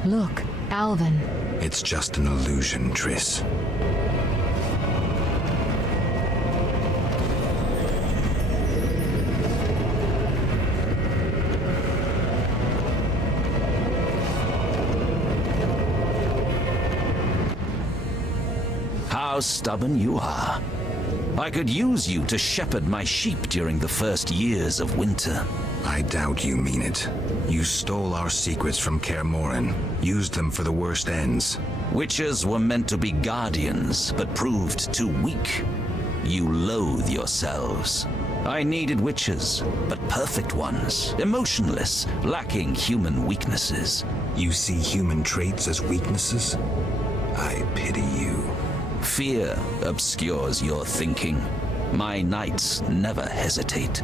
Look, Alvin. It's just an illusion, Triss. How stubborn you are. I could use you to shepherd my sheep during the first years of winter. I doubt you mean it. You stole our secrets from Kaer Morhen, used them for the worst ends. Witches were meant to be guardians, but proved too weak. You loathe yourselves. I needed witches, but perfect ones, emotionless, lacking human weaknesses. You see human traits as weaknesses? I pity you. Fear obscures your thinking. My knights never hesitate.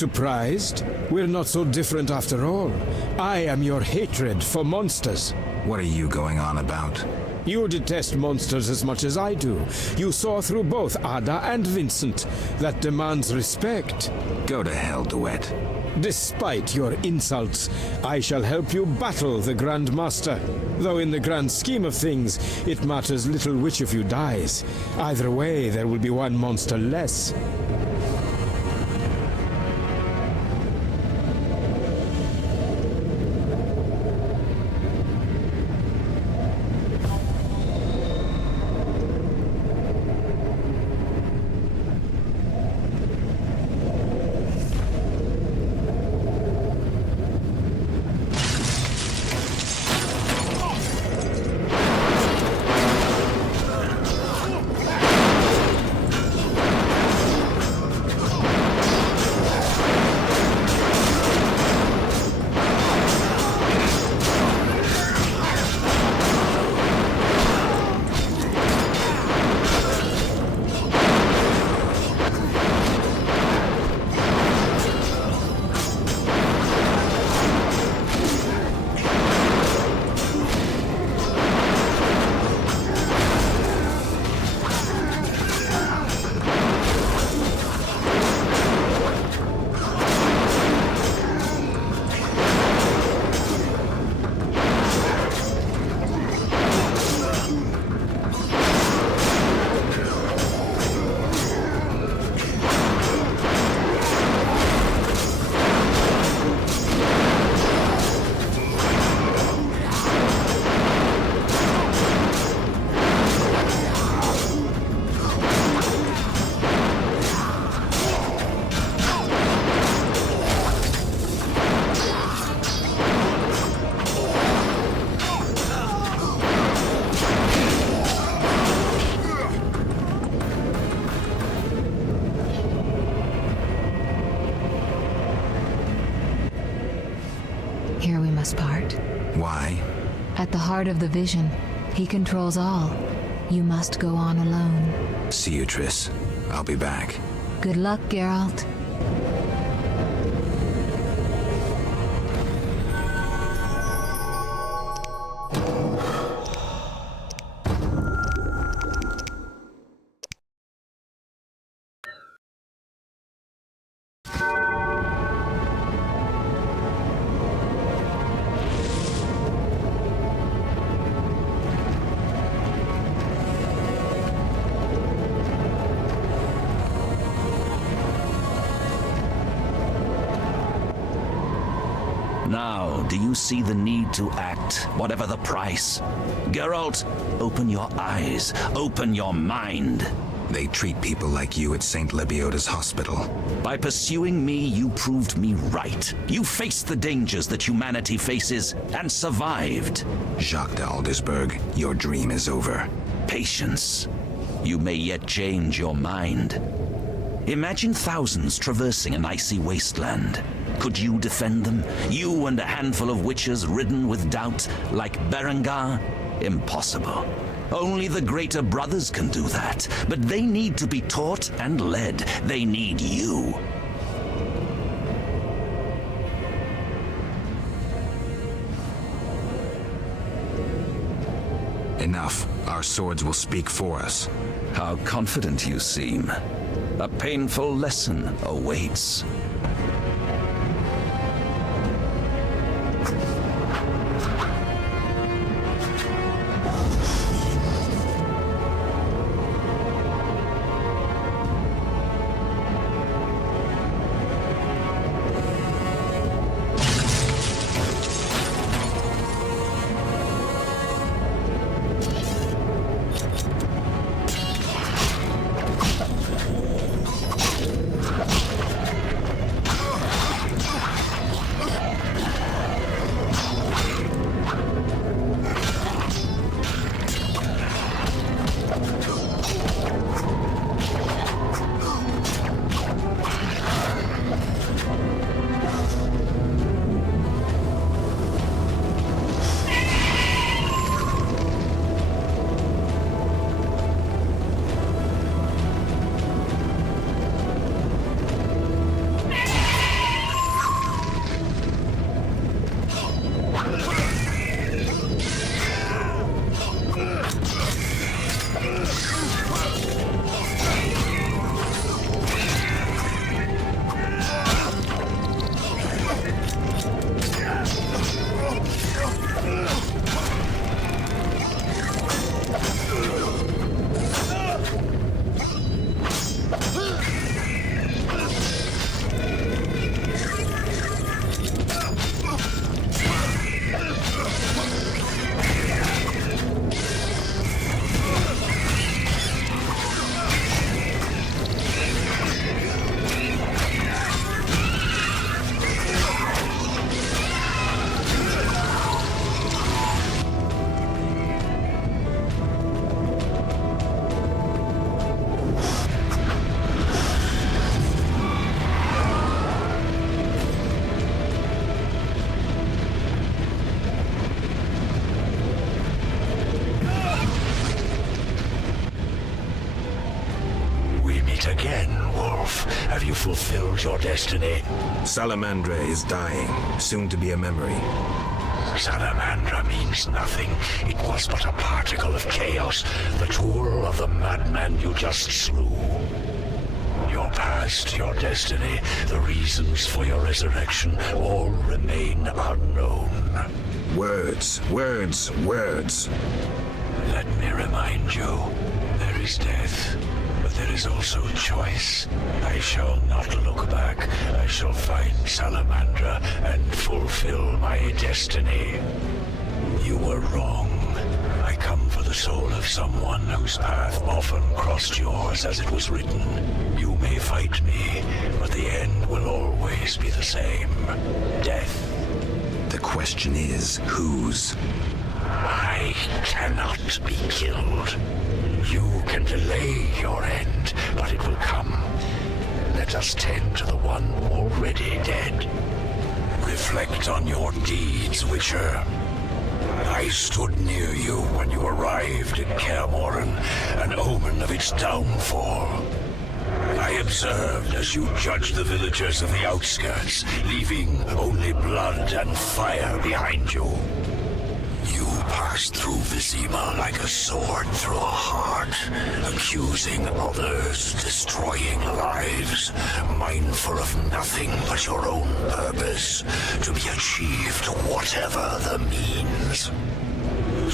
Surprised? We're not so different after all. I am your hatred for monsters. What are you going on about? You detest monsters as much as I do. You saw through both Ada and Vincent. That demands respect. Go to hell, Duet. Despite your insults, I shall help you battle the Grand Master. Though in the grand scheme of things, it matters little which of you dies. Either way, there will be one monster less. must part. Why? At the heart of the vision, he controls all. You must go on alone. See you, Triss. I'll be back. Good luck, Geralt. Now, do you see the need to act, whatever the price? Geralt, open your eyes, open your mind. They treat people like you at St. Lebioda's hospital. By pursuing me, you proved me right. You faced the dangers that humanity faces and survived. Jacques de Aldersberg, your dream is over. Patience. You may yet change your mind. Imagine thousands traversing an icy wasteland. Could you defend them? You and a handful of witches ridden with doubt, like Berengar? Impossible. Only the greater brothers can do that. But they need to be taught and led. They need you. Enough. Our swords will speak for us. How confident you seem. A painful lesson awaits. Fulfilled your destiny. Salamandra is dying, soon to be a memory. Salamandra means nothing. It was but a particle of chaos, the tool of the madman you just slew. Your past, your destiny, the reasons for your resurrection, all remain unknown. Words, words, words. Let me remind you, there is death. But there is also choice. I shall not look back. I shall find Salamandra and fulfill my destiny. You were wrong. I come for the soul of someone whose path often crossed yours as it was written. You may fight me, but the end will always be the same. Death. The question is, whose? I cannot be killed. You can delay your end, but it will come. Let us tend to the one already dead. reflect on your deeds, Witcher. I stood near you when you arrived in Kaer Morhen, an omen of its downfall. I observed as you judged the villagers of the outskirts, leaving only blood and fire behind you. You passed through Vizima like a sword through a heart, accusing others, destroying lives, mindful of nothing but your own purpose, to be achieved whatever the means.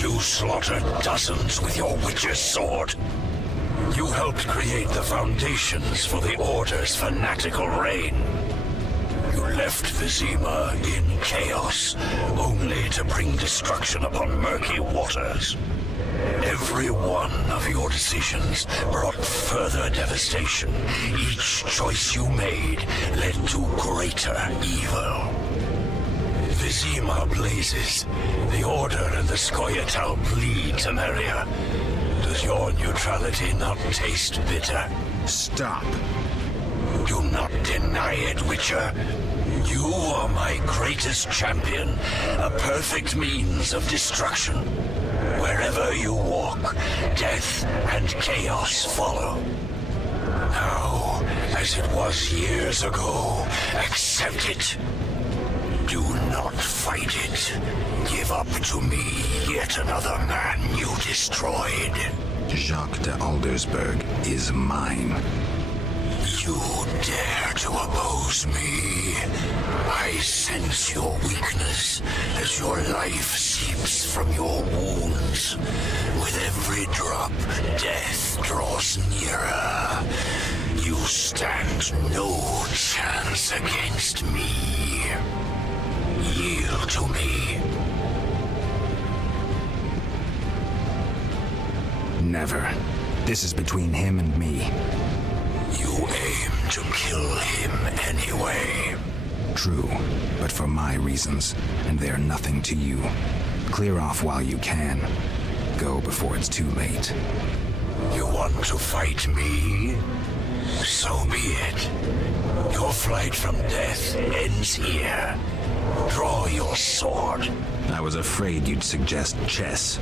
You slaughtered dozens with your witch's sword. You helped create the foundations for the Order's fanatical reign. You left Vizima in chaos, only to bring destruction upon murky waters. Every one of your decisions brought further devastation. Each choice you made led to greater evil. Vizima blazes. The Order and the Scoia'tael bleed, Temeria. Does your neutrality not taste bitter? Stop. Do not deny it, Witcher. You are my greatest champion, a perfect means of destruction. Wherever you walk, death and chaos follow. Now, as it was years ago, accept it. Do not fight it. Give up to me yet another man you destroyed. Jacques de Aldersberg is mine. You dare to oppose me? I sense your weakness as your life seeps from your wounds. With every drop, death draws nearer. You stand no chance against me. Yield to me. Never. This is between him and me. You aim to kill him anyway. True, but for my reasons, and they're nothing to you. Clear off while you can. Go before it's too late. You want to fight me? So be it. Your flight from death ends here. Draw your sword. I was afraid you'd suggest chess.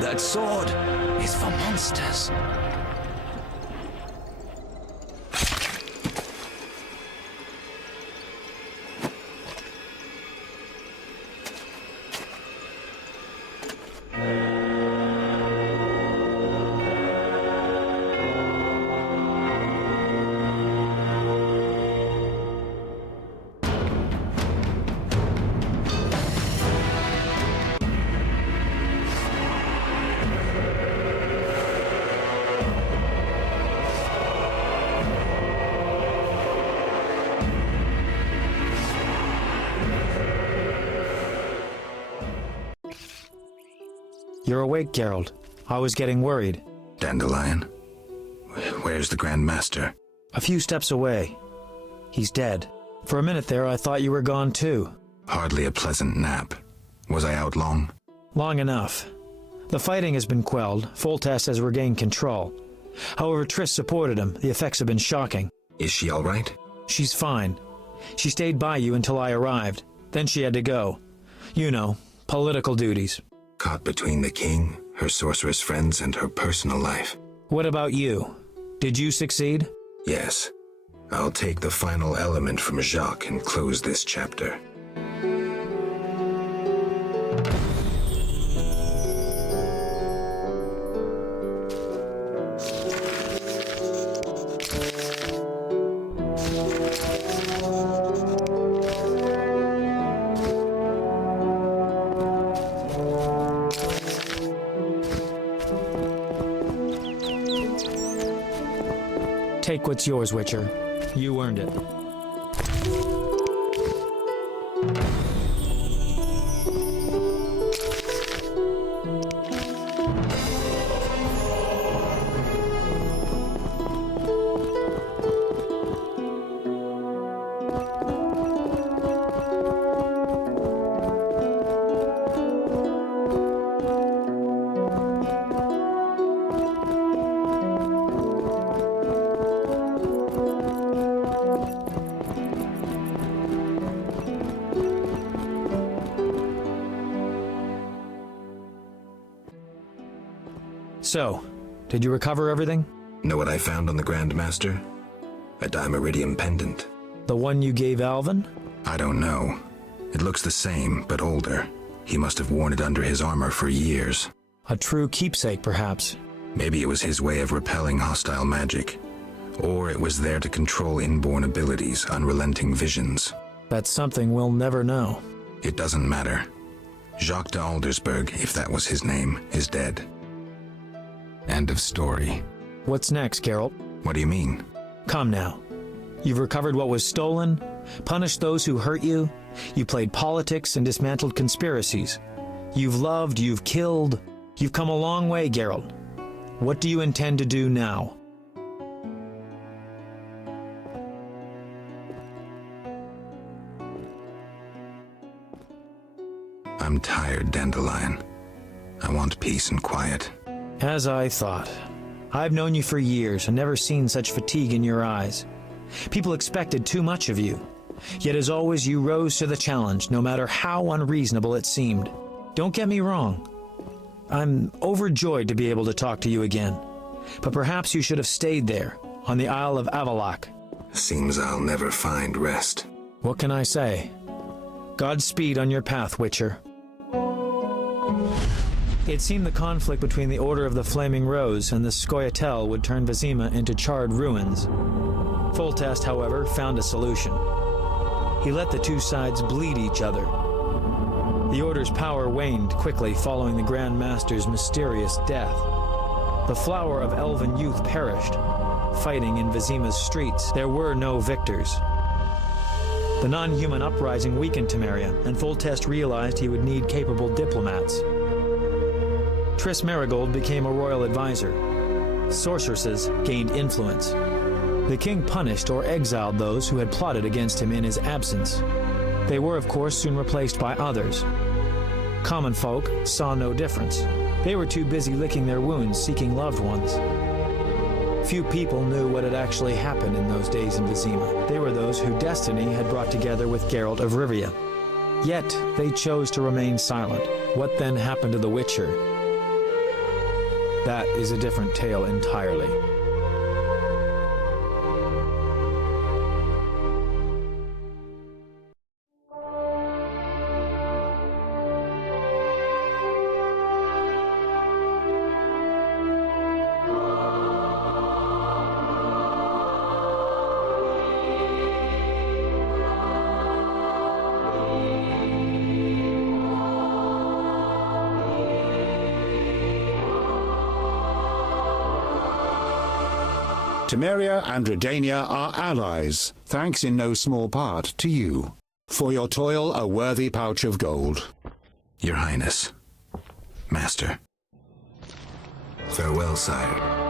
That sword is for monsters. You're awake, Geralt. I was getting worried. Dandelion? Where's the Grand Master? A few steps away. He's dead. For a minute there, I thought you were gone too. Hardly a pleasant nap. Was I out long? Long enough. The fighting has been quelled. Foltest has regained control. However, Triss supported him. The effects have been shocking. Is she all right? She's fine. She stayed by you until I arrived. Then she had to go. You know, political duties. Caught between the king, her sorceress friends, and her personal life. What about you? Did you succeed? Yes. I'll take the final element from Jacques and close this chapter. Take what's yours, Witcher. You earned it. So, did you recover everything? Know what I found on the Grand Master? A Dimeridium pendant. The one you gave Alvin? I don't know. It looks the same, but older. He must have worn it under his armor for years. A true keepsake, perhaps. Maybe it was his way of repelling hostile magic. Or it was there to control inborn abilities, unrelenting visions. That's something we'll never know. It doesn't matter. Jacques de Aldersberg, if that was his name, is dead. End of story. What's next, Geralt? What do you mean? Come now. You've recovered what was stolen, punished those who hurt you, you played politics and dismantled conspiracies. You've loved, you've killed. You've come a long way, Geralt. What do you intend to do now? I'm tired, Dandelion. I want peace and quiet. As I thought. I've known you for years and never seen such fatigue in your eyes. People expected too much of you. Yet as always, you rose to the challenge, no matter how unreasonable it seemed. Don't get me wrong. I'm overjoyed to be able to talk to you again. But perhaps you should have stayed there, on the Isle of Avallac'h. Seems I'll never find rest. What can I say? Godspeed on your path, Witcher. It seemed the conflict between the Order of the Flaming Rose and the Scoia'tael would turn Vizima into charred ruins. Foltest, however, found a solution. He let the two sides bleed each other. The Order's power waned quickly following the Grand Master's mysterious death. The flower of elven youth perished. Fighting in Vizima's streets, there were no victors. The non-human uprising weakened Temeria, and Foltest realized he would need capable diplomats. Triss Merigold became a royal advisor. Sorceresses gained influence. The king punished or exiled those who had plotted against him in his absence. They were, of course, soon replaced by others. Common folk saw no difference. They were too busy licking their wounds, seeking loved ones. Few people knew what had actually happened in those days in Vizima. They were those who destiny had brought together with Geralt of Rivia. Yet, they chose to remain silent. What then happened to the Witcher? That is a different tale entirely. Temeria and Redania are allies, thanks in no small part to you. For your toil, a worthy pouch of gold. Your Highness. Master. Farewell, sire.